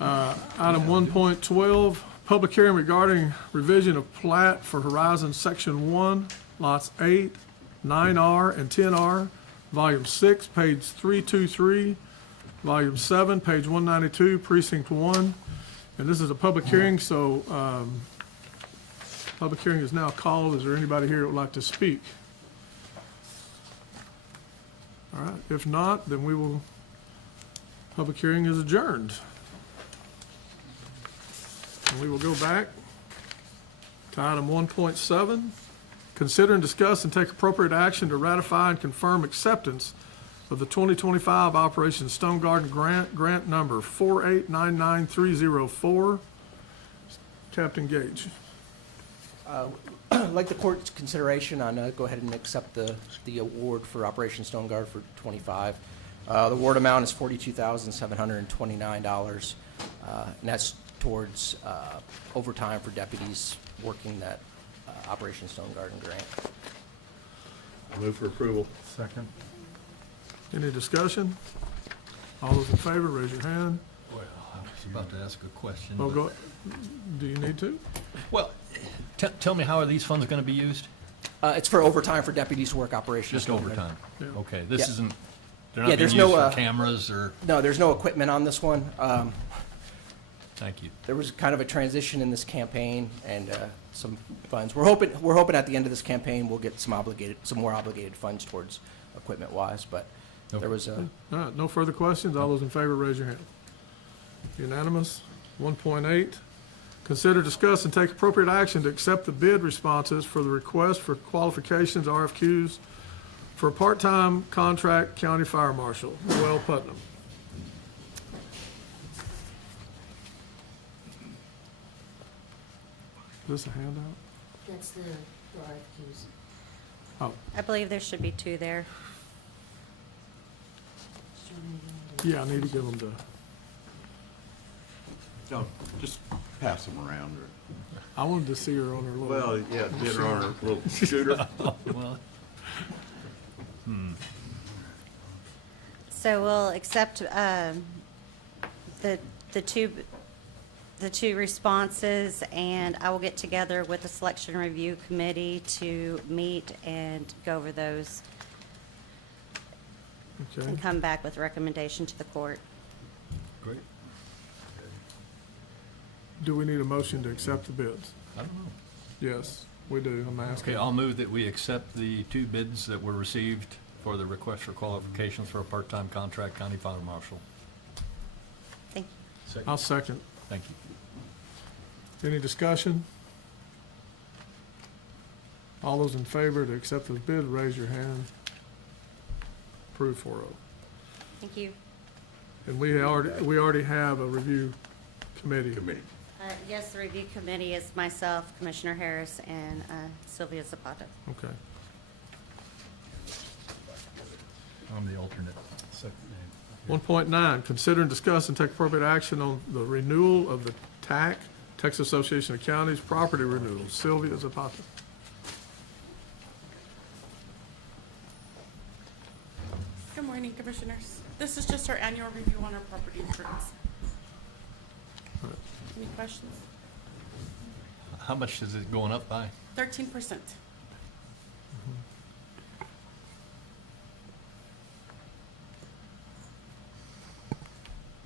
Item 1.12, public hearing regarding revision of plat for Horizon Section 1, lots 8, 9R, and 10R, Volume 6, page 323, Volume 7, page 192, Precinct 1. And this is a public hearing, so public hearing is now called. Is there anybody here that would like to speak? All right, if not, then we will, public hearing is adjourned. And we will go back to item 1.7. Consider and discuss and take appropriate action to ratify and confirm acceptance of the 2025 Operation Stone Garden Grant number 4899304. Captain Gage. I'd like the court's consideration on, go ahead and accept the award for Operation Stone Guard for 25. The award amount is $42,729, and that's towards overtime for deputies working that Operation Stone Garden grant. Move for approval. Second. Any discussion? All those in favor, raise your hand. Well, I was about to ask a question. Oh, but- go, do you need to? Well, tell me, how are these funds going to be used? It's for overtime for deputies to work Operation Just Stone Guard. overtime? Yeah. Okay, this Yeah. isn't, they're Yeah, not being there's used no, for cameras or, No, there's no equipment on this one. thank you. There was kind of a transition in this campaign and some funds. We're hoping at the end of this campaign we'll get some more obligated funds towards equipment-wise, but there was a, All right, no further questions. All those in favor, raise your hand. Unanimous. 1.8, consider, discuss, and take appropriate action to accept the bid responses for the request for qualifications, RFQs, for a part-time contract county fire marshal, Noel Putnam. Is this a handout? That's the RFQs. Oh, I believe there should be two there. yeah, I need to give them to, No, just pass them around. I wanted to see her on her little. Well, yeah, get her on her little shooter. Well, So we'll accept the two responses, and I will get together with the selection review committee to meet and go over those Okay. and come back with a recommendation to the court. great. Do we need a motion to accept the bids? I don't know. Yes, we do. I'm asking. Okay, I'll move that we accept the two bids that were received for the request for qualifications for a part-time contract county fire marshal. Thank you. I'll second. Thank you. Any discussion? All those in favor to accept this bid, raise your hand. Approved 4-0. Thank you. And we already have a review committee. Yes, the review committee is myself, Commissioner Harris, and Sylvia Zapata. Okay. I'm the alternate. 1.9, consider and discuss and take appropriate action on the renewal of the TAC, Texas Association of Counties, property renewal. Sylvia Zapata. Good morning, Commissioners. This is just our annual review on our property insurance. Any questions? How much is it going up by? 13%.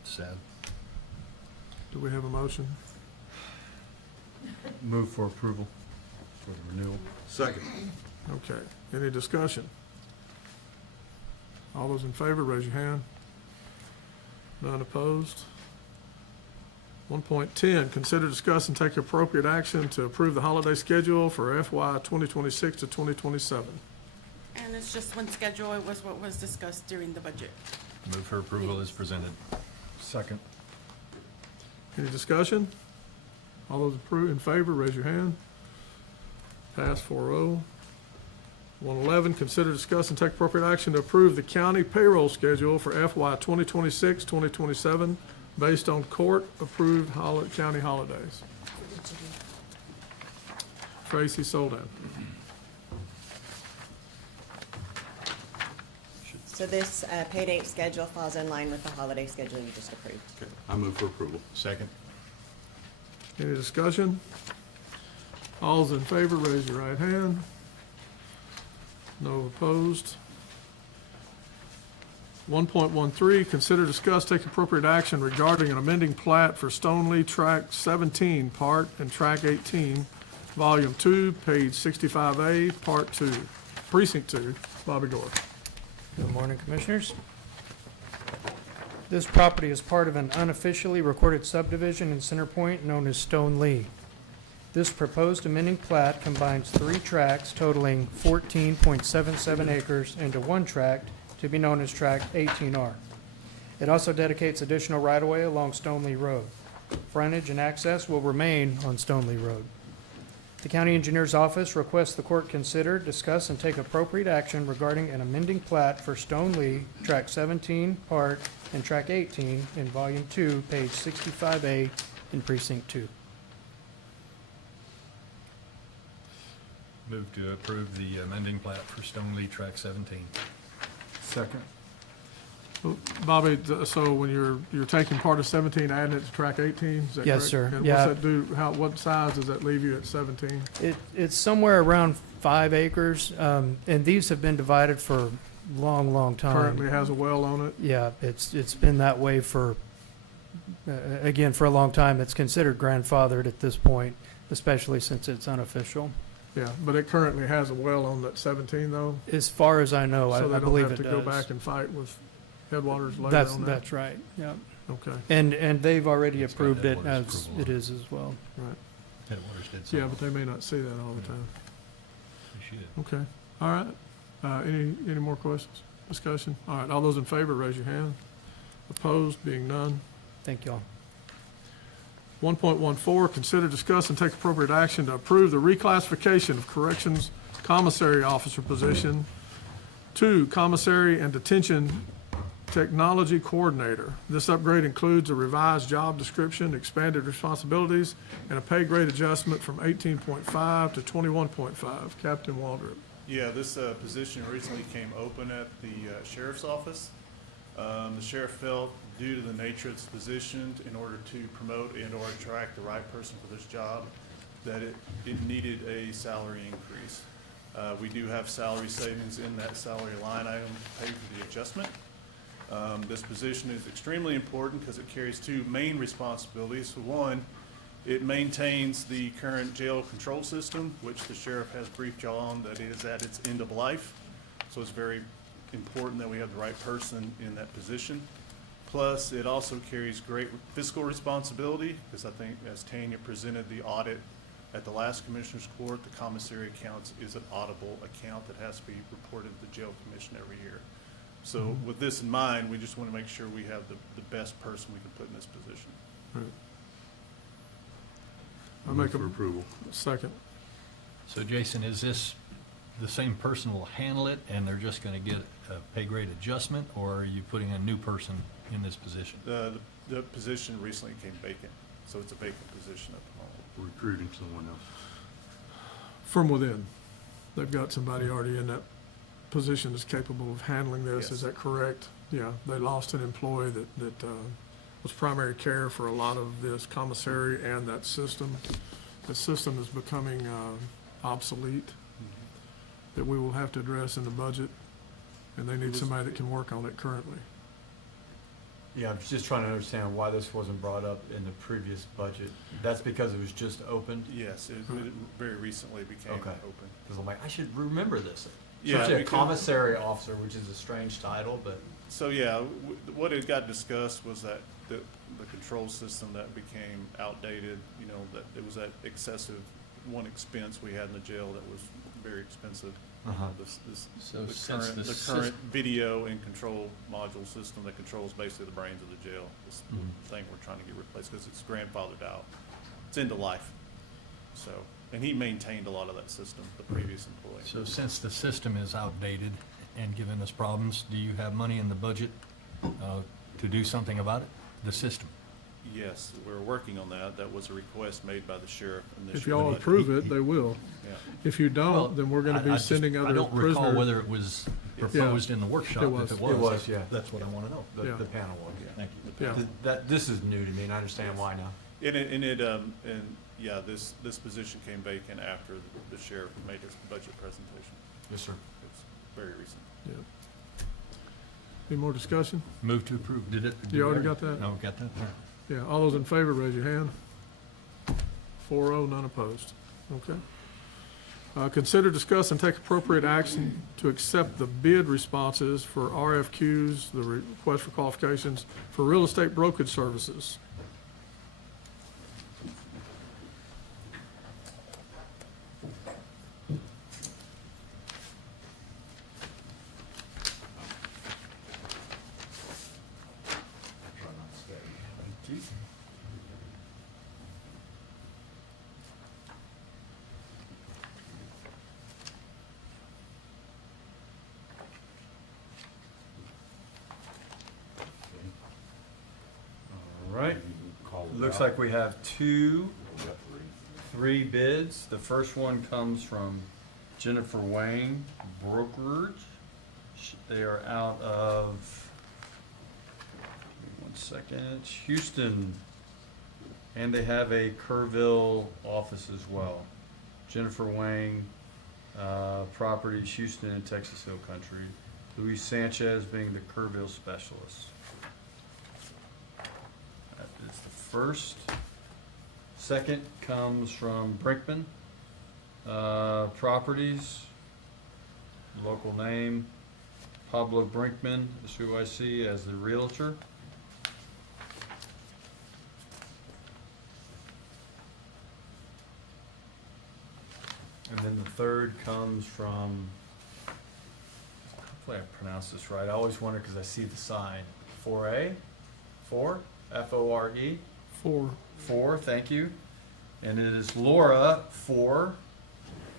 Sad. Do we have a motion? Move for approval for the renewal. Second. Okay. Any discussion? All those in favor, raise your hand. None opposed. 1.10, consider, discuss, and take appropriate action to approve the holiday schedule for FY 2026 to 2027. And it's just one schedule. It was what was discussed during the budget. Move for approval as presented. Second. Any discussion? All those in favor, raise your hand. Pass 4-0. 111, consider, discuss, and take appropriate action to approve the county payroll schedule for FY 2026, 2027, based on court-approved county holidays. Tracy Soldan. So this pay date schedule falls in line with the holiday schedule you just approved. I move for approval. Second. Any discussion? All's in favor, raise your right hand. No opposed. 1.13, consider, discuss, take appropriate action regarding an amending plat for Stoneleigh Track 17, Part, and Track 18, Volume 2, page 65A, Part 2, Precinct 2. Bobby Gore. Good morning, Commissioners. This property is part of an unofficially recorded subdivision in Center Point known as Stoneleigh. This proposed amending plat combines 3 tracts totaling 14.77 acres into one tract to be known as Tract 18R. It also dedicates additional right-of-way along Stoneleigh Road. Frontage and access will remain on Stoneleigh Road. The County Engineer's Office requests the court consider, discuss, and take appropriate action regarding an amending plat for Stoneleigh, Tract 17, Part, and Tract 18 in Volume 2, page 65A in Precinct 2. Move to approve the amending plat for Stoneleigh Track 17. Second. Well, Bobby, so when you're taking part of 17, adding it to Track 18, is that correct? Yes, sir. And Yeah. what's that do, what size does that leave you at 17? It's somewhere around 5 acres, and these have been divided for a long, long time. Currently has a well on it? Yeah, it's been that way for, again, for a long time. It's considered grandfathered at this point, especially since it's unofficial. Yeah, but it currently has a well on that 17, though? As far as I know, So I believe it they don't have to go does. back and fight with Headwaters later on that? That's right, yeah. Okay, And they've already It's got approved it Headwaters as approval. it is as well. right. Headwaters did so. Yeah, but they may not see that all the time. We should. Okay, all right. Any more questions, discussion? All right, all those in favor, raise your hand. Opposed, being none. Thank you all. 1.14, consider, discuss, and take appropriate action to approve the reclassification of Corrections Commissary Officer position to Commissary and Detention Technology Coordinator. This upgrade includes a revised job description, expanded responsibilities, and a pay grade adjustment from 18.5 to 21.5. Captain Waldrop. Yeah, this position recently came open at the sheriff's office. The sheriff felt, due to the nature of this position, in order to promote and or attract the right person for this job, that it needed a salary increase. We do have salary savings in that salary line item to pay for the adjustment. This position is extremely important because it carries 2 main responsibilities. One, it maintains the current jail control system, which the sheriff has briefed y'all on that is at its end of life. So it's very important that we have the right person in that position. Plus, it also carries great fiscal responsibility, because I think as Tanya presented the audit at the last Commissioners Court, the commissary accounts is an auditable account that has to be reported to the jail commission every year. So with this in mind, we just want to make sure we have the best person we can put in this position. Right. I Move make for a approval. second. So Jason, is this the same person will handle it and they're just going to get a pay grade adjustment, or are you putting a new person in this position? The position recently became vacant, so it's a vacant position at the moment. Recruiting someone else. From within. They've got somebody already in that position that's capable of handling this. Is Yes. that correct? Yeah, they lost an employee that was primary care for a lot of this commissary and that system. The system is becoming obsolete, that we will have to address in the budget, and they need somebody that can work on it currently. Yeah, I'm just trying to understand why this wasn't brought up in the previous budget. That's because it was just opened? Yes, it very recently became Okay. open. Because I'm like, I should remember this. Yeah, Especially a because- commissary officer, which is a strange title, but. So, yeah, what had got discussed was that the control system that became outdated, you know, that it was that excessive one expense we had in the jail that was very expensive. Uh-huh. So The since current, the the current video and control module system that controls basically the brains of the jail, this thing we're trying to get replaced because it's grandfathered out. It's end of life. So, and he maintained a lot of that system, the previous employee. So since the system is outdated and giving us problems, do you have money in the budget to do something about it? The system? Yes, we're working on that. That was a request made by the sheriff initially. If y'all approve it, they will. Yeah. If you Well, don't, then we're gonna I be just- sending other I don't recall prisoners. whether it was proposed in the workshop. It was. If It was, yeah. That's what I want to know. Yeah. The panel was. Thank you. Yeah. This is new to me, and I understand why now. This position came vacant after the sheriff made his budget presentation. Yes, sir. It's very recent. Yeah. Any more discussion? Move to approve. Did it? You already got that? No, got that? Yeah, all those in favor, raise your hand. 4-0, none opposed. Okay. Consider, discuss, and take appropriate action to accept the bid responses for RFQs, the request for qualifications for real estate brokerage services. All right. Looks like we have three bids. The first one comes from Jennifer Wang Brokerage. They are out of, give me 1 second, Houston, and they have a Kerrville office as well. Jennifer Wang, Properties, Houston and Texas Hill Country. Luis Sanchez being the Kerrville specialist. That is the first. Second comes from Brinkman Properties, local name, Pablo Brinkman is who I see as the realtor. And then the third comes from, hopefully I pronounced this right, I always wonder because I see the sign, 4A, F-O-R-E. 4, thank you. And it is Laura 4,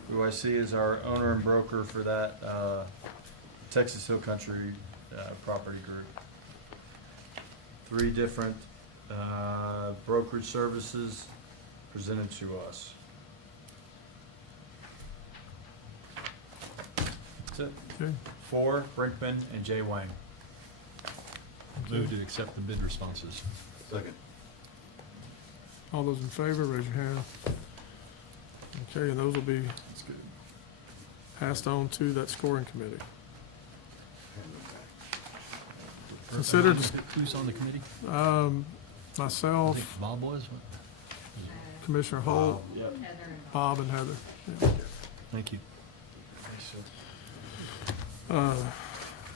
who I see as our owner and broker for that Texas Hill Country property group. 3 different brokerage services presented to us. That's it. Okay. 4, Brinkman and Jay Wang. Move to accept the bid responses. Second. All those in favor, raise your hand. Okay, and those will be passed on to that scoring committee. Consider, Who's on the committee? I myself, think Bob was. Commissioner Holt, Bob and Heather. Yeah. Thank you.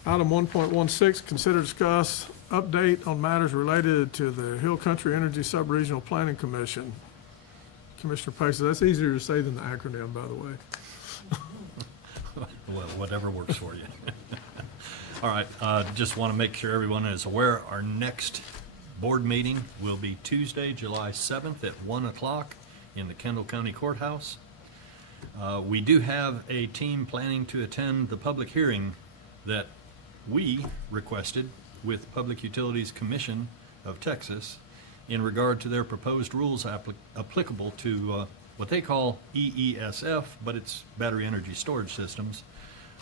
Item 1.16, consider, discuss, update on matters related to the Hill Country Energy Subregional Planning Commission. Commissioner Pace, that's easier to say than the acronym, by the way. Well, whatever works for you. All right, just want to make sure everyone is aware, our next board meeting will be Tuesday, July 7th at 1 o'clock in the Kendall County Courthouse. We do have a team planning to attend the public hearing that we requested with Public Utilities Commission of Texas in regard to their proposed rules applicable to what they call EESF, but it's battery energy storage systems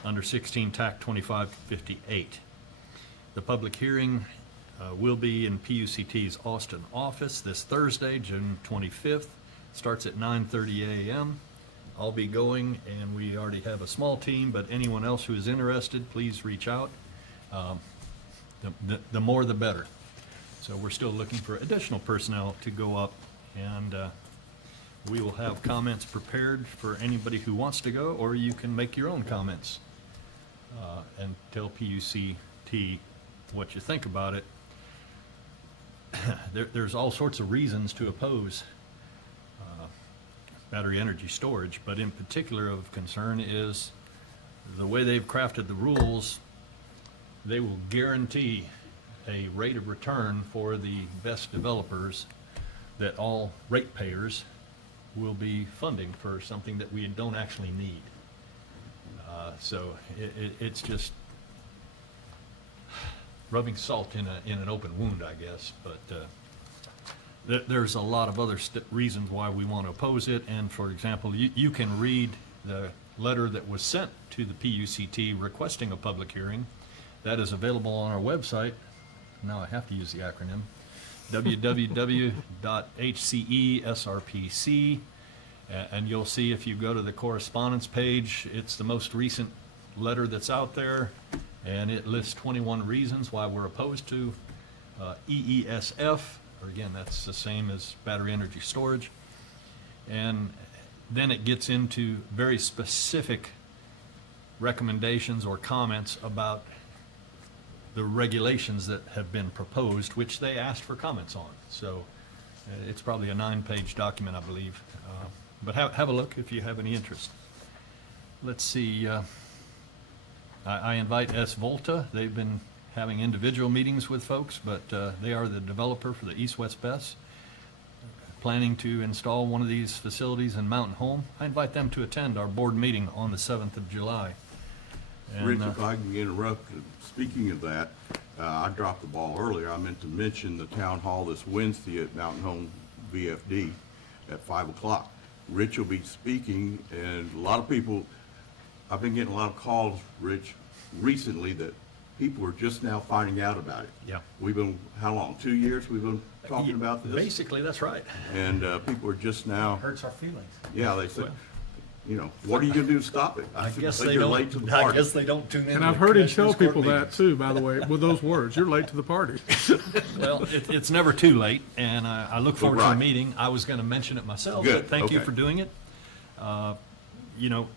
under 16 TAC 2558. The public hearing will be in PUCT's Austin office this Thursday, June 25th. Starts at 9:30 a.m. I'll be going, and we already have a small team, but anyone else who is interested, please reach out. The more the better. So we're still looking for additional personnel to go up, and we will have comments prepared for anybody who wants to go, or you can make your own comments and tell PUCT what you think about it. There's all sorts of reasons to oppose battery energy storage, but in particular of concern is the way they've crafted the rules. They will guarantee a rate of return for the best developers that all ratepayers will be funding for something that we don't actually need. So it's just rubbing salt in an open wound, I guess. But There's a lot of other reasons why we want to oppose it, and for example, you can read the letter that was sent to the PUCT requesting a public hearing. That is available on our website. Now I have to use the acronym. www.hcesrpc, and you'll see if you go to the correspondence page, it's the most recent letter that's out there, and it lists 21 reasons why we're opposed to EESF, or again, that's the same as battery energy storage. And then it gets into very specific recommendations or comments about the regulations that have been proposed, which they asked for comments on. So it's probably a 9-page document, I believe. But have a look if you have any interest. Let's see. I invite S. Volta. They've been having individual meetings with folks, but they are the developer for the East-West BES, planning to install one of these facilities in Mountain Home. I invite them to attend our board meeting on the 7th of July. And, Rich, if I can interrupt, speaking of that, I dropped the ball earlier. I meant to mention the town hall this Wednesday at Mountain Home VFD at 5 o'clock. Rich will be speaking, and a lot of people, I've been getting a lot of calls, Rich, recently that people are just now finding out about it. Yeah. We've been, how long, 2 years we've been talking about this? Basically, that's right. And people are just now, Hurts our feelings. yeah, they said, you know, what are you gonna do to stop it? I guess said, they "You're don't. late to the I party." guess they don't tune in. And to I've the heard him commissioners' tell people court that too, by the way, with those words, you're late to the party. Well, it's never too late, and I look forward to the Right. meeting. I was going to mention it myself, Good, but thank you okay. for doing it. You know,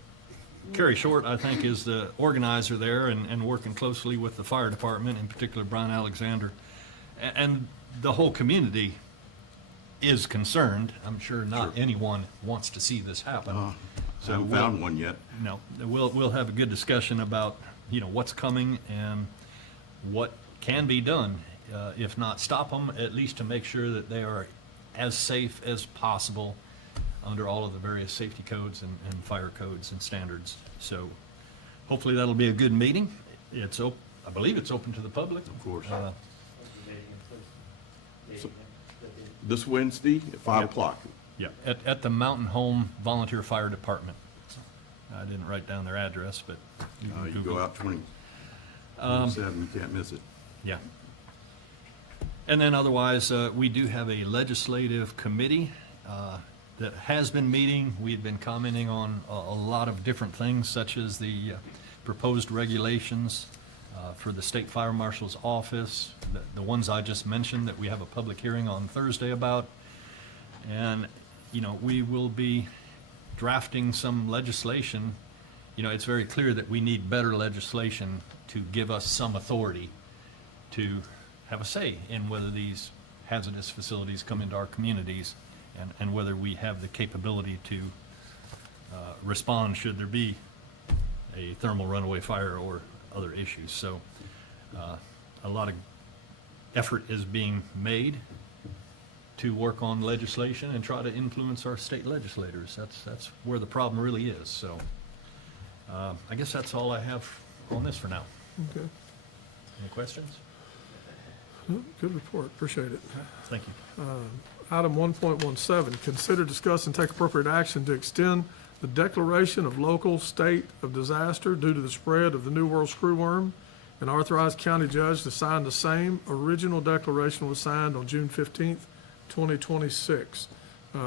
Kerry Short, I think, is the organizer there and working closely with the fire department, in particular Brian Alexander. And the whole community is concerned. I'm sure not anyone wants to see this happen. So haven't found one yet. No, we'll have a good discussion about, you know, what's coming and what can be done. If not stop them, at least to make sure that they are as safe as possible under all of the various safety codes and fire codes and standards. So hopefully that'll be a good meeting. It's I believe it's open to the public. Of course. This Wednesday at 5 o'clock. Yeah, at the Mountain Home Volunteer Fire Department. I didn't write down their address, but you can You Google go it. out 27, you can't miss it. Yeah. And then otherwise, we do have a legislative committee that has been meeting. We've been commenting on a lot of different things, such as the proposed regulations for the State Fire Marshal's office, the ones I just mentioned that we have a public hearing on Thursday about. And, you know, we will be drafting some legislation. You know, it's very clear that we need better legislation to give us some authority to have a say in whether these hazardous facilities come into our communities and whether we have the capability to respond should there be a thermal runaway fire or other issues. So a lot of effort is being made to work on legislation and try to influence our state legislators. That's where the problem really is. So I guess that's all I have on this for now. Okay, Any questions? good report, appreciate it. Thank you. Item 1.17, consider, discuss, and take appropriate action to extend the declaration of local state of disaster due to the spread of the New World Screwworm, and authorize county judge to sign the same. Original declaration was signed on June 15th, 2026.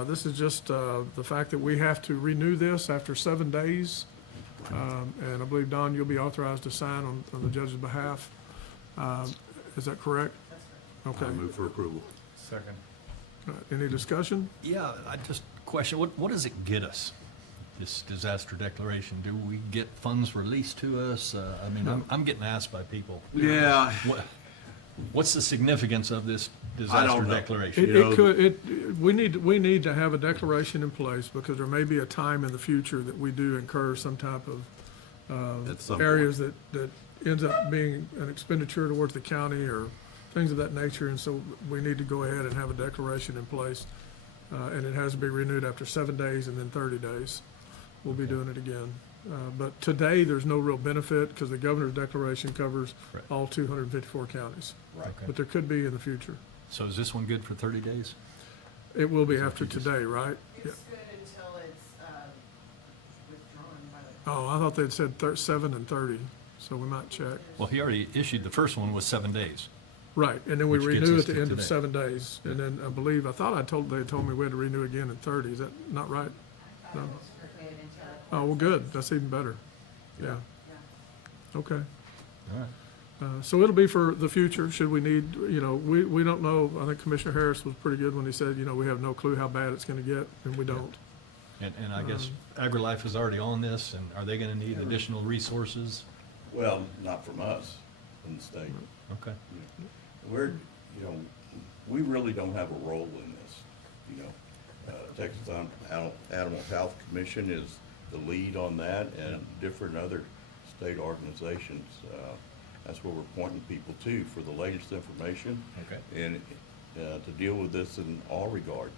This is just the fact that we have to renew this after 7 days. And I believe, Don, you'll be authorized to sign on the judge's behalf. Is that correct? Okay. I move for approval. Second. Any discussion? Yeah, I just question, what does it get us, this disaster declaration? Do we get funds released to us? I mean, I'm getting asked by people. Yeah. What's the significance of this I disaster don't know. declaration? We need to have a declaration in place because there may be a time in the future that we do incur some type of At some areas that ends up being an expenditure towards the county or things of that nature, and so we need to go ahead and have a declaration in place. And it has to be renewed after 7 days and then 30 days. We'll be doing it again. But today, there's no real benefit because the governor's declaration covers Right. all 254 counties. Okay. But there could be in the future. So is this one good for 30 days? It will be after today, right? Yeah. It's good until it's withdrawn by the. Oh, I thought they'd said 7 and 30, so we might check. Well, he already issued, the first one was 7 days. Right, and then we Which gets renew us at the to end of today. 7 days. And then I believe, they told me we had to renew again in 30. Is that not right? No? Oh, well, good. That's even better. Yeah. Okay. All right. So it'll be for the future, should we need, we don't know. I think Commissioner Harris was pretty good when he said, we have no clue how bad it's gonna get, and we don't. And I guess AgriLife is already on this, and are they gonna need additional resources? Well, not from us, from the state. Okay. We're, we really don't have a role in this, Texas Animal Health Commission is the lead on that, and different other state organizations. That's where we're pointing people to for the latest information. Okay. And to deal with this in all regards.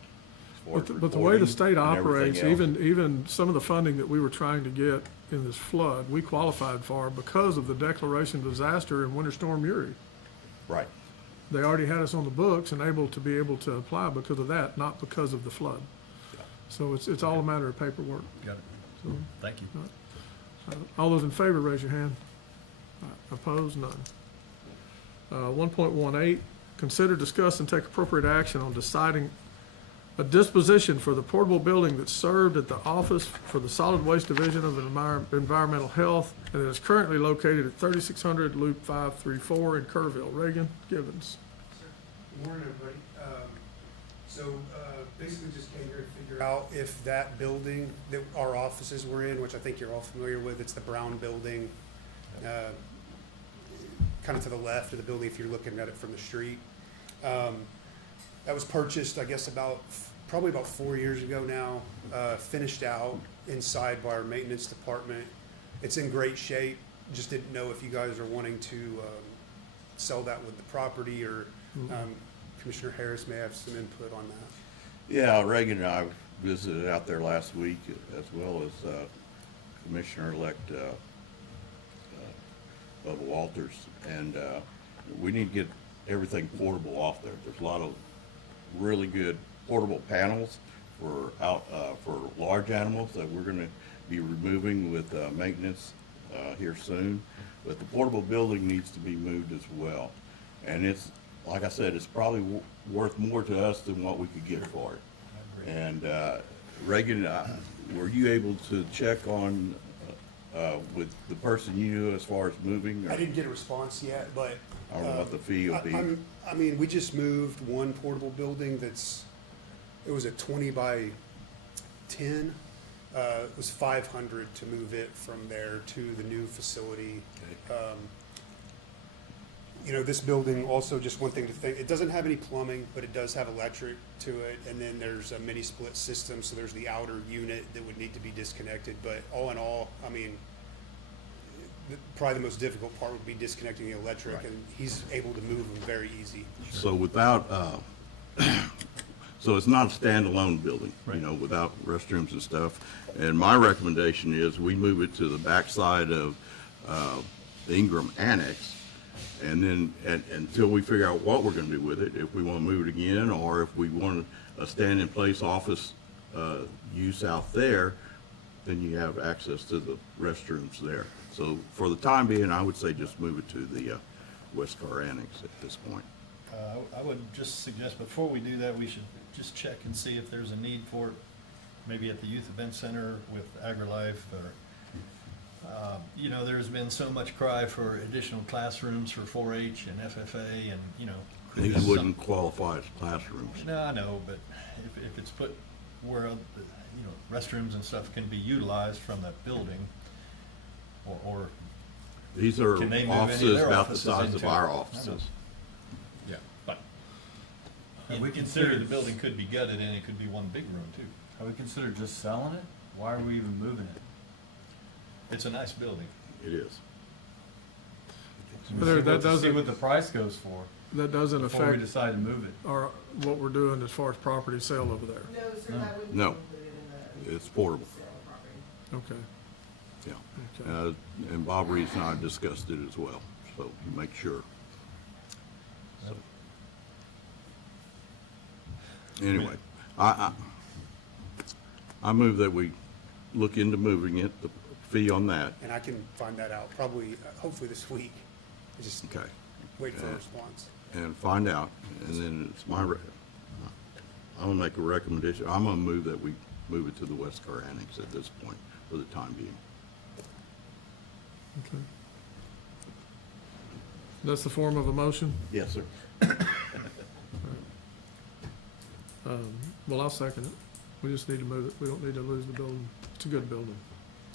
as far as But the way the reporting state and everything operates, else. even some of the funding that we were trying to get in this flood, we qualified for because of the declaration of disaster in Winter Storm Uri. Right. They already had us on the books and able to apply because of that, not because of the flood. So it's all a matter of paperwork. Got it. So, Thank you. all those in favor, raise your hand. Opposed? None. 1.18, consider, discuss, and take appropriate action on deciding a disposition for the portable building that served at the Office for the Solid Waste Division of Environmental Health and is currently located at 3600 Loop 534 in Kerrville. Reagan Givens. Good morning, everybody. Basically just came here to figure out if that building that our offices were in, which I think you're all familiar with, it's the brown building, kind of to the left of the building if you're looking at it from the street. That was purchased, I guess, probably about 4 years ago now, finished out inside by our maintenance department. It's in great shape. Just didn't know if you guys are wanting to sell that with the property, or Commissioner Harris may have some input on that. Yeah, Reagan and I visited out there last week, as well as Commissioner-elect Bubba Walters, and we need to get everything portable off there. There's a lot of really good portable panels for large animals that we're going to be removing with maintenance here soon. But the portable building needs to be moved as well, and it's, like I said, it's probably worth more to us than what we could get for it. And Reagan, were you able to check on with the person you knew as far as moving? Or? I didn't get a response yet, but I don't know what the fee will be. I mean, we just moved one portable building it was a 20 by 10. It was $500 to move it from there to the new facility. This building also, just one thing to think, it doesn't have any plumbing, but it does have electric to it. And then there's a mini split system, so there's the outer unit that would need to be disconnected. But all in all, I mean, probably the most difficult part would be disconnecting the electric, and he's able to move them very easy. So without, so it's not a standalone building, without restrooms and stuff. And my recommendation is we move it to the backside of the Ingram Annex. And then, until we figure out what we're gonna do with it, if we wanna move it again, or if we want a stand-in-place office use out there, then you have access to the restrooms there. So for the time being, I would say just move it to the West Car Annex at this point. I would just suggest before we do that, we should just check and see if there's a need for it, maybe at the Youth Event Center with AgriLife, or there's been so much cry for additional classrooms for 4-H and FFA, and These wouldn't qualify as classrooms. No, I know, but if it's put where restrooms and stuff can be utilized from that building, or These are can they move any of offices their about the offices size of into our it? offices. Yeah, but we consider the building could be gutted and it could be one big room too. Have we considered just selling it? Why are we even moving it? It's a nice building. It is. But there- that See doesn't- what the price goes for That doesn't before we affect decide to move it. what we're doing as far as property sale over there. No, sir, that wouldn't No. be included in the It's portable. sale of property. Okay. Yeah. Okay. And Bob Reeves and I discussed it as well, so make sure. Anyway, I move that we look into moving it, the fee on that. And I can find that out, probably, hopefully this week. Just Okay. wait for a response. And find out, and then it's I'm gonna make a recommendation. I'm gonna move that we move it to the West Kerr Annex at this point for the time being. Okay. That's the form of a motion? Yes, sir. Well, I'll second it. We just need to move it. We don't need to lose the building. It's a good building.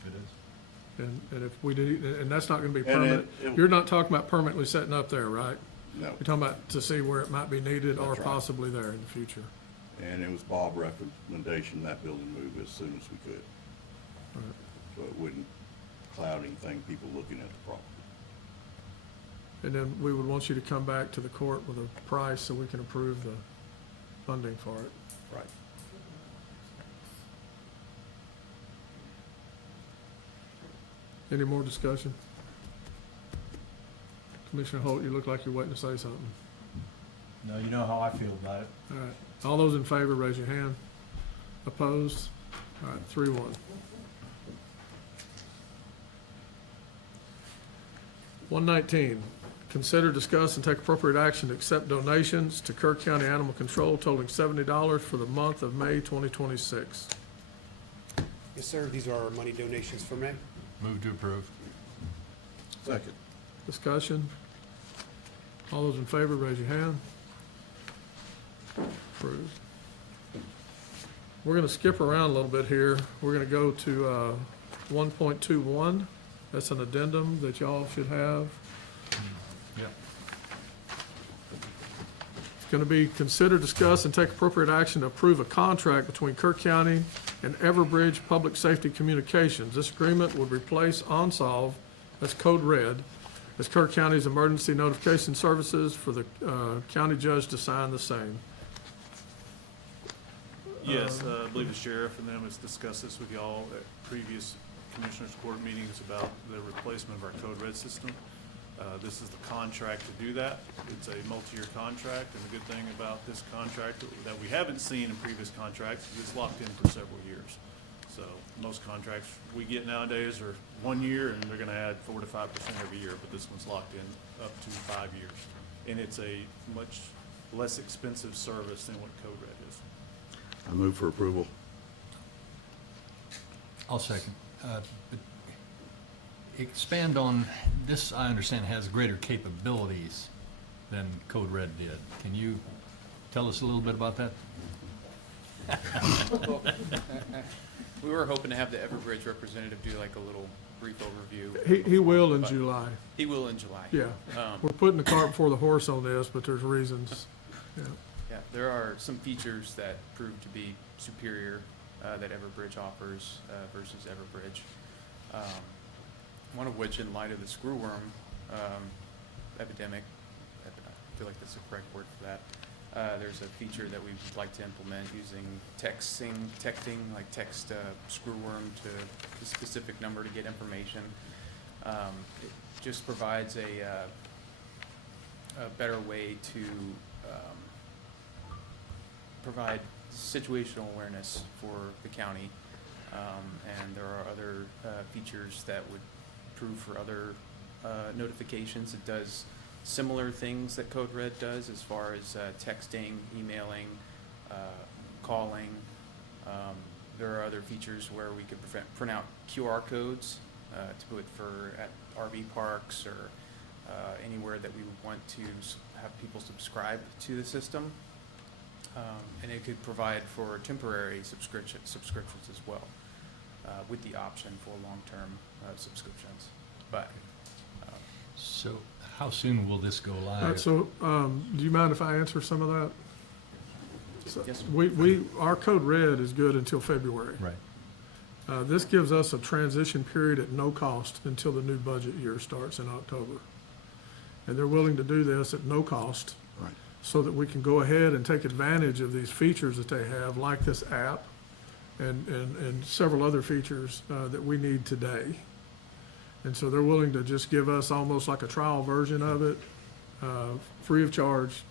It is. And if we need, and that's not gonna be And permanent. it- You're not talking about permanently setting up there, right? No. You're talking about to see where it might be needed or That's right. possibly there in the future. And it was Bob's recommendation that building move as soon as we could. All right. So it wouldn't cloud anything, people looking at the property. And then we would want you to come back to the court with a price so we can approve the funding for it. Right. Any more discussion? Commissioner Holt, you look like you're waiting to say something. No, you know how I feel about it. All right. All those in favor, raise your hand. Opposed? All right, 3-1. 119, consider, discuss, and take appropriate action to accept donations to Kerr County Animal Control totaling $70 for the month of May 2026. Yes, sir, these are our money donations for May. Move to approve. Second. Discussion? All those in favor, raise your hand. Approved. We're gonna skip around a little bit here. We're gonna go to 1.21. That's an addendum that y'all should have. Yep. It's gonna be consider, discuss, and take appropriate action to approve a contract between Kerr County and Everbridge Public Safety Communications. This agreement would replace OnSolve, that's code red, as Kerr County's emergency notification services for the county judge to sign the same. Yes, I believe the sheriff and them has discussed this with y'all at previous commissioners' court meetings about the replacement of our code red system. This is the contract to do that. It's a multi-year contract, and the good thing about this contract that we haven't seen in previous contracts is it's locked in for several years. So most contracts we get nowadays are 1 year, and they're gonna add 4 to 5% every year, but this one's locked in up to 5 years. And it's a much less expensive service than what code red is. I move for approval. I'll second. But expand on, this I understand has greater capabilities than Code Red did. Can you tell us a little bit about that? We were hoping to have the Everbridge representative do like a little brief overview. He will in But July. He will in July. Yeah. We're putting the cart before the horse on this, but there's reasons. Yeah. Yeah, there are some features that prove to be superior that Everbridge offers versus Everbridge. One of which, in light of the screwworm epidemic, I feel like that's the correct word for that. There's a feature that we'd like to implement using texting, like text screwworm to a specific number to get information. It just provides a better way to provide situational awareness for the county. And there are other features that would prove for other notifications. It does similar things that Code Red does as far as texting, emailing, calling. There are other features where we could print out QR codes to put for at RV parks or anywhere that we would want to have people subscribe to the system. And it could provide for temporary subscriptions as well, with the option for long-term subscriptions. But So how soon will this go live? So, do you mind if I answer some of that? So Yes, sir. our code red is good until February. Right. This gives us a transition period at no cost until the new budget year starts in October. And they're willing to do this at no cost. Right. So that we can go ahead and take advantage of these features that they have, like this app and several other features that we need today. And so they're willing to just give us almost like a trial version of it, free of charge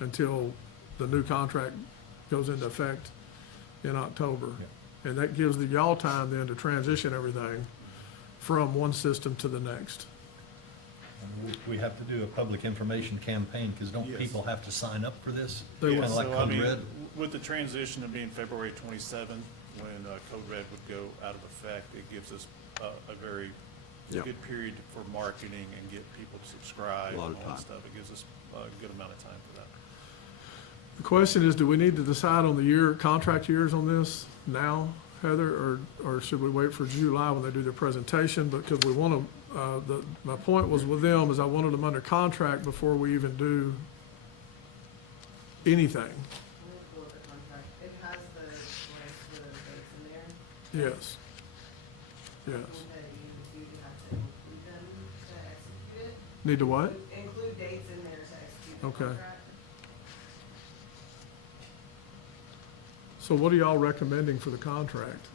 until the new contract goes into effect in October. And that gives the y'all time then to transition everything from one system to the next. And we have to do a public information campaign, because don't Yes. people have to sign up for this? They Kind will. of like So, I Code mean, Red? with the transition of being February 27th, when Code Red would go out of effect, it gives us a very Yep. good period for marketing and get people to subscribe A lot and of all that time. stuff. It gives us a good amount of time for that. The question is, do we need to decide on the contract years on this now, Heather, or should we wait for July when they do their presentation? Because we want to, my point was with them is I wanted them under contract before we even do anything. It has the dates in there. Yes. Yes. You have to include them to execute it. Need to what? Include dates in there to execute the Okay. contract. So what are y'all recommending for the contract?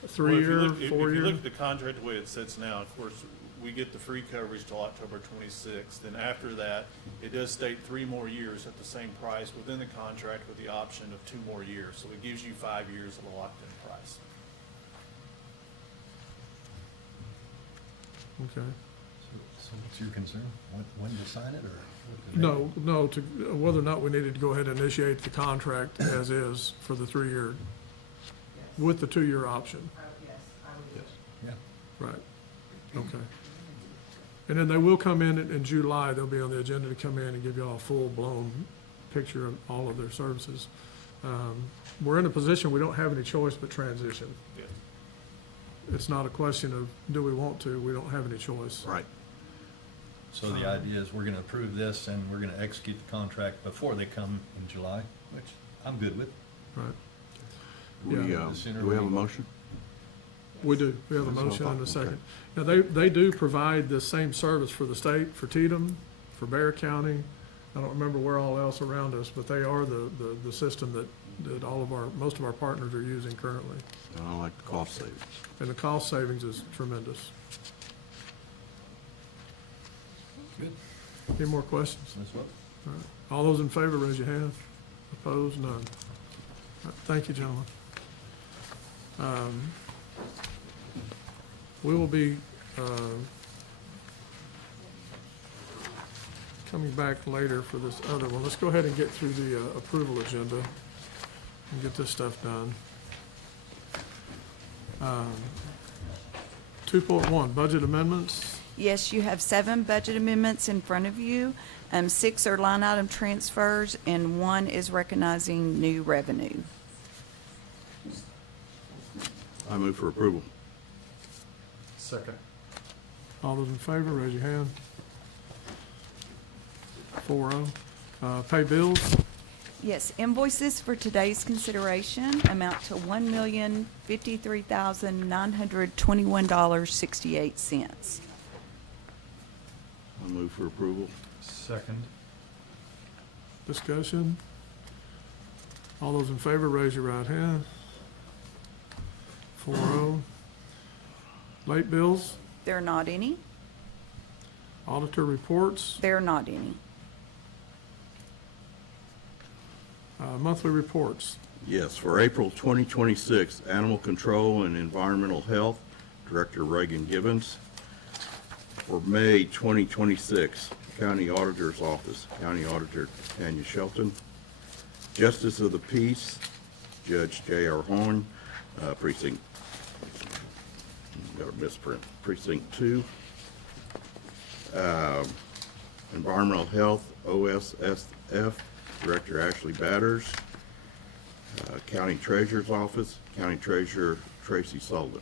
Well, 3 if you year, look- 4 If you year? look at the contract the way it sits now, of course, we get the free coverage till October 26th. Then after that, it does state 3 more years at the same price within the contract with the option of 2 more years. So it gives you 5 years of a locked-in price. Okay. So what's your concern? When to sign it, or? No, to, whether or not we needed to go ahead and initiate the contract as is for the 3 year, with the 2 year option. Yes, I would. Yeah. Right, okay. And then they will come in July, they'll be on the agenda to come in and give you all a full-blown picture of all of their services. We're in a position, we don't have any choice but transition. Yes. It's not a question of, do we want to, we don't have any choice. Right. So the idea is we're gonna approve this and we're gonna execute the contract before they come in July, which I'm good with. Right, We, Yeah. The sooner do we have a we- motion? we do, we have a That's what I motion and a thought. Okay. second. Now, they do provide the same service for the state, for Tatum, for Bear County. I don't remember where all else around us, but they are the system that all of most of our partners are using currently. And I like the cost savings. And the cost savings is tremendous. Good. Any more questions? Ms. Wells? All right. All those in favor, raise your hand. Opposed, none. All right, thank you, gentlemen. We will be coming back later for this other one. Let's go ahead and get through the approval agenda and get this stuff done. 2.1, budget amendments. Yes, you have 7 budget amendments in front of you. 6 are line item transfers, and 1 is recognizing new revenue. I move for approval. Second. All those in favor, raise your hand. 4-0. Pay bills. Yes, invoices for today's consideration amount to $1,053,921.68. I move for approval. Second. Discussion. All those in favor, raise your right hand. 4-0. Late bills, There are not any. auditor reports, There are not any. monthly reports. Yes, for April 2026, Animal Control and Environmental Health, Director Reagan Gibbons. For May 2026, County Auditor's Office, County Auditor Tanya Shelton. Justice of the Peace, Judge J.R. Horn, Precinct, got a misprint, Precinct 2. Environmental Health, OSSF, Director Ashley Batters. County Treasurer's Office, County Treasurer Tracy Sullivan.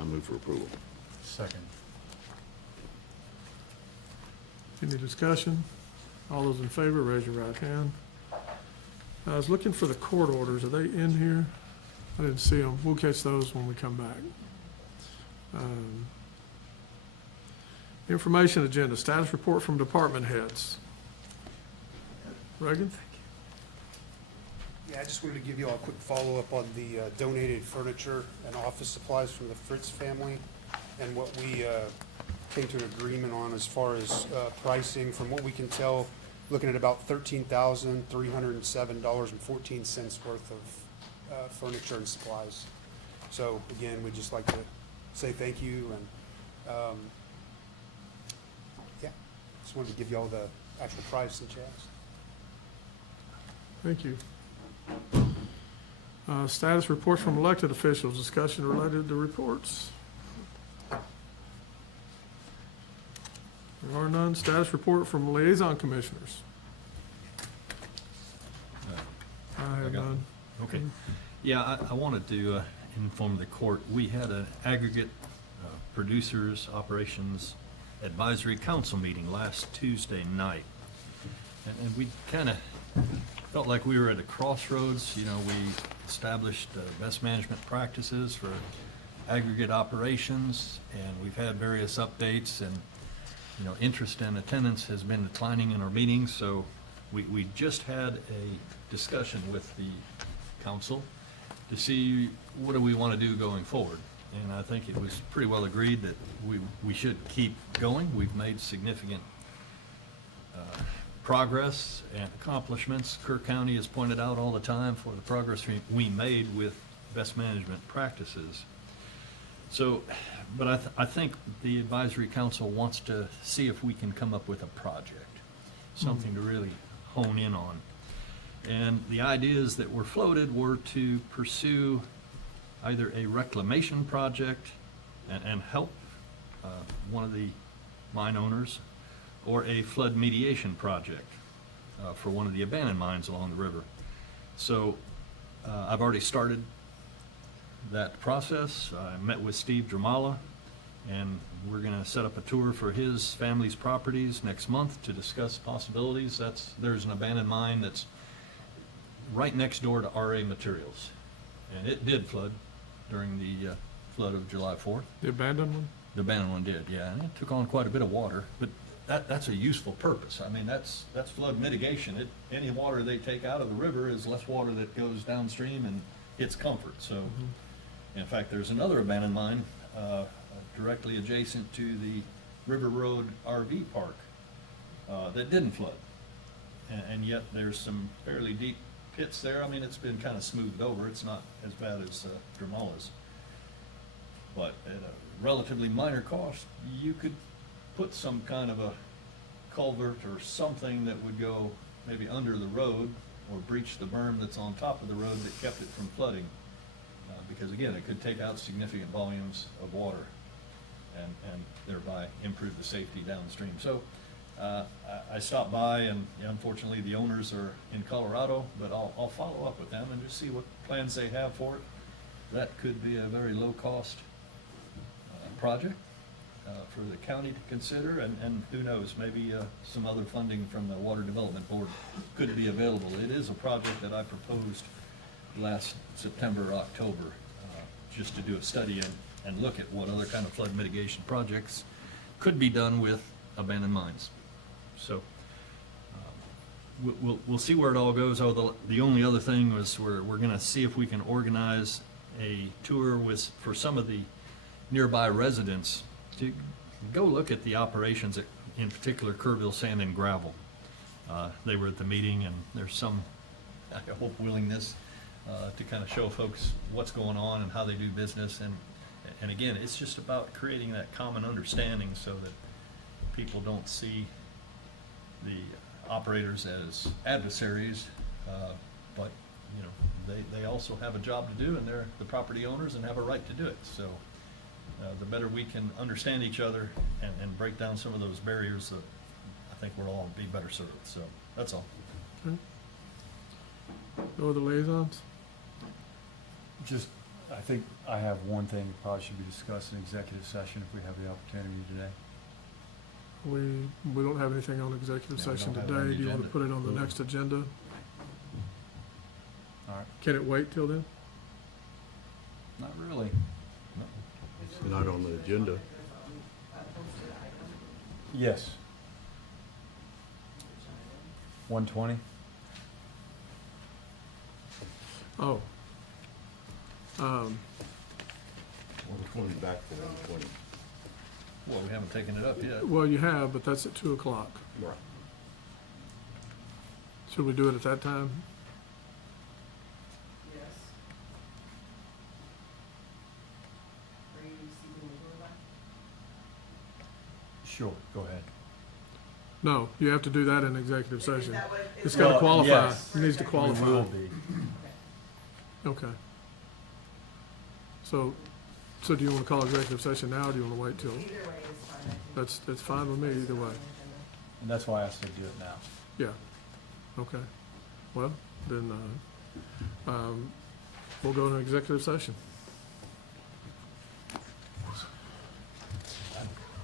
I move for approval. Second. Any discussion? All those in favor, raise your right hand. I was looking for the court orders. Are they in here? I didn't see them. We'll catch those when we come back. Information agenda, status report from department heads. Reagan? Yeah, I just wanted to give you all a quick follow-up on the donated furniture and office supplies from the Fritz family and what we came to an agreement on as far as pricing. From what we can tell, looking at about $13,307.14 worth of furniture and supplies. So again, we'd just like to say thank you, and yeah, just wanted to give you all the actual price that you asked. Thank you. Status reports from elected officials, discussion related to reports. There are none. Status report from liaison commissioners. I have got none. Okay. Yeah, I wanted to inform the court, we had an aggregate producers operations advisory council meeting last Tuesday night. And we kind of felt like we were at a crossroads. You know, we established best management practices for aggregate operations, and we've had various updates, and, you know, interest and attendance has been declining in our meetings, so we just had a discussion with the council to see what do we want to do going forward. And I think it was pretty well agreed that we should keep going. We've made significant progress and accomplishments. Kerr County has pointed out all the time for the progress we made with best management practices. So, but I think the advisory council wants to see if we can come up with a project, something to really hone in on. And the ideas that were floated were to pursue either a reclamation project and help one of the mine owners, or a flood mediation project for one of the abandoned mines along the river. So I've already started that process. I met with Steve Dramala, and we're gonna set up a tour for his family's properties next month to discuss possibilities. There's an abandoned mine that's right next door to RA Materials, and it did flood during the flood of July 4th. The abandoned one? The abandoned one did, yeah, and it took on quite a bit of water, but that's a useful purpose. I mean, that's flood mitigation. Any water they take out of the river is less water that goes downstream and hits Comfort. So, in fact, there's another abandoned mine directly adjacent to the River Road RV park that didn't flood, and yet there's some fairly deep pits there. I mean, it's been kind of smoothed over. It's not as bad as Dramala's, but at a relatively minor cost, you could put some kind of a culvert or something that would go maybe under the road or breach the berm that's on top of the road that kept it from flooding. Because again, it could take out significant volumes of water and thereby improve the safety downstream. So I stopped by, and unfortunately the owners are in Colorado, but I'll follow up with them and just see what plans they have for it. That could be a very low cost project for the county to consider, and who knows, maybe some other funding from the Water Development Board could be available. It is a project that I proposed last September, October, just to do a study and look at what other kind of flood mitigation projects could be done with abandoned mines. So we'll see where it all goes. Oh, the only other thing was we're going to see if we can organize a tour for some of the nearby residents to go look at the operations at, in particular, Kerrville Sand and Gravel. They were at the meeting, and there's some, I hope, willingness to kind of show folks what's going on and how they do business. And again, it's just about creating that common understanding so that people don't see the operators as adversaries, but you know, they also have a job to do, and they're the property owners and have a right to do it. So the better we can understand each other and break down some of those barriers, I think we'll all be better served. So that's all. Okay. No other liaisons? Just, I think I have one thing that probably should be discussed in executive session if we have the opportunity today. We don't have anything on executive Yeah, we session don't have it on today. the Do you want to agenda. put it on the next agenda? All right. Can it wait till then? Not really. It's not on the agenda. Yes. 120? Oh. 120 back to 120. Well, we haven't taken it up yet. Well, you have, but that's at 2 o'clock. Right. Should we do it at that time? Sure, go ahead. No, you have to do that in executive session. that what it It's got to Well, qualify. yes, It needs to qualify. We will be. Okay. So do you want to call executive session now, or do you want to wait till? Either way is fine. That's fine with me either way. And that's why I said do it now. Yeah. Okay. Well, then, we'll go into executive session.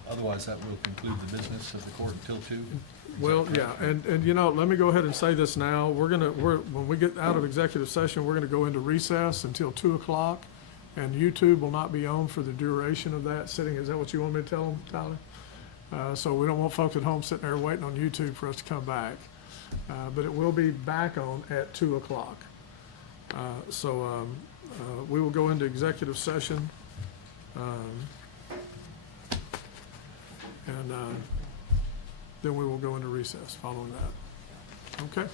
Otherwise, that will conclude the business of the court until 2. Well, yeah, and you know, let me go ahead and say this now. When we get out of executive session, we're gonna go into recess until 2:00, and YouTube will not be on for the duration of that sitting. Is that what you want me to tell them, Tyler? So we don't want folks at home sitting there waiting on YouTube for us to come back. But it will be back on at 2:00. We will go into executive session. And then we will go into recess following that. Okay?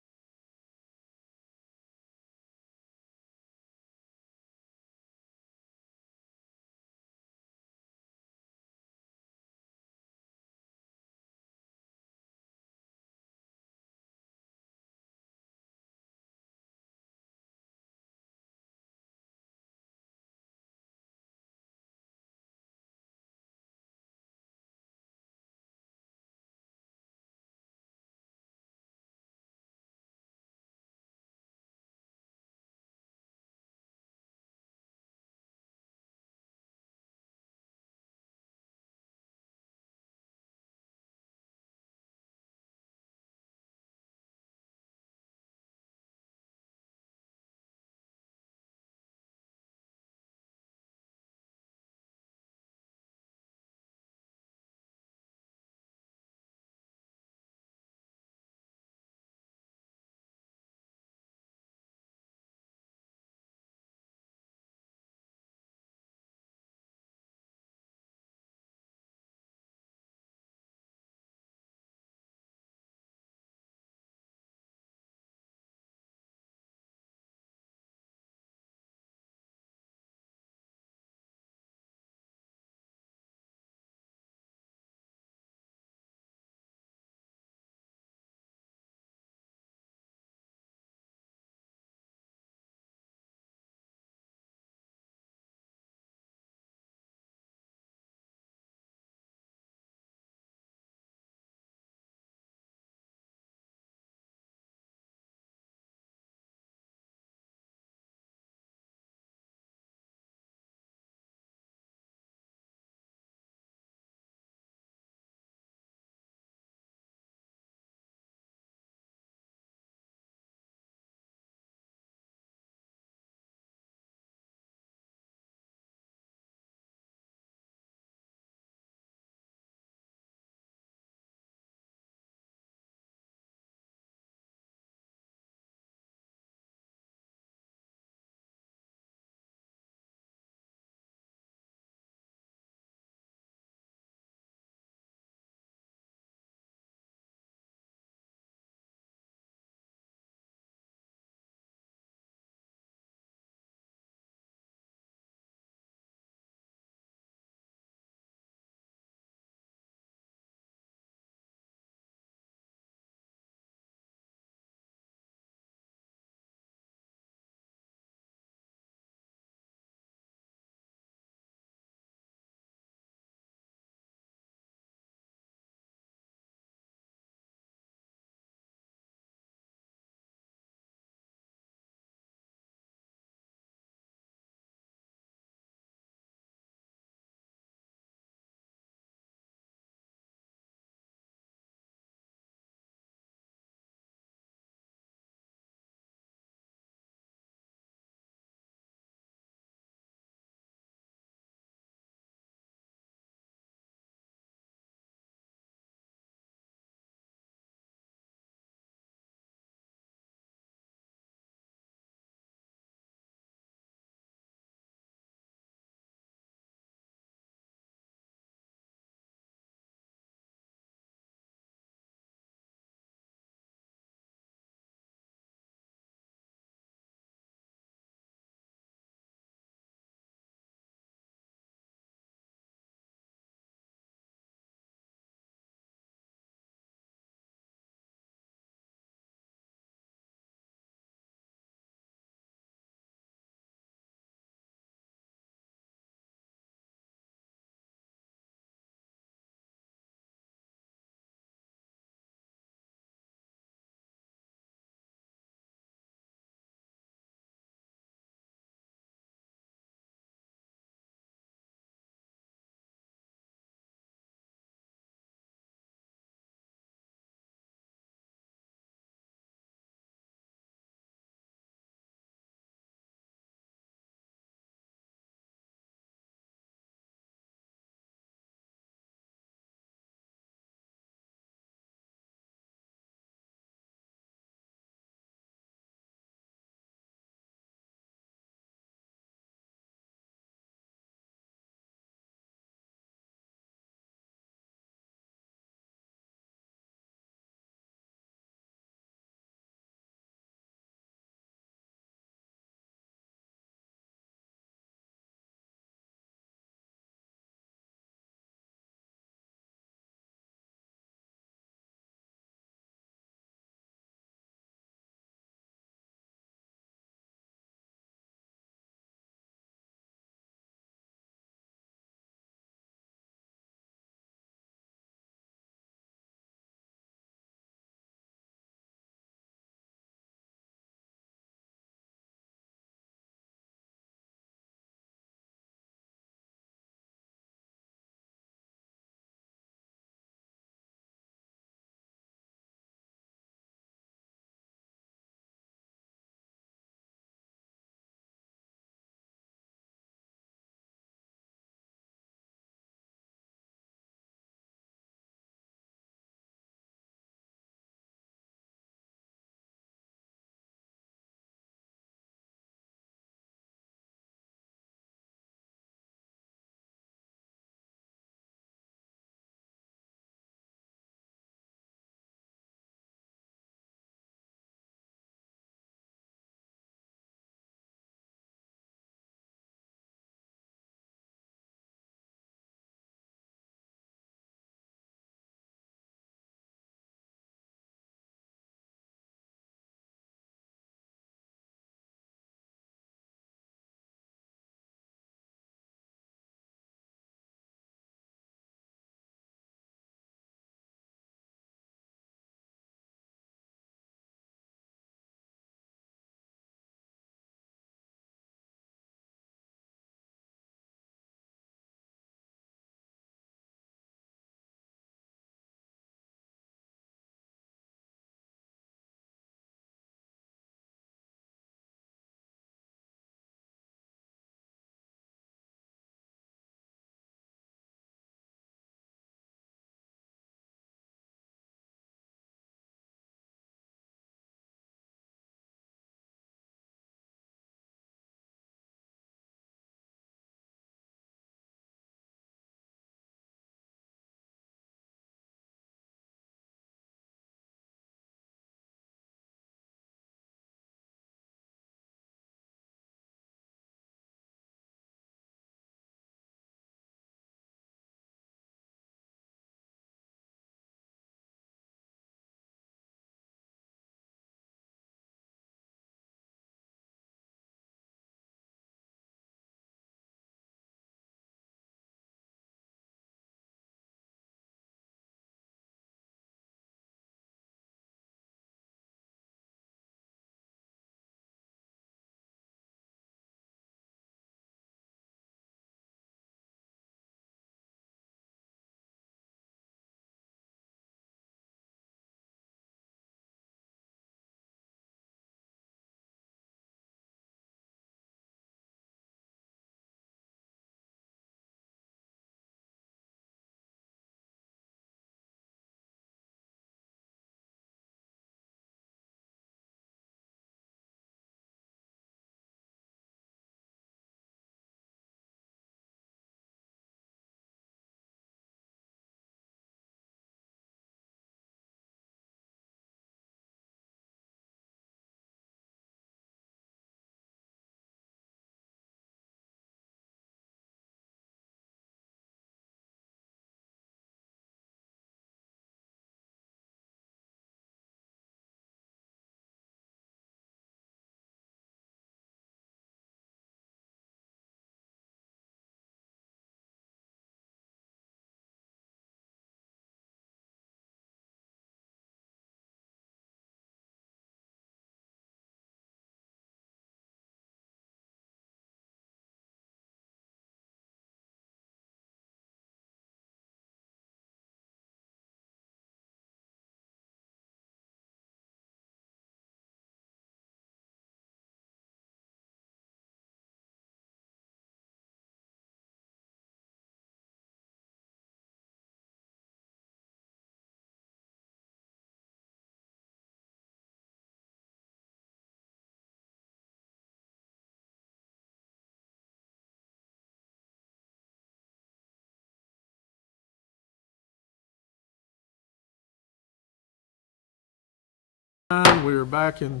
We are back in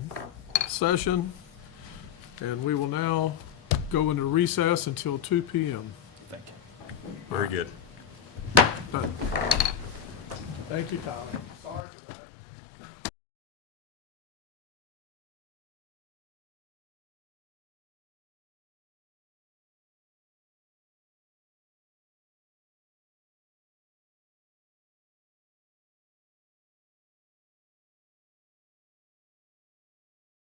session, and we will now go into recess until 2 p.m. Thank you. Very good. Thank you, Tyler. Sorry.